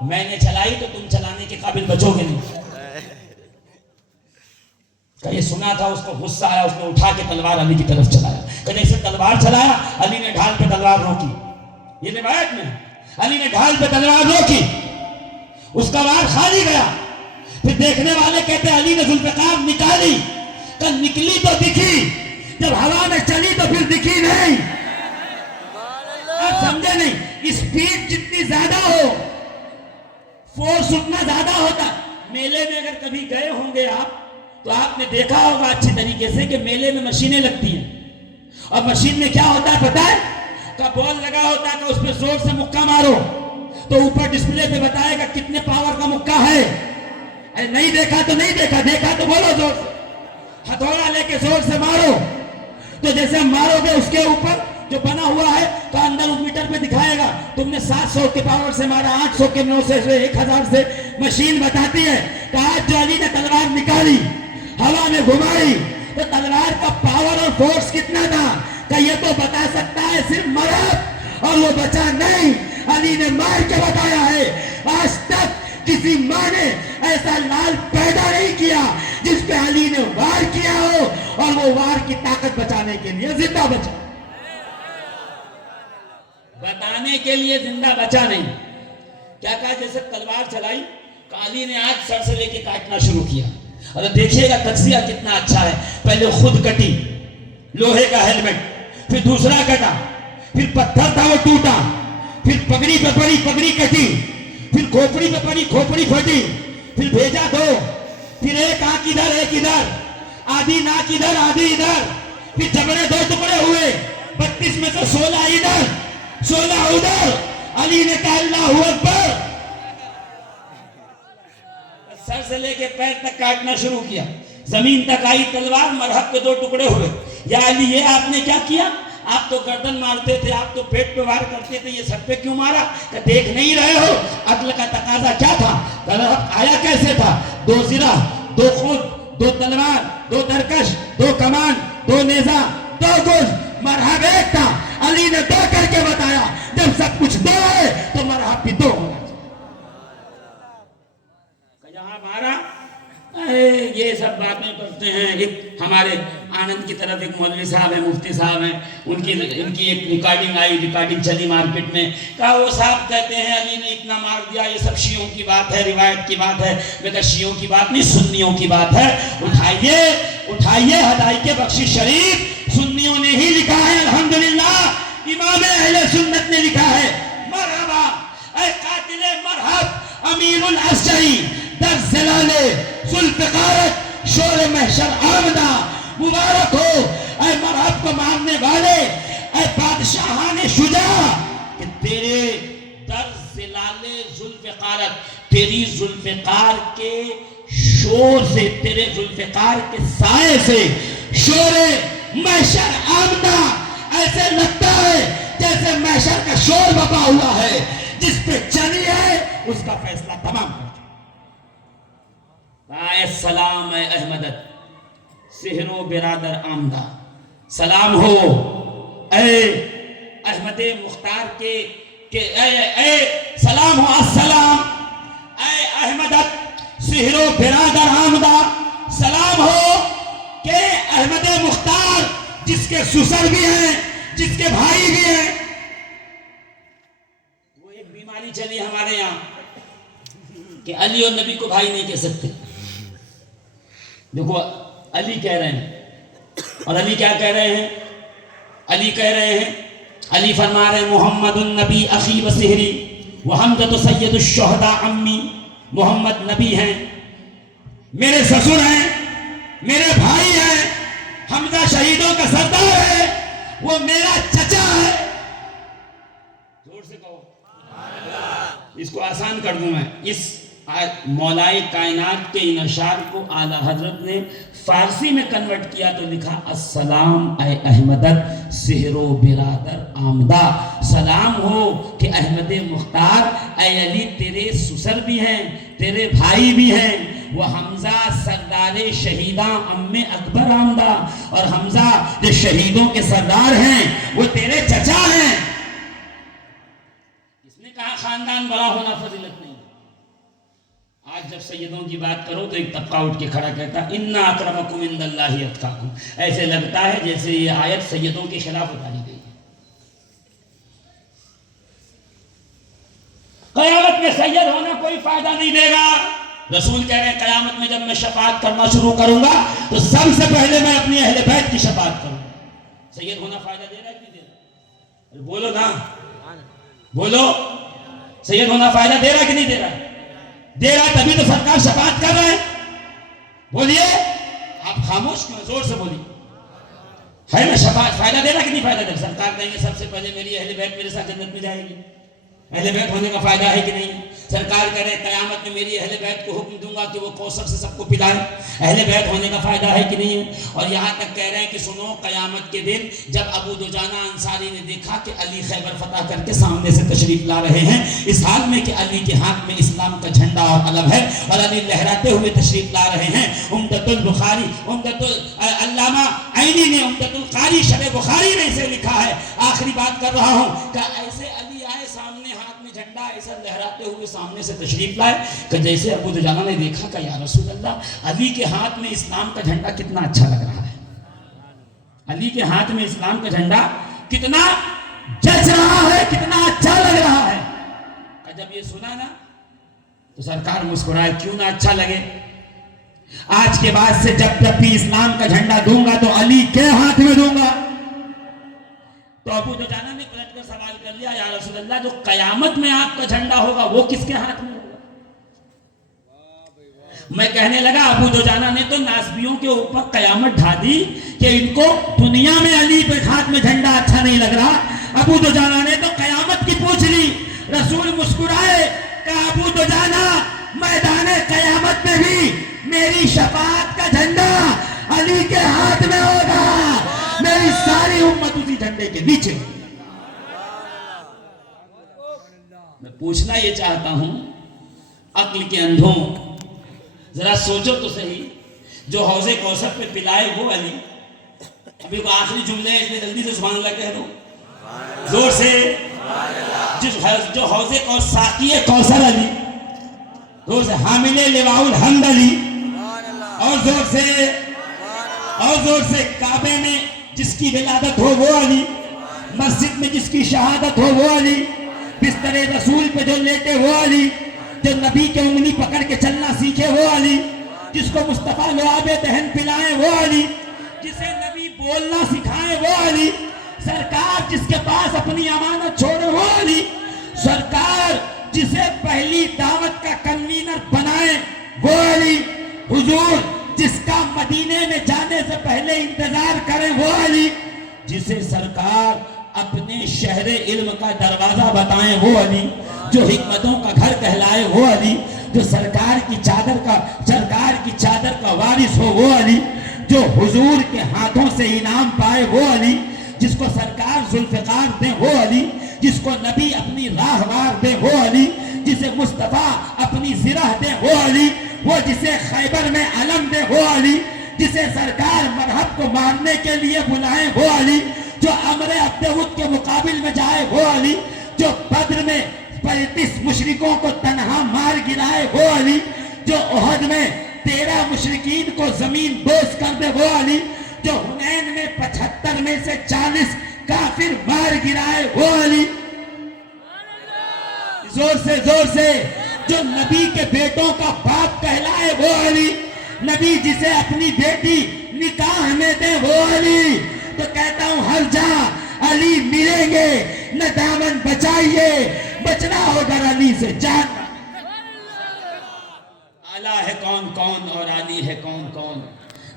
میں نے چلائی تو تم چلانے کے قابل بچو گے نہیں۔ کہ یہ سنا تھا، اس کو غصہ آیا، اس نے اٹھا کے تلوار علی کی طرف چلایا۔ کہ جیسے تلوار چلایا، علی نے ڈھال پہ تلوار روکی، یہ روایت میں علی نے ڈھال پہ تلوار روکی، اس کا وار خالی گیا۔ پھر دیکھنے والے کہتے علی نے ذوالفقار نکالی، کہ نکلی تو دکھی، جب ہوا میں چلی تو پھر دکھی نہیں۔ آپ سمجھے نہیں؟ اسپیڈ جتنی زیادہ ہو، فورس اتنا زیادہ ہوتا۔ میلے میں اگر کبھی گئے ہوں گے آپ، تو آپ نے دیکھا ہوگا اچھی طریقے سے کہ میلے میں مشینیں لگتی ہیں، اور مشین میں کیا ہوتا ہے پتہ ہے؟ کا بال لگا ہوتا ہے کہ اس پہ زور سے مکہ مارو تو اوپر ڈسپلے پہ بتائے گا کتنے پاور کا مکہ ہے۔ اے نہیں دیکھا تو نہیں دیکھا، دیکھا تو بولو زور سے، ہتھوڑا لے کے زور سے مارو، تو جیسے مارو گے اس کے اوپر جو بنا ہوا ہے تو اندر میٹر پہ دکھائے گا تم نے 700 کے پاور سے مارا، 800 کے 900 سے 1000 سے۔ مشین بتاتی ہے کہ آج جو علی نے تلوار نکالی، ہوا میں گھمائی، تو تلوار کا پاور اور فورس کتنا تھا، کہ یہ تو بتا سکتا ہے صرف مرد، اور وہ بچا نہیں، علی نے مار کے بتایا ہے۔ آج تک کسی ماں نے ایسا لال پیدا نہیں کیا جس پہ علی نے وار کیا ہو، اور وہ وار کی طاقت بچانے کے لیے زندہ بچا، بتانے کے لیے زندہ بچا نہیں۔ کیا کہا؟ جیسے تلوار چلائی، علی نے آج سر سے لے کے کاٹنا شروع کیا۔ اور دیکھیے گا تجزیہ کتنا اچھا ہے، پہلے خود کٹی لوہے کا ہیلمٹ، پھر دوسرا کٹا، پھر پتھر تھا وہ ٹوٹا، پھر پگڑی پہ پڑی پگڑی کٹی، پھر کھوپڑی پہ پڑی کھوپڑی پھٹی، پھر بھیجا دو، پھر ایک آنکھ ادھر ایک ادھر، آدھی ناک ادھر آدھی ادھر، پھر جبڑے دو ٹکڑے ہوئے، 32 میں سے 16 ادھر 16 ادھر۔ علی نے کہا اللہ اکبر، سر سے لے کے پیر تک کاٹنا شروع کیا، زمین تک آئی تلوار، مرہب کے 2 ٹکڑے ہوئے۔ یا علی یہ آپ نے کیا کیا؟ آپ تو گردن مارتے تھے، آپ تو پیٹ پہ وار کرتے تھے، یہ سر پہ کیوں مارا؟ کہ دیکھ نہیں رہے ہو عقل کا تقاضا کیا تھا، مرہب آیا کیسے تھا؟ 2 زرہ، 2 خود، 2 تلوار، 2 ترکش، 2 کمان، 2 نیزہ، 2 گز، مرہب ایک تھا۔ علی نے 2 کر کے بتایا، جب سب کچھ 2 ہے تو مرہب بھی 2 ہونا چاہیے۔ یہاں مارا یہ سب باتیں کرتے ہیں۔ ایک ہمارے آنند کی طرف ایک مولوی صاحب ہیں، مفتی صاحب ہیں، ان کی ایک ریکارڈنگ آئی، ریکارڈنگ چلی مارکیٹ میں، کہا وہ صاحب کہتے ہیں علی نے اتنا مار دیا، یہ سب شیعوں کی بات ہے، روایت کی بات ہے۔ میں کہا شیعوں کی بات نہیں، سنیوں کی بات ہے۔ اٹھائیے ہدایت بخشش شریف، سنیوں نے ہی لکھا ہے، الحمدللہ امام اہل سنت نے لکھا ہے، مرحبا اے قاتل مرحب امیر الاشجعی در زلال ذوالفقارت شور محشر آمدہ، مبارک ہو اے مرحب کو ماننے والے، اے بادشاہان شجاع، کہ تیرے در زلال ذوالفقارت، تیری ذوالفقار کے شور سے، تیرے ذوالفقار کے سائے سے شور محشر آمدہ، ایسے لگتا ہے جیسے محشر کا شور بپا ہوا ہے، جس پہ چلی ہے اس کا فیصلہ تمام ہو جائے۔ اے سلام اے احمدت سحر و برادر آمدہ، سلام ہو اے احمد مختار کے اے سلام ہو، السلام اے احمدت سحر و برادر آمدہ، سلام ہو کہ احمد مختار جس کے سسر بھی ہیں، جس کے بھائی بھی ہیں۔ وہ ایک بیماری چلی ہمارے یہاں کہ علی اور نبی کو بھائی نہیں کہہ سکتے۔ دیکھو علی کہہ رہے ہیں، اور علی کیا کہہ رہے ہیں؟ علی کہہ رہے ہیں، علی فرما رہے ہیں محمد النبی اخی و سحری وہ حمزہ تو سید الشہداء عمی، محمد نبی ہیں، میرے سسر ہیں، میرے بھائی ہیں، حمزہ شہیدوں کا سردار ہے، وہ میرا چچا ہے. زور سے کہو اس کو آسان کر دوں میں. اس مولائے کائنات کے ان اشعار کو اعلیٰ حضرت نے فارسی میں کنورٹ کیا تو لکھا السلام اے احمدت سحر و برادر آمدہ. سلام ہو کہ احمد مختار، اے علی تیرے سسر بھی ہیں، تیرے بھائی بھی ہیں. وہ حمزہ سردار شہیداں ام اکبر آمدہ، اور حمزہ جو شہیدوں کے سردار ہیں وہ تیرے چچا ہیں. اس نے کہا خاندان بڑا ہونا فضیلت نہیں. آج جب سیدوں کی بات کرو تو ایک طبقہ اٹھ کے کھڑا کہتا اِنَّ أَكْرَمَكُمْ عِندَ اللَّهِ أَتْقَاكُمْ. ایسے لگتا ہے جیسے یہ آیت سیدوں کے خلاف اتاری گئی ہے. قیامت میں سید ہونا کوئی فائدہ نہیں دے گا. رسول کہہ رہے ہیں قیامت میں جب میں شفاعت کرنا شروع کروں گا تو سب سے پہلے میں اپنی اہل بیت کی شفاعت کروں گا. سید ہونا فائدہ دے رہا ہے کہ نہیں دے رہا؟ بولو نا، بولو. سید ہونا فائدہ دے رہا ہے کہ نہیں دے رہا؟ دے رہا ہے، تبھی تو سرکار شفاعت کر رہے ہیں. بولیے، آپ خاموش کیوں؟ زور سے بولیے. ہے نا شفاعت فائدہ دے رہا کہ نہیں فائدہ دے رہا؟ سرکار کہیں گے سب سے پہلے میری اہل بیت میرے ساتھ جنت میں جائے گی. اہل بیت ہونے کا فائدہ ہے کہ نہیں؟ سرکار کہہ رہے ہیں قیامت میں میری اہل بیت کو حکم دوں گا کہ وہ کوثر سے سب کو پلائیں. اہل بیت ہونے کا فائدہ ہے کہ نہیں ہے؟ اور یہاں تک کہہ رہے ہیں کہ سنو، قیامت کے دن جب ابو دجانہ انصاری نے دیکھا کہ علی خیبر فتح کر کے سامنے سے تشریف لا رہے ہیں، اس حال میں کہ علی کے ہاتھ میں اسلام کا جھنڈا اور علم ہے اور علی لہراتے ہوئے تشریف لا رہے ہیں. عمدۃ البخاری، علامہ عینی نے عمدۃ القاری شرح بخاری میں اسے لکھا ہے. آخری بات کر رہا ہوں کہ ایسے علی آئے سامنے، ہاتھ میں جھنڈا ایسا لہراتے ہوئے سامنے سے تشریف لائے کہ جیسے ابو دجانہ نے دیکھا کہ یا رسول اللہ، علی کے ہاتھ میں اسلام کا جھنڈا کتنا اچھا لگ رہا ہے. علی کے ہاتھ میں اسلام کا جھنڈا کتنا جچ رہا ہے، کتنا اچھا لگ رہا ہے. جب یہ سنا نا تو سرکار مسکرائے. کیوں نہ اچھا لگے؟ آج کے بعد سے جب بھی اسلام کا جھنڈا دوں گا تو علی کے ہاتھ میں دوں گا. تو ابو دجانہ نے پلٹ کر سوال کر لیا، یا رسول اللہ جو قیامت میں آپ کا جھنڈا ہوگا وہ کس کے ہاتھ میں ہوگا؟ میں کہنے لگا ابو دجانہ نے تو ناسبیوں کے اوپر قیامت ڈھا دی کہ ان کو دنیا میں علی کے ہاتھ میں جھنڈا اچھا نہیں لگ رہا. ابو دجانہ نے تو قیامت کی پوچھ لی. رسول مسکرائے کہ ابو دجانہ میدان قیامت میں بھی میری شفاعت کا جھنڈا علی کے ہاتھ میں ہوگا. میری ساری امت اسی جھنڈے کے نیچے. میں پوچھنا یہ چاہتا ہوں عقل کے اندھوں، ذرا سوچو تو صحیح، جو حوض کوثر پہ پلائے وہ علی. ابھی کو آخری جملے ہیں، اس میں جلدی سے سبحان اللہ کہہ دو زور سے. جو حوض کو ساقی کوثر علی، زور سے حامل لواء الحمد علی، اور زور سے کعبے میں جس کی ولادت ہو وہ علی، مسجد میں جس کی شہادت ہو وہ علی، بستر رسول پہ جو لیٹے وہ علی، جو نبی کے انگلی پکڑ کے چلنا سیکھے وہ علی، جس کو مصطفیٰ لعاب دہن پلائے وہ علی، جسے نبی بولنا سکھائے وہ علی، سرکار جس کے پاس اپنی امانت چھوڑے وہ علی، سرکار جسے پہلی دعوت کا کنوینر بنائے وہ علی، حضور جس کا مدینے میں جانے سے پہلے انتظار کرے وہ علی، جسے سرکار اپنے شہر علم کا دروازہ بتائیں وہ علی، جو حکمتوں کا گھر کہلائے وہ علی، جو سرکار کی چادر کا وارث ہو وہ علی، جو حضور کے ہاتھوں سے انعام پائے وہ علی، جس کو سرکار ذوالفقار دیں وہ علی، جس کو نبی اپنی راہوار دیں وہ علی، جسے مصطفیٰ اپنی زرہ دیں وہ علی، وہ جسے خیبر میں علم دے وہ علی، جسے سرکار مذہب کو ماننے کے لیے بلائیں وہ علی، جو امر عبدہد کے مقابل میں جائے وہ علی، جو بدر میں 35 مشرکوں کو تنہا مار گرائے وہ علی، جو احد میں 13 مشرکین کو زمین بوس کر دے وہ علی، جو حنین میں 75 میں سے 40 کافر مار گرائے وہ علی. زور سے جو نبی کے بیٹوں کا باپ کہلائے وہ علی، نبی جسے اپنی بیٹی نکاح میں دے وہ علی. تو کہتا ہوں ہر جا علی ملیں گے، نہ دامن بچائیے بچنا ہوگا علی سے جان. اعلیٰ ہے کون کون اور علی ہے کون کون.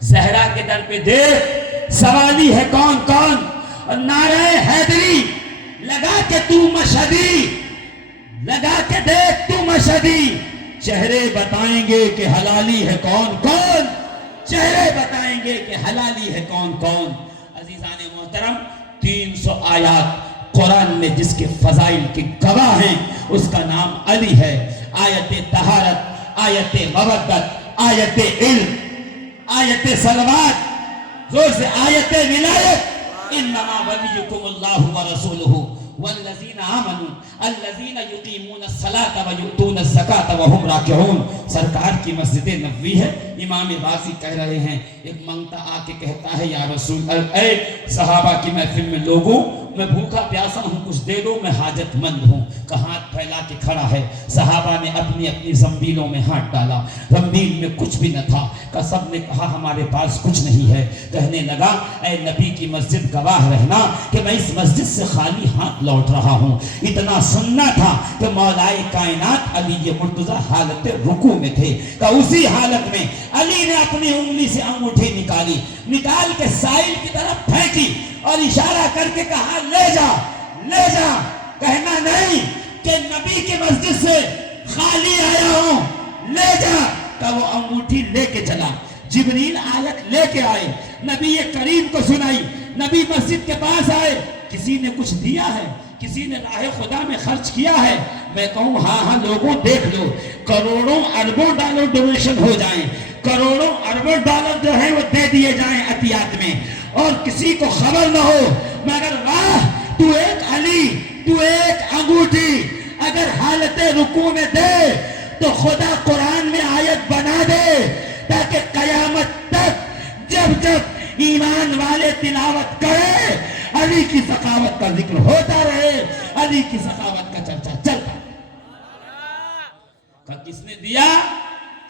زہرا کے در پہ دیکھ سوالی ہے کون کون اور نعرہ حیدری لگا کے تو مشہدی, لگا کے دیکھ تو مشہدی. چہرے بتائیں گے کہ حلالی ہے کون کون, چہرے بتائیں گے کہ حلالی ہے کون کون. عزیزان محترم 300 آیات قرآن میں جس کے فضائل کے گواہ ہیں اس کا نام علی ہے. آیت طہارت, آیت مودت, آیت علم, آیت صلوات, زور سے آیت ولایت. انما ولیکم اللہ ورسولہ والذین آمنوا الذین یقیمون الصلاة ویؤتون الزکاة وہم راکعون. سرکار کی مسجد نبوی ہے. امام باقی کہہ رہے ہیں, ایک منگتا آ کے کہتا ہے یا رسول, اے صحابہ کی محفل میں لوگوں میں بھوکا پیاسا ہوں, کچھ دے دو, میں حاجت مند ہوں. کہ ہاتھ پھیلا کے کھڑا ہے. صحابہ نے اپنی اپنی زنبیلوں میں ہاتھ ڈالا, زنبیل میں کچھ بھی نہ تھا. کہ سب نے کہا ہمارے پاس کچھ نہیں ہے. کہنے لگا اے نبی کی مسجد گواہ رہنا کہ میں اس مسجد سے خالی ہاتھ لوٹ رہا ہوں. اتنا سننا تھا کہ مولا کائنات علی مرتضیٰ حالت رکوع میں تھے. کہ اسی حالت میں علی نے اپنی انگلی سے انگوٹھی نکالی, نکال کے سائل کی طرف پھینکی اور اشارہ کر کے کہا لے جا, لے جا. کہنا نہیں کہ نبی کی مسجد سے خالی آیا ہوں, لے جا. کہ وہ انگوٹھی لے کے چلا. جبریل آیت لے کے آئے, نبی کریم کو سنائی. نبی مسجد کے پاس آئے. کسی نے کچھ دیا ہے, کسی نے راہ خدا میں خرچ کیا ہے. میں کہوں ہاں ہاں لوگوں دیکھ لو, کروڑوں اربوں ڈالر ڈونیشن ہو جائیں, کروڑوں اربوں ڈالر جو ہیں وہ دے دیے جائیں عطیات میں, اور کسی کو خبر نہ ہو, مگر واہ تو ایک علی, تو ایک انگوٹھی اگر حالت رکوع میں دے تو خدا قرآن میں آیت بنا دے تاکہ قیامت تک جب جب ایمان والے تلاوت کرے علی کی سخاوت کا ذکر ہوتا رہے, علی کی سخاوت کا چرچا چلتا. کس نے دیا؟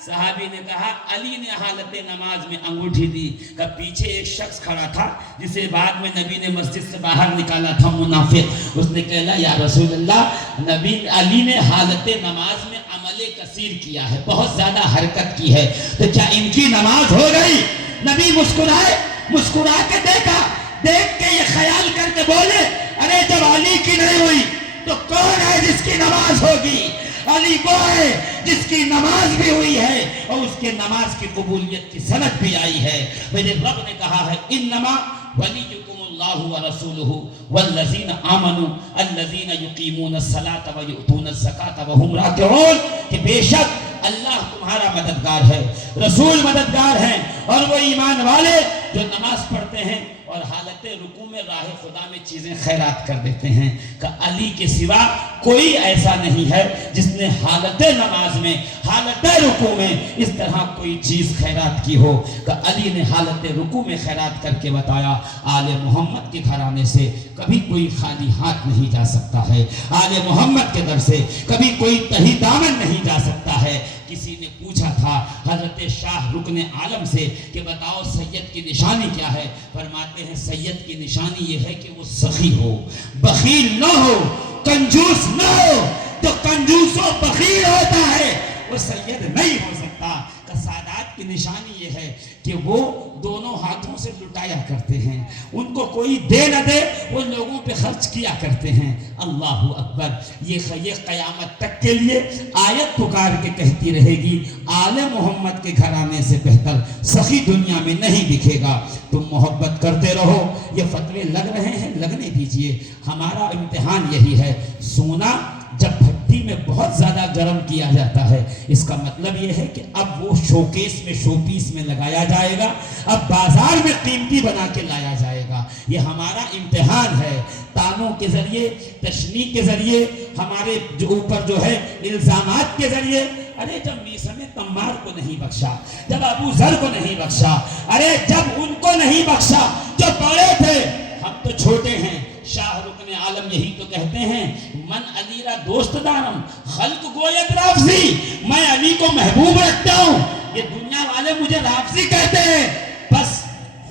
صحابی نے کہا علی نے حالت نماز میں انگوٹھی دی. کہ پیچھے ایک شخص کھڑا تھا جسے بعد میں نبی نے مسجد سے باہر نکالا تھا, منافق. اس نے کہا یا رسول اللہ, نبی علی نے حالت نماز میں عمل کثیر کیا ہے, بہت زیادہ حرکت کی ہے, تو کیا ان کی نماز ہو گئی؟ نبی مسکرائے, مسکرا کے دیکھا, دیکھ کے یہ خیال کر کے بولے ارے جب علی کی نہیں ہوئی تو کون ہے جس کی نماز ہوگی؟ علی وہ ہے جس کی نماز بھی ہوئی ہے اور اس کے نماز کی قبولیت کی سند بھی آئی ہے. میرے رب نے کہا ہے انما ولیکم اللہ ورسولہ والذین آمنوا الذین یقیمون الصلاة ویؤتون الزکاة وہم راکعون. کہ بے شک اللہ تمہارا مددگار ہے, رسول مددگار ہیں, اور وہ ایمان والے جو نماز پڑھتے ہیں اور حالت رکوع میں راہ خدا میں چیزیں خیرات کر دیتے ہیں. کہ علی کے سوا کوئی ایسا نہیں ہے جس نے حالت نماز میں, حالت رکوع میں اس طرح کوئی چیز خیرات کی ہو. کہ علی نے حالت رکوع میں خیرات کر کے بتایا آل محمد کے گھرانے سے کبھی کوئی خالی ہاتھ نہیں جا سکتا ہے, آل محمد کے در سے کبھی کوئی تہی دامن نہیں جا سکتا ہے. کسی نے پوچھا تھا حضرت شاہ رکن عالم سے کہ بتاؤ سید کی نشانی کیا ہے؟ فرماتے ہیں سید کی نشانی یہ ہے کہ وہ سخی ہو, بخیل نہ ہو, کنجوس نہ ہو. جو کنجوس و بخیل ہوتا ہے وہ سید نہیں ہو سکتا. کہ سادات کی نشانی یہ ہے کہ وہ دونوں ہاتھوں سے لٹایا کرتے ہیں, ان کو کوئی دے نہ دے وہ لوگوں پہ خرچ کیا کرتے ہیں. اللہ اکبر. یہ قیامت تک کے لیے آیت پکار کے کہتی رہے گی آل محمد کے گھرانے سے بہتر سخی دنیا میں نہیں دکھے گا. تم محبت کرتے رہو. یہ فتوے لگ رہے ہیں, لگنے دیجئے. ہمارا امتحان یہی ہے. سونا جب بھٹی میں بہت زیادہ گرم کیا جاتا ہے اس کا مطلب یہ ہے کہ اب وہ شوکیس میں, شو پیس میں لگایا جائے گا, اب بازار میں قیمتی بنا کے لایا جائے گا. یہ ہمارا امتحان ہے. تانوں کے ذریعے, تشنیع کے ذریعے, ہمارے جو اوپر جو ہے الزامات کے ذریعے. ارے جب میثم تمار کو نہیں بخشا, جب ابو ذر کو نہیں بخشا, ارے جب ان کو نہیں بخشا جو بڑے تھے, ہم تو چھوٹے ہیں. شاہ رکن عالم یہی تو کہتے ہیں من علی را دوست دارم خلق گوید رافضی. میں علی کو محبوب رکھتا ہوں, یہ دنیا والے مجھے رافضی کہتے ہیں. بس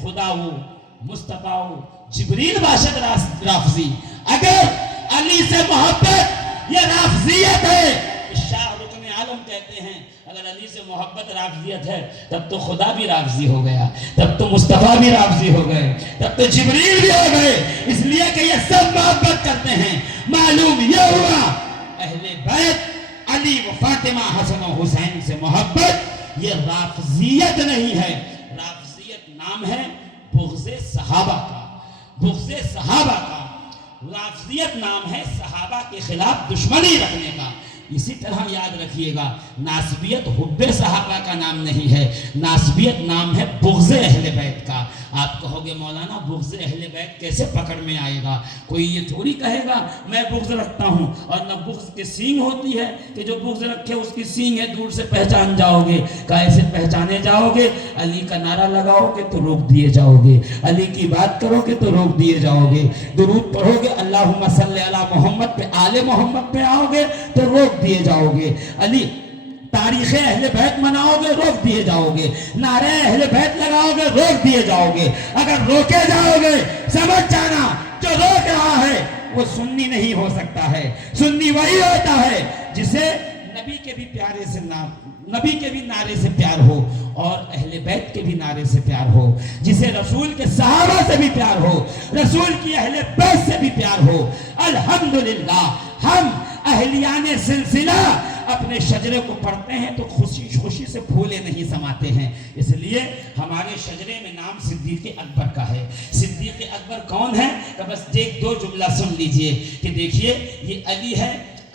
خدا ہو, مصطفیٰ ہو, جبریل باشد رافضی. اگر علی سے محبت یہ رافضیت ہے۔ شاہ رکن عالم کہتے ہیں اگر علی سے محبت رافضیت ہے تب تو خدا بھی رافضی ہو گیا، تب تو مصطفیٰ بھی رافضی ہو گئے، تب تو جبریل بھی ہو گئے، اس لیے کہ یہ سب محبت کرتے ہیں۔ معلوم یہ ہوا اہل بیت علی و فاطمہ حسن و حسین سے محبت یہ رافضیت نہیں ہے، رافضیت نام ہے بغض صحابہ کا، بغض صحابہ کا، رافضیت نام ہے صحابہ کے خلاف دشمنی رکھنے کا۔ اسی طرح یاد رکھیے گا ناسبیت حب صحابہ کا نام نہیں ہے، ناسبیت نام ہے بغض اہل بیت کا۔ آپ کہو گے مولانا بغض اہل بیت کیسے پکڑ میں آئے گا؟ کوئی یہ تھوڑی کہے گا میں بغض رکھتا ہوں اور نہ بغض کی سینگ ہوتی ہے کہ جو بغض رکھے اس کی سینگ ہے دور سے پہچان جاؤ گے۔ کیسے پہچانے جاؤ گے؟ علی کا نعرہ لگاؤ گے تو روک دیے جاؤ گے، علی کی بات کرو گے تو روک دیے جاؤ گے، درود پڑھو گے اللہم صلی علی محمد پہ آل محمد پہ آؤ گے تو روک دیے جاؤ گے، علی تاریخ اہل بیت مناؤ گے روک دیے جاؤ گے، نعرہ اہل بیت لگاؤ گے روک دیے جاؤ گے۔ اگر روکے جاؤ گے سمجھ جانا جو روک رہا ہے وہ سنی نہیں ہو سکتا ہے، سنی وہی ہوتا ہے جسے نبی کے بھی پیارے سے نبی کے بھی نعرے سے پیار ہو اور اہل بیت کے بھی نعرے سے پیار ہو، جسے رسول کے صحابہ سے بھی پیار ہو، رسول کی اہل بیت سے بھی پیار ہو۔ الحمدللہ ہم اہلیان سلسلہ اپنے شجرے کو پڑھتے ہیں تو خوشی خوشی سے پھولے نہیں سماتے ہیں، اس لیے ہمارے شجرے میں نام صدیق اکبر کا ہے۔ صدیق اکبر کون ہے؟ کہ بس ایک دو جملہ سن لیجئے کہ دیکھیے یہ علی ہے،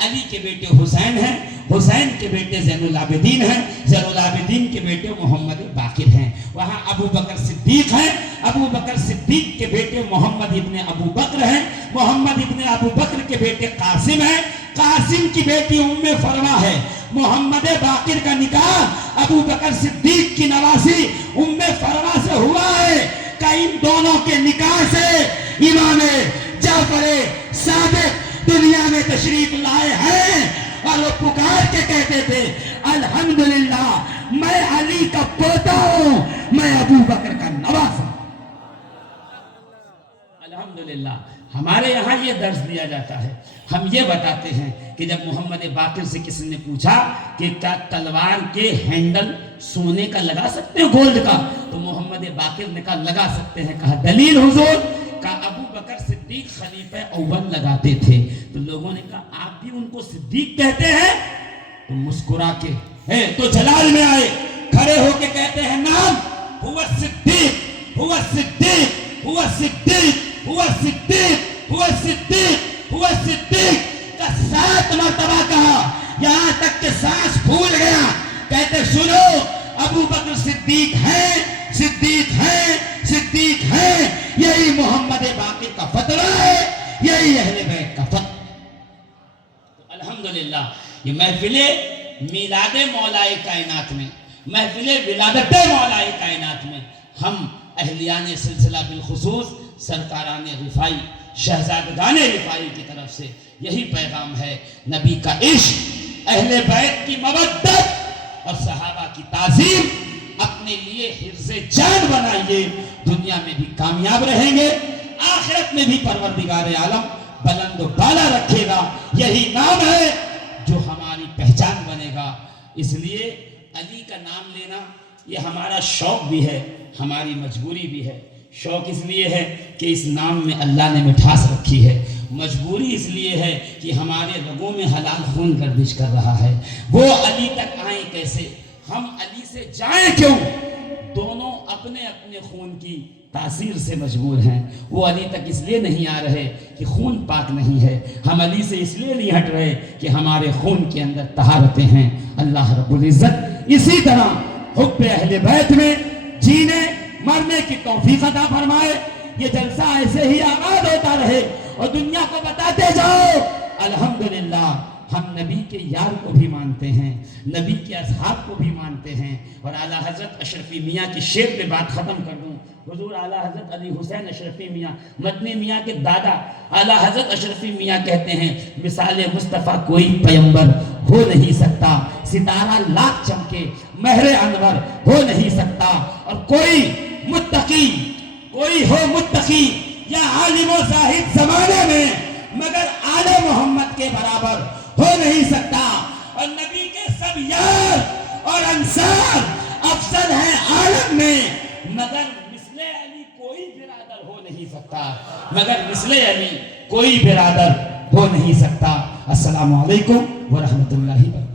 علی کے بیٹے حسین ہیں، حسین کے بیٹے زین العابدین ہیں، زین العابدین کے بیٹے محمد باقر ہیں، وہاں ابو بکر صدیق ہیں، ابو بکر صدیق کے بیٹے محمد ابن ابو بکر ہیں، محمد ابن ابو بکر کے بیٹے قاسم ہیں، قاسم کی بیٹی ام فروا ہے، محمد باقر کا نکاح ابو بکر صدیق کی نواسی ام فروا سے ہوا ہے کہ ان دونوں کے نکاح سے امام جعفر صادق دنیا میں تشریف لائے ہیں اور وہ پکار کے کہتے تھے الحمدللہ میں علی کا پوتا ہوں، میں ابو بکر کا نواز ہوں۔ الحمدللہ ہمارے یہاں یہ درس دیا جاتا ہے، ہم یہ بتاتے ہیں کہ جب محمد باقر سے کسی نے پوچھا کہ کیا تلوار کے ہینڈل سونے کا لگا سکتے ہیں گولڈ کا، تو محمد باقر نے کہا لگا سکتے ہیں۔ کہا دلیل حضور؟ کہا ابو بکر صدیق خلیفہ اول لگاتے تھے۔ تو لوگوں نے کہا آپ بھی ان کو صدیق کہتے ہیں؟ تو مسکرا کے تو جلال میں آئے، کھڑے ہو کے کہتے ہیں نام ہوا صدیق، ہوا صدیق، ہوا صدیق، ہوا صدیق، ہوا صدیق، ہوا صدیق کا 7 مرتبہ کہا، یہاں تک کہ سانس پھول گیا۔ کہتے سنو ابو بکر صدیق ہیں، صدیق ہیں، صدیق ہیں، یہی محمد باقر کا فتویٰ ہے، یہی اہل بیت کا فتویٰ۔ الحمدللہ یہ محفل میلاد مولائے کائنات میں، محفل ولادت مولائے کائنات میں ہم اہلیان سلسلہ بالخصوص سرکاران رفائی، شہزادگان رفائی کی طرف سے یہی پیغام ہے، نبی کا عشق، اہل بیت کی مودت اور صحابہ کی تعظیم اپنے لیے حفظ جان بنائیے، دنیا میں بھی کامیاب رہیں گے، آخرت میں بھی پروردگار عالم بلند و بالا رکھے گا۔ یہی نام ہے جو ہماری پہچان بنے گا۔ اس لیے علی کا نام لینا یہ ہمارا شوق بھی ہے، ہماری مجبوری بھی ہے۔ شوق اس لیے ہے کہ اس نام میں اللہ نے مٹھاس رکھی ہے، مجبوری اس لیے ہے کہ ہمارے رگوں میں حلال خون گردش کر رہا ہے۔ وہ علی تک آئیں کیسے؟ ہم علی سے جائیں کیوں؟ دونوں اپنے اپنے خون کی تاثیر سے مجبور ہیں۔ وہ علی تک اس لیے نہیں آ رہے کہ خون پاک نہیں ہے، ہم علی سے اس لیے نہیں ہٹ رہے کہ ہمارے خون کے اندر طہارتیں ہیں۔ اللہ رب العزت اسی طرح حب اہل بیت میں جینے مرنے کی توفیق عطا فرمائے۔ یہ جلسہ ایسے ہی آباد ہوتا رہے اور دنیا کو بتاتے جاؤ الحمدللہ ہم نبی کے یار کو بھی مانتے ہیں، نبی کے اصحاب کو بھی مانتے ہیں۔ اور اعلیٰ حضرت اشرفی میاں کی شعر پہ بات ختم کر دوں۔ حضور اعلیٰ حضرت علی حسین اشرفی میاں، مدنی میاں کے دادا اعلیٰ حضرت اشرفی میاں کہتے ہیں مثال مصطفیٰ کوئی پیمبر ہو نہیں سکتا، ستارہ لاکھ چمکے مہر انور ہو نہیں سکتا، اور کوئی متقی، کوئی ہو متقی یا عالم و زاہد زمانے میں مگر آل محمد کے برابر ہو نہیں سکتا، اور نبی کے سب یار اور انصار افضل ہیں عالم میں، مگر مثل علی کوئی برادر ہو نہیں سکتا، مگر مثل علی کوئی برادر ہو نہیں سکتا۔ السلام علیکم ورحمۃ اللہ وبرکاتہ۔